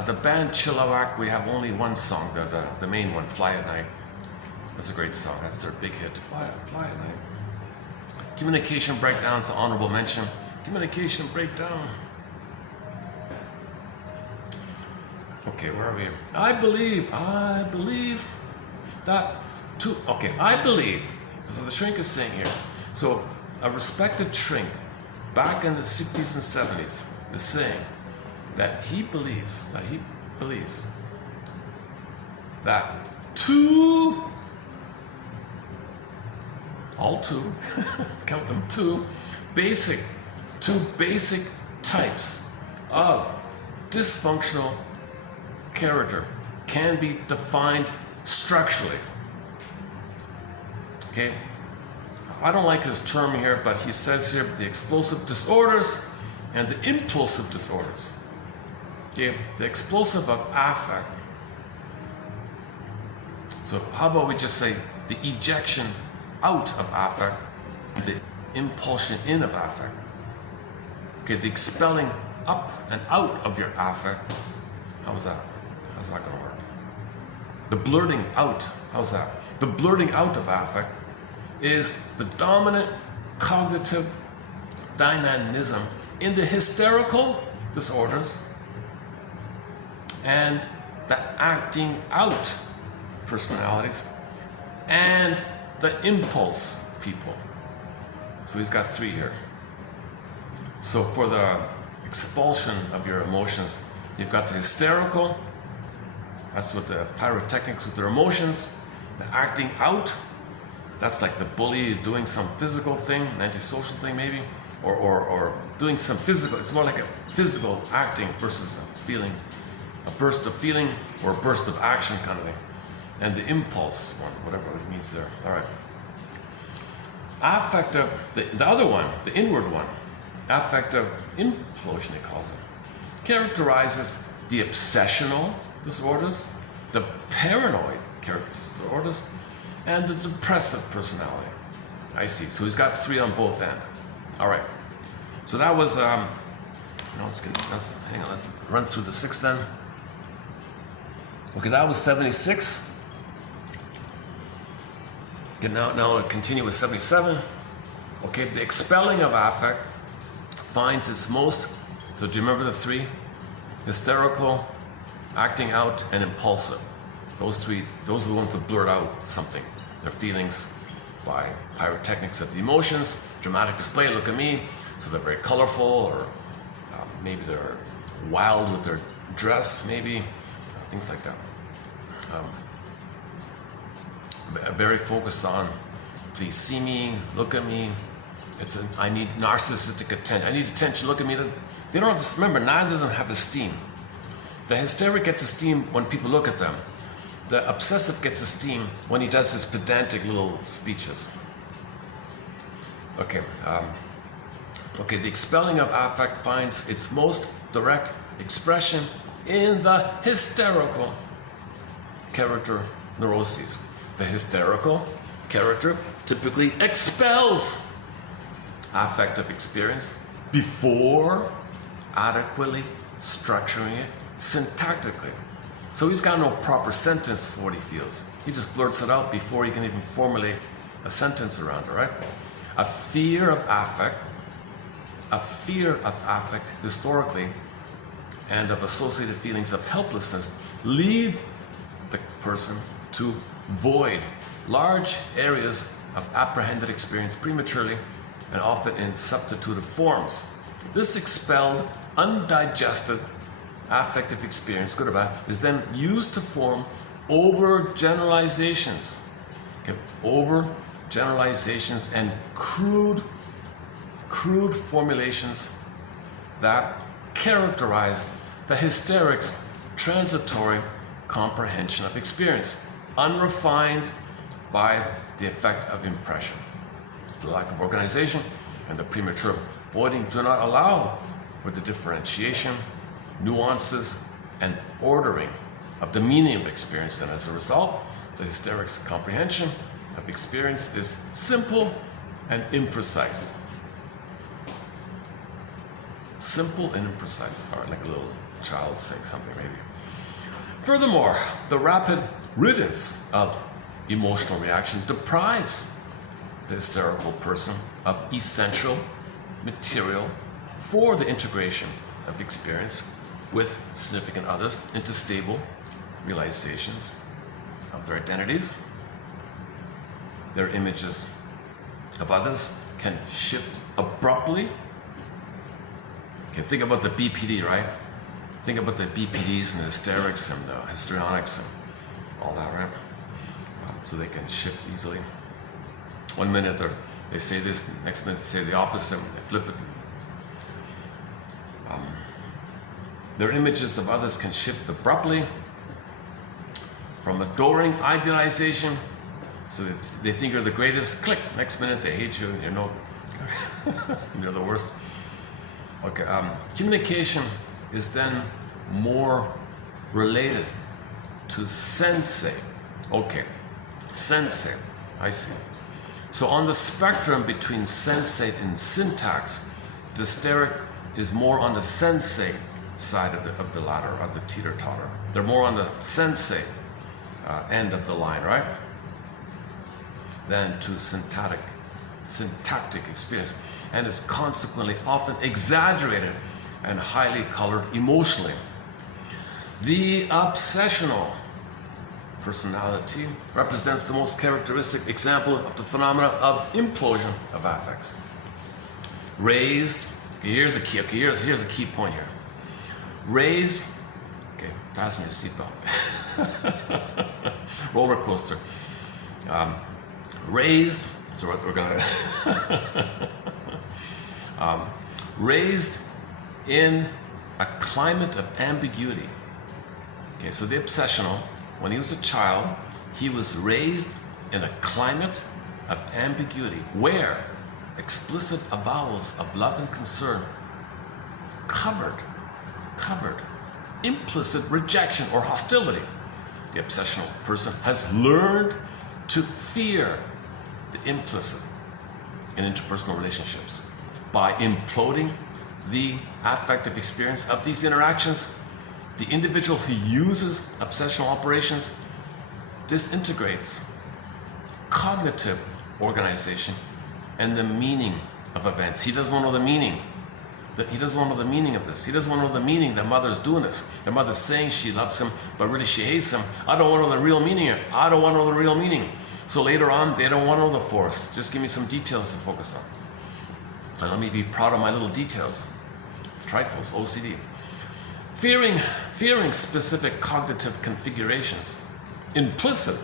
The band Chilliwack, we have only one song, the main one, Fly at Night. That's a great song. That's their big hit. Fly at Night. Communication breakdown's an honorable mention. Communication breakdown. Okay, where are we? I believe that okay, I believe. So the shrink is saying here. So a respected shrink back in the 60s and 70s is saying that he believes that two basic types of dysfunctional character can be defined structurally. Okay, I don't like his term here, but he says here the explosive disorders and the impulsive disorders. Okay, the explosive of affect. So how about we just say the ejection out of affect and the impulsion in of affect. Okay, the expelling up and out of your affect, how's that? How's that gonna work? The blurting out, how's that? The blurting out of affect is the dominant cognitive dynamism in the hysterical disorders and the acting out personalities and the impulse people. So he's got 3 here. So for the expulsion of your emotions, you've got the hysterical, that's what the pyrotechnics with their emotions. The acting out, that's like the bully doing some physical thing, antisocial thing maybe, or doing some physical, it's more like a physical acting versus a feeling, a burst of feeling or a burst of action kind of thing. And the impulse one, whatever it means there. All right. Affective, the other one, the inward one, affective implosion, he calls it, characterizes the obsessional disorders, the paranoid character disorders, and the depressive personality. I see. So he's got 3 on both ends. All right. So that was, hang on, let's run through the 6 then. Okay, that was 76. Okay, now we'll continue with 77. Okay, the expelling of affect finds its most, so do you remember the 3? Hysterical, acting out, and impulsive. Those 3, those are the ones that blurt out something, their feelings by pyrotechnics of the emotions, dramatic display, look at me, so they're very colorful, or maybe they're wild with their dress, maybe, things like that. Very focused on, please see me, look at me. I need narcissistic attention. I need attention, look at me. They don't have this, remember, neither of them have esteem. The hysteric gets esteem when people look at them. The obsessive gets esteem when he does his pedantic little speeches. Okay, okay, the expelling of affect finds its most direct expression in the hysterical character neuroses. The hysterical character typically expels affective experience before adequately structuring it syntactically. So he's got no proper sentence for what he feels. He just blurts it out before he can even formulate a sentence around it, right? A fear of affect historically, and of associated feelings of helplessness lead the person to void large areas of apprehended experience prematurely and often in substituted forms. This expelled, undigested affective experience, good or bad, is then used to form overgeneralizations. Okay, overgeneralizations and crude formulations that characterize the hysteric's transitory comprehension of experience, unrefined by the effect of impression. The lack of organization and the premature voiding do not allow for the differentiation, nuances, and ordering of the meaning of experience, and as a result, the hysteric's comprehension of experience is simple and imprecise. Simple and imprecise, or like a little child saying something maybe. Furthermore, the rapid riddance of emotional reaction deprives the hysterical person of essential material for the integration of experience with significant others into stable realizations of their identities. Their images of others can shift abruptly. Okay, think about the BPD, right? Think about the BPDs and the hysterics and the histrionics and all that, right? So they can shift easily. One minute they say this, next minute they say the opposite, they flip it. Their images of others can shift abruptly from adoring idealization, so they think you're the greatest, click, next minute they hate you, you're you're the worst. Okay, communication is then more related to sensate. Okay, sensate, I see. So on the spectrum between sensate and syntax, the hysteric is more on the sensate side of the ladder, of the teeter-totter. They're more on the sensate end of the line, right? Than to syntactic experience, and is consequently often exaggerated and highly colored emotionally. The obsessional personality represents the most characteristic example of the phenomena of implosion of affects. Raised, okay, here's a key point here. Raised, okay, fasten your seatbelt. Roller coaster. Raised, so we're gonna raised in a climate of ambiguity. Okay, so the obsessional, when he was a child, he was raised in a climate of ambiguity where explicit avowals of love and concern covered implicit rejection or hostility. The obsessional person has learned to fear the implicit in interpersonal relationships. By imploding the affective experience of these interactions, the individual who uses obsessional operations disintegrates cognitive organization and the meaning of events. He doesn't want to know the meaning. He doesn't want to know the meaning of this. He doesn't want to know the meaning that mother's doing this. That mother's saying she loves him, but really she hates him. I don't want to know the real meaning here. I don't want to know the real meaning. So later on, they don't want to know the force. Just give me some details to focus on. And let me be proud of my little details. Trifles, OCD. Fearing specific cognitive configurations implicit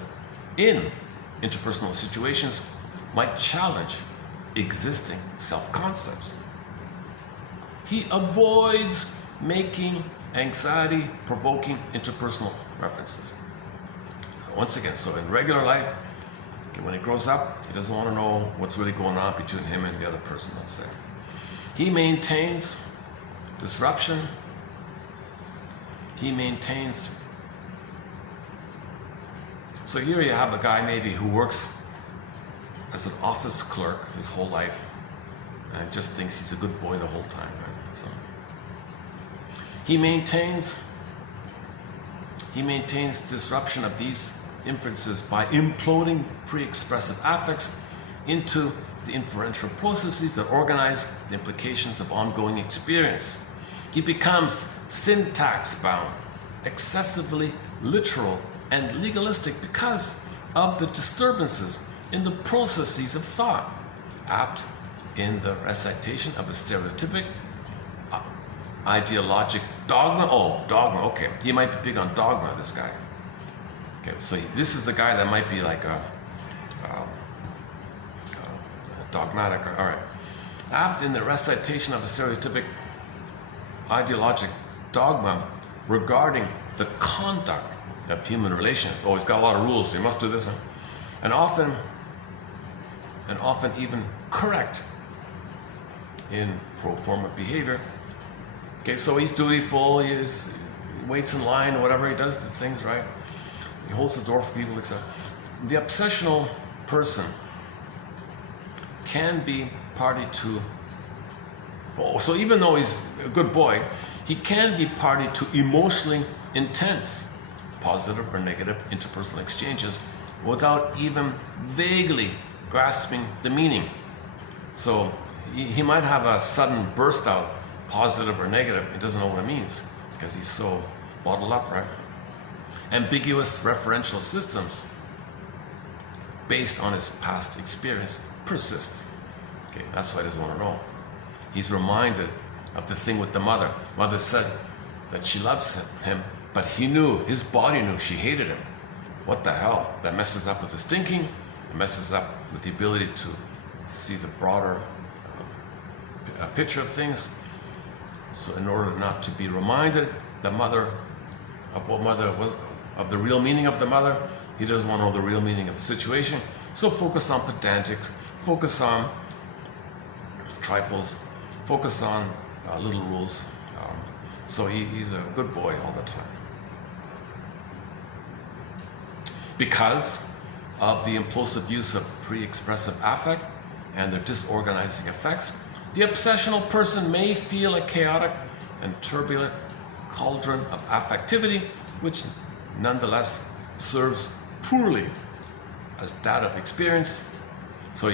in interpersonal situations might challenge existing self-concepts. He avoids making anxiety-provoking interpersonal references. Once again, so in regular life, okay, when he grows up, he doesn't want to know what's really going on between him and the other person, let's say. He maintains disruption. He maintains. So here you have a guy maybe who works as an office clerk his whole life and just thinks he's a good boy the whole time, right? So he maintains disruption of these inferences by imploding pre-expressive affects into the inferential processes that organize the implications of ongoing experience. He becomes syntax bound, excessively literal and legalistic because of the disturbances in the processes of thought, apt in the recitation of a stereotypic ideologic dogma. Oh, dogma, okay. He might be big on dogma, this guy. Okay, so this is the guy that might be like a dogmatic, all right. Apt in the recitation of a stereotypic ideologic dogma regarding the conduct of human relations. Oh, he's got a lot of rules, so he must do this, huh? And often even correct in pro forma behavior. Okay, so he's dutiful, he waits in line, whatever he does, the things, right? He holds the door for people, etc. The obsessional person can be party to, so even though he's a good boy, he can be party to emotionally intense, positive or negative interpersonal exchanges without even vaguely grasping the meaning. So he might have a sudden burst out, positive or negative, he doesn't know what it means because he's so bottled up, right? Ambiguous referential systems based on his past experience persist. Okay, that's why he doesn't want to know. He's reminded of the thing with the mother. Mother said that she loves him, but he knew, his body knew she hated him. What the hell? That messes up with his thinking, it messes up with the ability to see the broader picture of things. So in order not to be reminded the mother of what mother was, of the real meaning of the mother, he doesn't want to know the real meaning of the situation. So focus on pedantics, focus on trifles, focus on little rules. So he's a good boy all the time. Because of the implosive use of pre-expressive affect and their disorganizing effects, The obsessional person may feel a chaotic and turbulent cauldron of affectivity, which nonetheless serves poorly as data of experience. So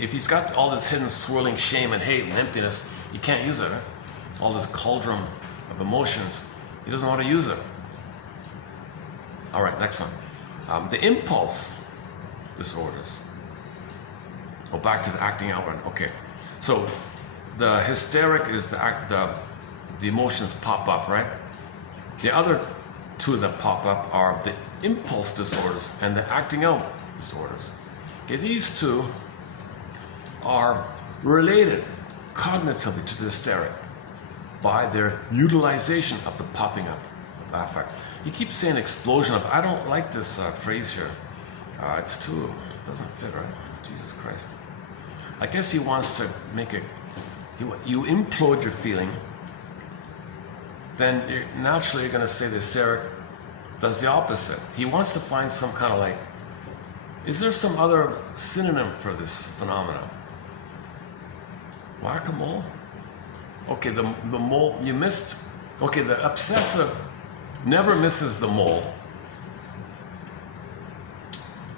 if he's got all this hidden swirling shame and hate and emptiness, he can't use it. Right? All this cauldron of emotions, he doesn't know how to use it. All right, next one. The impulse disorders. Go back to the acting out one. Okay, so the hysteric is the emotions pop up, right? The other two that pop up are the impulse disorders and the acting out disorders. Okay, these two are related cognitively to the hysteric by their utilization of the popping up of affect. He keeps saying explosion of, I don't like this phrase here. It's too, it doesn't fit, right? Jesus Christ. I guess he wants to make it, you implode your feeling, then naturally you're going to say the hysteric does the opposite. He wants to find some kind of like, is there some other synonym for this phenomenon? Whack-a-mole? Okay, the mole, you missed. Okay, the obsessive never misses the mole.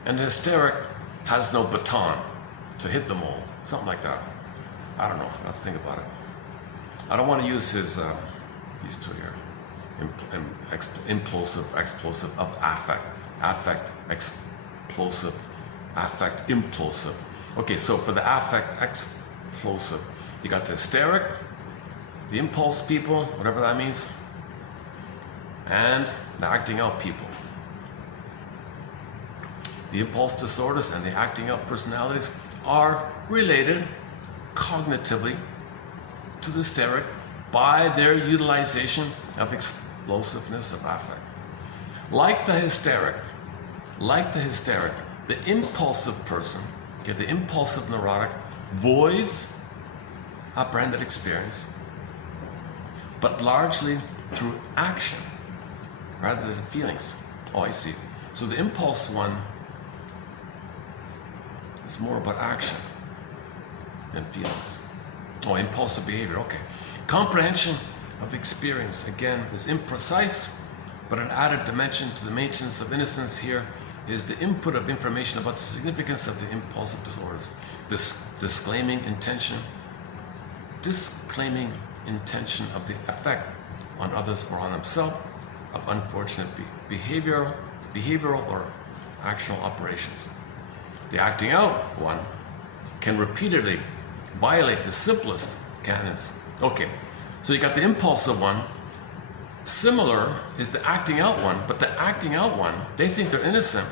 And the hysteric has no baton to hit the mole. Something like that. I don't know. Let's think about it. I don't want to use his, these two here. Implosive, explosive, of affect. Affect, explosive, affect, implosive. Okay, so for the affect, explosive, you got the hysteric, the impulse people, whatever that means, and the acting out people. The impulse disorders and the acting out personalities are related cognitively to the hysteric by their utilization of explosiveness of affect. Like the hysteric, the impulsive person, okay, the impulsive neurotic, voids apprehended experience, but largely through action rather than feelings. Oh, I see. So the impulse one is more about action than feelings. Oh, impulsive behavior, okay. Comprehension of experience, again, is imprecise, but an added dimension to the maintenance of innocence here is the input of information about the significance of the impulsive disorders. This disclaiming intention of the effect on others or on himself of unfortunate behavioral or actional operations. The acting out one can repeatedly violate the simplest canons. Okay, so you got the impulsive one. Similar is the acting out one, but the acting out one, they think they're innocent,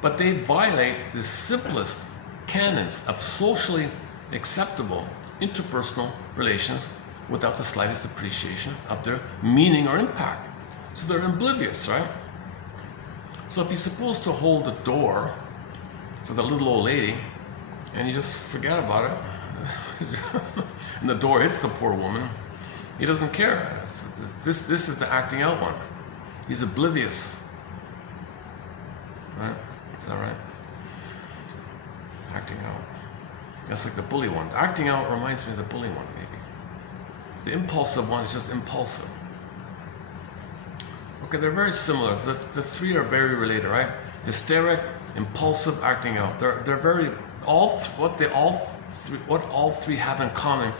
but they violate the simplest canons of socially acceptable interpersonal relations without the slightest appreciation of their meaning or impact. So they're oblivious, right? So if you're supposed to hold the door for the little old lady and you just forget about it and the door hits the poor woman, he doesn't care. This is the acting out one. He's oblivious. Right? Is that right? Acting out. That's like the bully one. Acting out reminds me of the bully one, maybe. The impulsive one is just impulsive. Okay, they're very similar. The three are very related, right? Hysteric, impulsive, acting out. They're very what all three have in common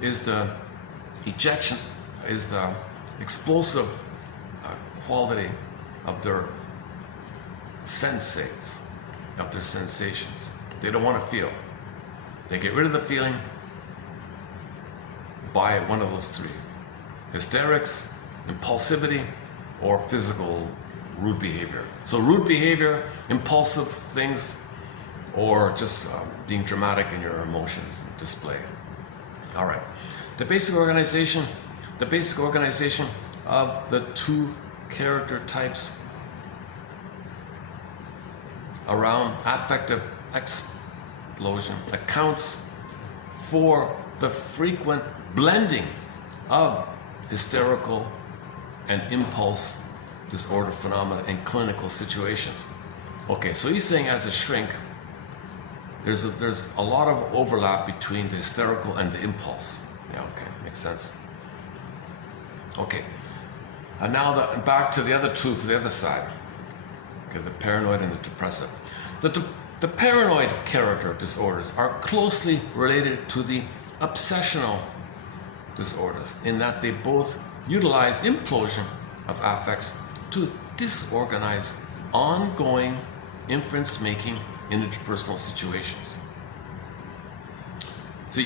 is the ejection, is the explosive quality of their sensates, of their sensations. They don't want to feel. They get rid of the feeling by one of those three: hysterics, impulsivity, or physical rude behavior. So rude behavior, impulsive things, or just being dramatic in your emotions and display. All right. The basic organization of the two character types around affective explosion accounts for the frequent blending of hysterical and impulse disorder phenomena in clinical situations. Okay, so he's saying as a shrink, there's a lot of overlap between the hysterical and the impulse. Yeah, okay, makes sense. Okay, and now back to the other two for the other side. Okay, the paranoid and the depressive. The paranoid character disorders are closely related to the obsessional disorders in that they both utilize implosion of affects to disorganize ongoing inference making in interpersonal situations. So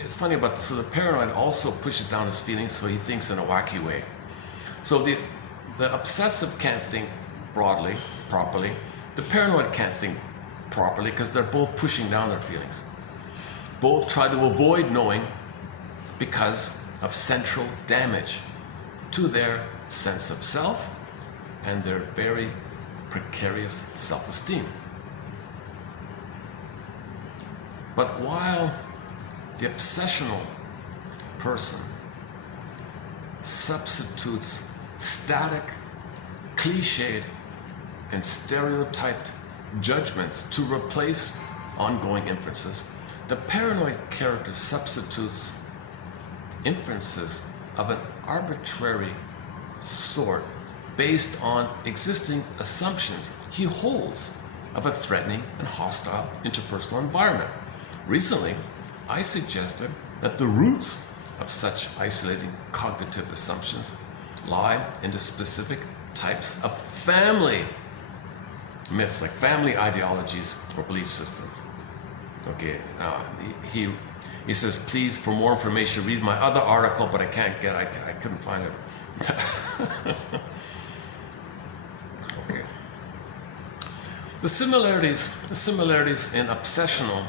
it's funny about this. So the paranoid also pushes down his feelings, so he thinks in a wacky way. So the obsessive can't think broadly, properly. The paranoid can't think properly because they're both pushing down their feelings. Both try to avoid knowing because of central damage to their sense of self and their very precarious self-esteem. But while the obsessional person substitutes static, cliched, and stereotyped judgments to replace ongoing inferences, the paranoid character substitutes inferences of an arbitrary sort based on existing assumptions he holds of a threatening and hostile interpersonal environment. Recently, I suggested that the roots of such isolating cognitive assumptions lie in the specific types of family myths, like family ideologies or belief systems. Okay, he says, please, for more information, read my other article, but I couldn't find it. Okay. The similarities in obsessional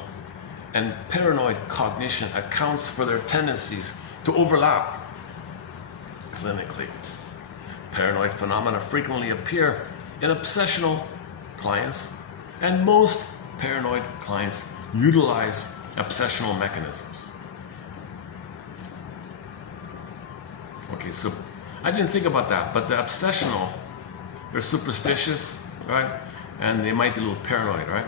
and paranoid cognition accounts for their tendencies to overlap clinically. Paranoid phenomena frequently appear in obsessional clients, and most paranoid clients utilize obsessional mechanisms. Okay, so I didn't think about that, but the obsessional, they're superstitious, right? And they might be a little paranoid, right?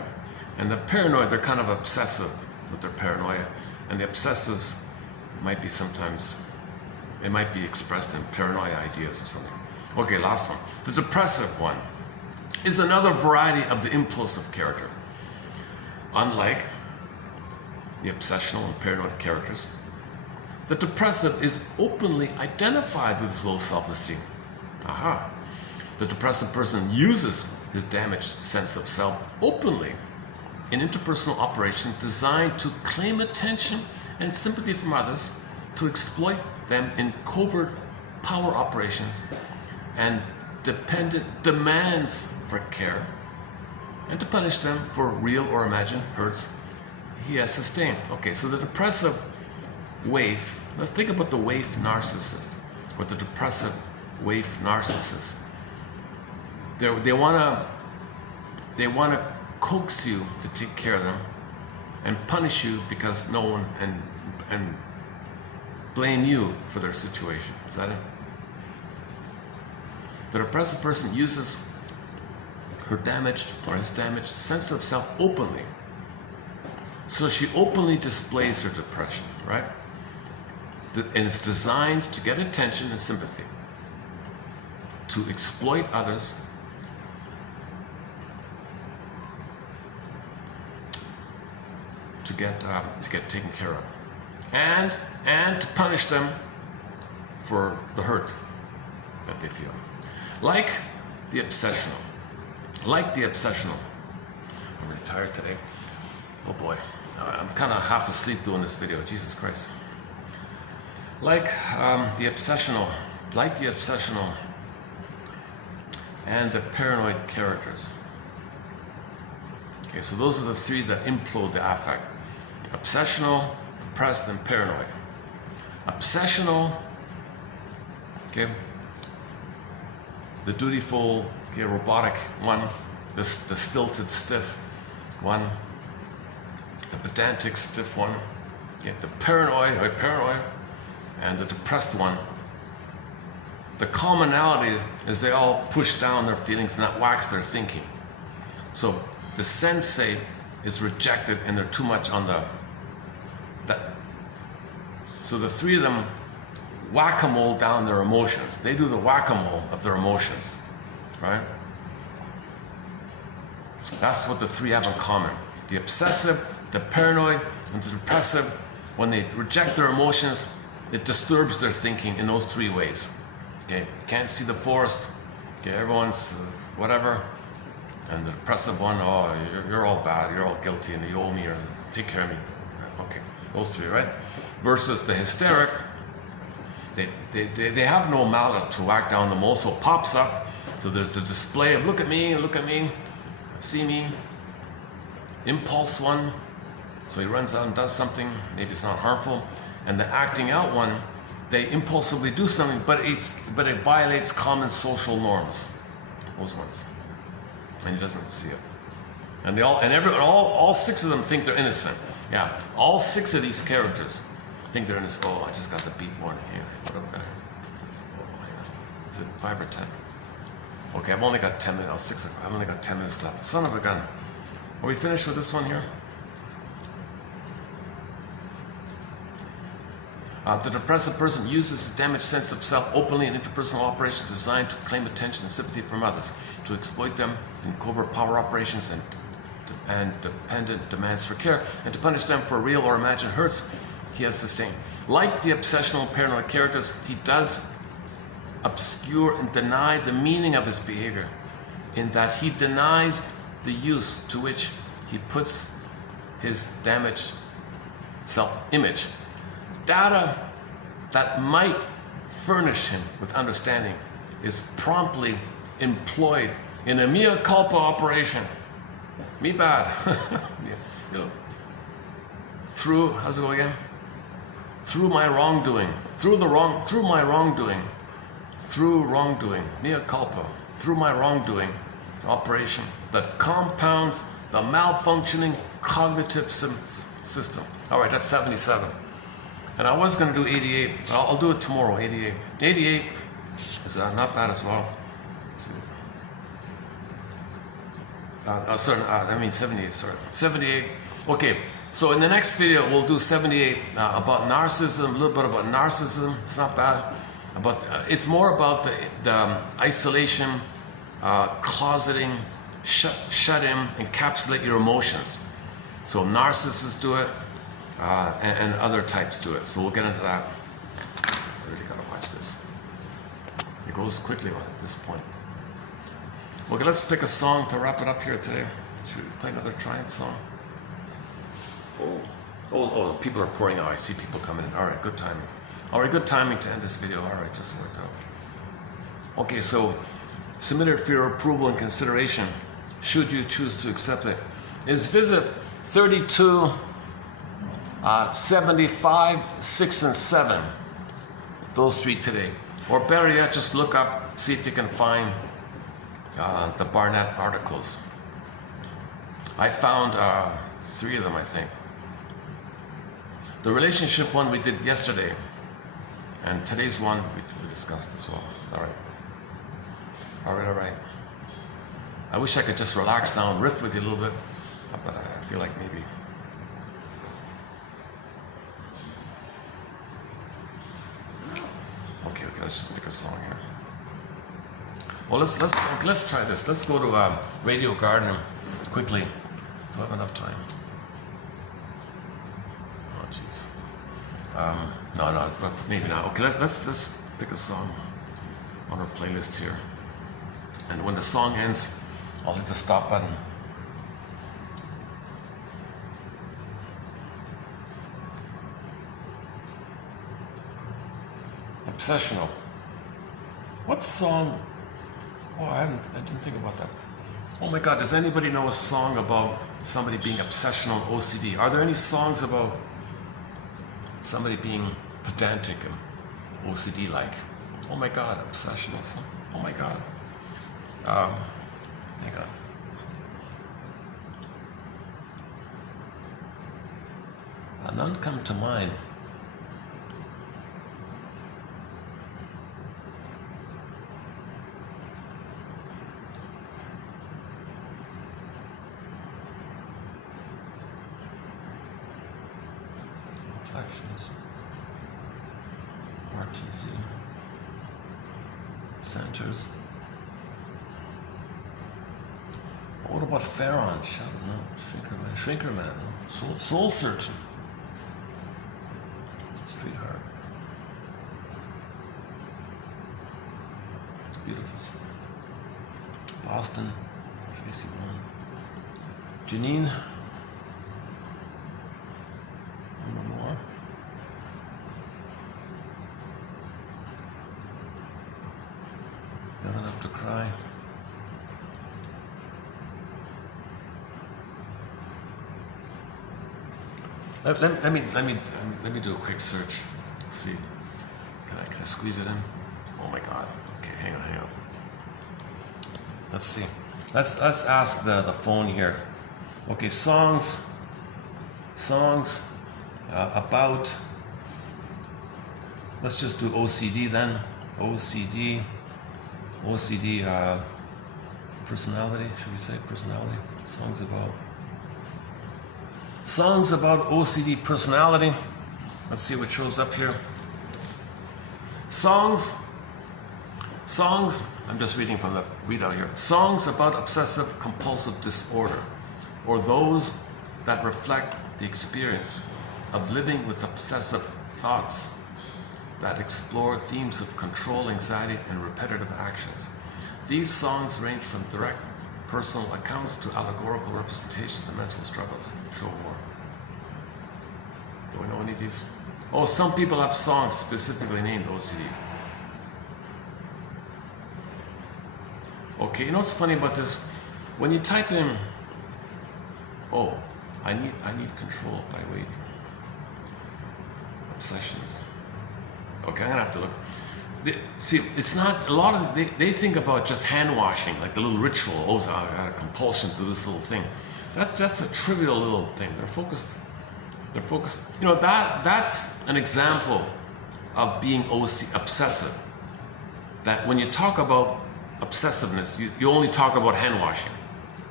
And the paranoid, they're kind of obsessive with their paranoia. And the obsessives might be sometimes, it might be expressed in paranoia ideas or something. Okay, last one. The depressive one is another variety of the impulsive character. Unlike the obsessional and paranoid characters, the depressive is openly identified with his low self-esteem. Aha! The depressive person uses his damaged sense of self openly in interpersonal operations designed to claim attention and sympathy from others, to exploit them in covert power operations and dependent demands for care, and to punish them for real or imagined hurts he has sustained. Okay, so the depressive wave, let's think about the wave narcissist, or the depressive wave narcissist. They want to coax you to take care of them and punish you because no one, and blame you for their situation. Is that it? The depressive person uses her damaged or his damaged sense of self openly. So she openly displays her depression, right? And it's designed to get attention and sympathy, to exploit others, to get taken care of, and to punish them for the hurt that they feel. Like the obsessional. I'm really tired today. Oh boy, I'm kind of half asleep doing this video. Jesus Christ. Like the obsessional and the paranoid characters. Okay, so those are the three that implode the affect. Obsessional, depressed, and paranoid. Obsessional, okay, the dutiful, okay, robotic one, the stilted, stiff one, the pedantic, stiff one, okay, the paranoid, and the depressed one. The commonality is they all push down their feelings and that wax their thinking. So the sensate is rejected and they're too much on so the three of them whack-a-mole down their emotions. They do the whack-a-mole of their emotions, right? That's what the three have in common. The obsessive, the paranoid, and the depressive, when they reject their emotions, it disturbs their thinking in those three ways. Okay, can't see the forest. Okay, everyone's whatever. And the depressive one, oh, you're all bad, you're all guilty, and you owe me, or take care of me. Okay, those three, right? Versus the hysteric, they have no mallet to whack down the most, so it pops up. So there's the display of look at me, see me. Impulse one, so he runs out and does something, maybe it's not harmful. And the acting out one, they impulsively do something, but it violates common social norms. Those ones. And he doesn't see it. And all six of them think they're innocent. Yeah, all six of these characters think they're innocent. Oh, I just got the beep warning here. What up, guy? Oh, yeah. Is it 5 or 10? Okay, I've only got 10 minutes. Oh, 6 o'clock. I've only got 10 minutes left. Son of a gun. Are we finished with this one here? The depressive person uses his damaged sense of self openly in interpersonal operations designed to claim attention and sympathy from others, to exploit them in covert power operations and dependent demands for care, and to punish them for real or imagined hurts he has sustained. Like the obsessional paranoid characters, he does obscure and deny the meaning of his behavior, in that he denies the use to which he puts his damaged self-image. Data that might furnish him with understanding is promptly employed in a mea culpa operation. Me bad. You know, through, how's it go again? Through my wrongdoing, through my wrongdoing, mea culpa, through my wrongdoing operation that compounds the malfunctioning cognitive system. All right, that's 77. And I was going to do 88. I'll do it tomorrow, 88. 88 is not bad as well. Let's see. I mean 78, sorry. 78. Okay, so in the next video, we'll do 78 about narcissism, a little bit about narcissism. It's not bad. But it's more about the isolation, closeting, shut in, encapsulate your emotions. So narcissists do it. And other types do it. So we'll get into that. I really gotta watch this. It goes quickly at this point. Okay, let's pick a song to wrap it up here today. Should we play another Triumph song? Oh, people are pouring out. I see people coming in. All right, good timing. All right, good timing to end this video. All right, just worked out. Okay, so submitted for your approval and consideration, should you choose to accept it, is visit 32 75, 6, and 7. Those three today. Or better yet, just look up, see if you can find the Barnett articles. I found 3 of them, I think. The relationship one we did yesterday, and today's one we discussed as well. All right. I wish I could just relax now and riff with you a little bit, but I feel like maybe. Okay, let's just pick a song here. Well, let's try this. Let's go to Radio Garden quickly. Do I have enough time? Oh, jeez. No, maybe not. Okay, let's pick a song on our playlist here. And when the song ends, I'll hit the stop button. Obsessional. What song? Oh, I didn't think about that. Oh my God, does anybody know a song about somebody being obsessional OCD? Are there any songs about somebody being pedantic and OCD-like? Oh my God, obsessional song. Oh my God. Hang on. None come to mind. reflections. RTZ. Centers. What about Pharaon? Shadow, no. Shrinker man. No. Soul searching. Streetheart. It's beautiful. Boston. Tracy one. Janine. One more. Never enough to cry. Let me do a quick search. Let's see. Can I squeeze it in? Oh my God. Okay, hang on. Let's see. Let's ask the phone here. Okay, songs about. Let's just do OCD then. OCD. Personality. Should we say personality? Songs about OCD personality. Let's see what shows up here. Songs, I'm just reading from the readout here. Songs about obsessive compulsive disorder, or those that reflect the experience of living with obsessive thoughts that explore themes of control, anxiety, and repetitive actions. These songs range from direct personal accounts to allegorical representations of mental struggles. Show more. Do we know any of these? Oh, some people have songs specifically named OCD. Okay, you know what's funny about this? When you type in, oh, I need control by weight. Obsessions. Okay, I'm gonna have to look. See, it's not, a lot of, they think about just hand washing, like the little ritual. Oh, so I got a compulsion to this little thing. That's a trivial little thing. They're focused. You know, that's an example of being obsessive. That when you talk about obsessiveness, you only talk about hand washing.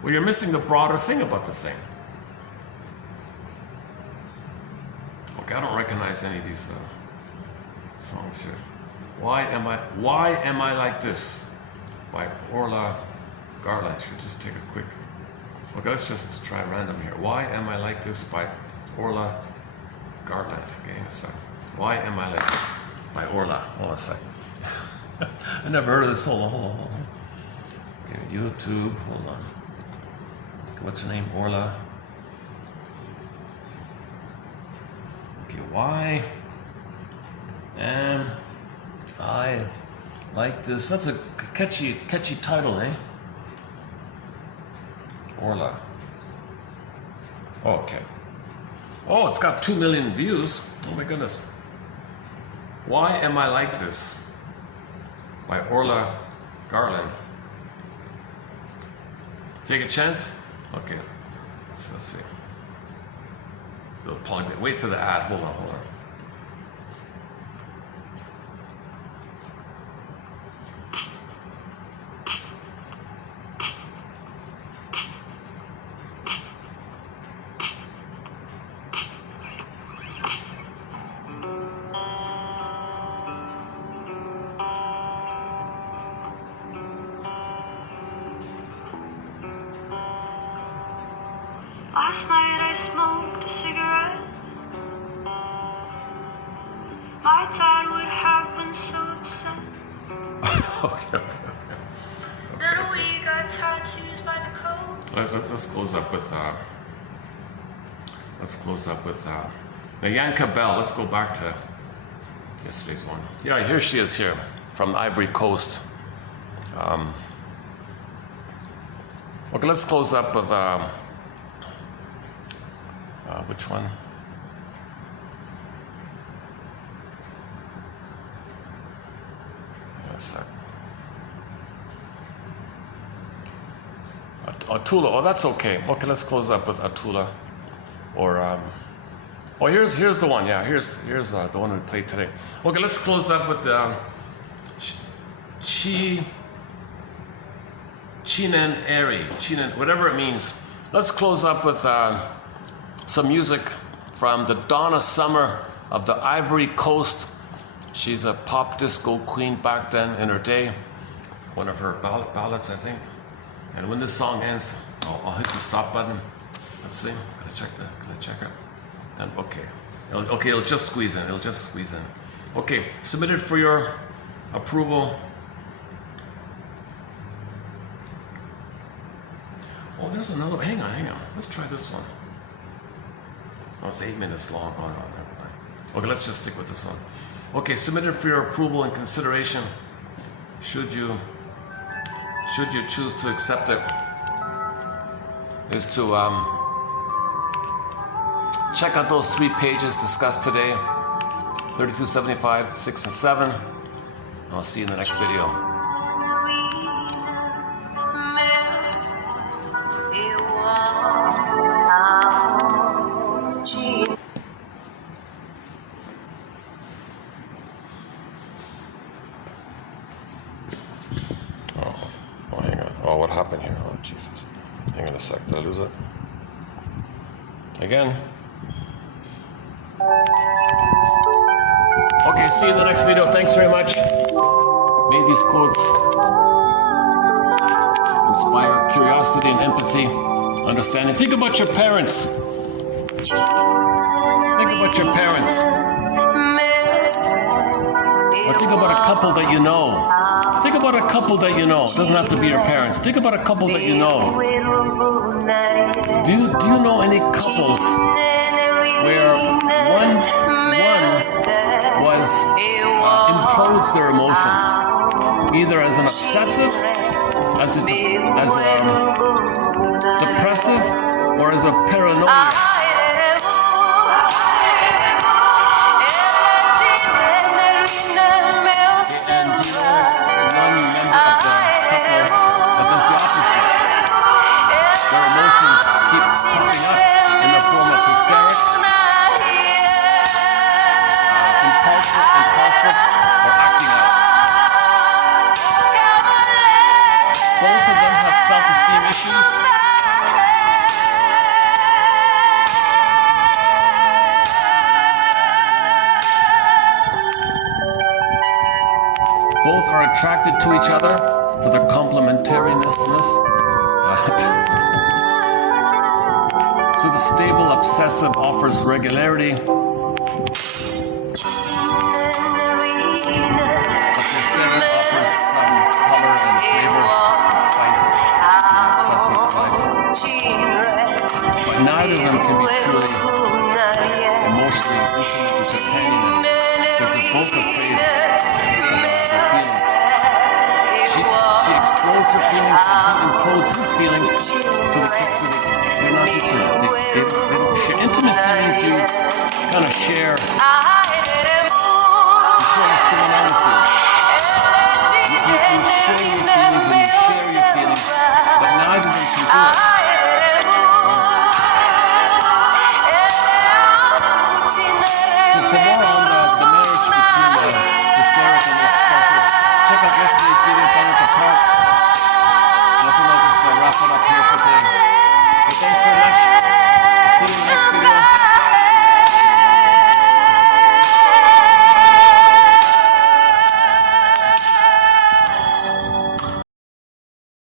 Well, you're missing the broader thing about the thing. Okay, I don't recognize any of these songs here. Why am I like this? By Orla Garland. Should just take a quick. Okay, let's just try random here. Why am I like this? By Orla Garland. Okay, hang a second. Why am I like this? By Orla. Hold on a second. I never heard of this. Hold on. Okay, YouTube. Hold on. Okay, what's her name? Orla. Okay, why am I like this? That's a catchy title, eh? Orla. Okay. Oh, it's got 2 million views. Oh my goodness. Why am I like this? By Orla Garland. Take a chance? Okay. Let's see. Wait for the ad. Hold on. Last night I smoked a cigarette. My dad would have been so upset. Okay. Then we got tattoos by the coast. Let's close up with Yanka Bell. Let's go back to yesterday's one. Yeah, here she is here from the Ivory Coast. Okay, let's close up with which one? Hang on a sec. Atula. Oh, that's okay. Okay, let's close up with Atula. Or oh, here's the one. Yeah, here's the one we played today. Okay, let's close up with Chinan Eri. Chinan, whatever it means. Let's close up with some music from the Donna Summer of the Ivory Coast. She's a pop disco queen back then in her day. One of her ballads, I think. And when this song ends, I'll hit the stop button. Let's see. Can I check it? Then okay. Okay, it'll just squeeze in. Okay, submitted for your approval. Oh, there's another. Hang on. Let's try this one. Oh, it's 8 minutes long. Oh, no, never mind. Okay, let's just stick with this one. Okay, submitted for your approval and consideration. Should you choose to accept it, is to check out those 3 pages discussed today, 3275, 6, and 7. I'll see you in the next video. Oh, hang on. Oh, what happened here? Oh, Jesus. Hang on a sec. Did I lose it? Again. Okay, see you in the next video. Thanks very much. May these quotes inspire curiosity and empathy, understanding. Think about your parents. Think about your parents. Or think about a couple that you know. Think about a couple that you know. It doesn't have to be your parents. Think about a couple that you know. Do you know any couples where one was implodes their emotions, either as an obsessive, as a depressive, or as a paranoia? Both are attracted to each other for their complementariness. So the stable obsessive offers regularity, but the steady offers some color and flavor and spice to the obsessive life. But neither of them can be truly emotionally intimate and companionate because they're both afraid of her feelings, and he encodes his feelings, so they're not intimate. Intimacy means you kind of share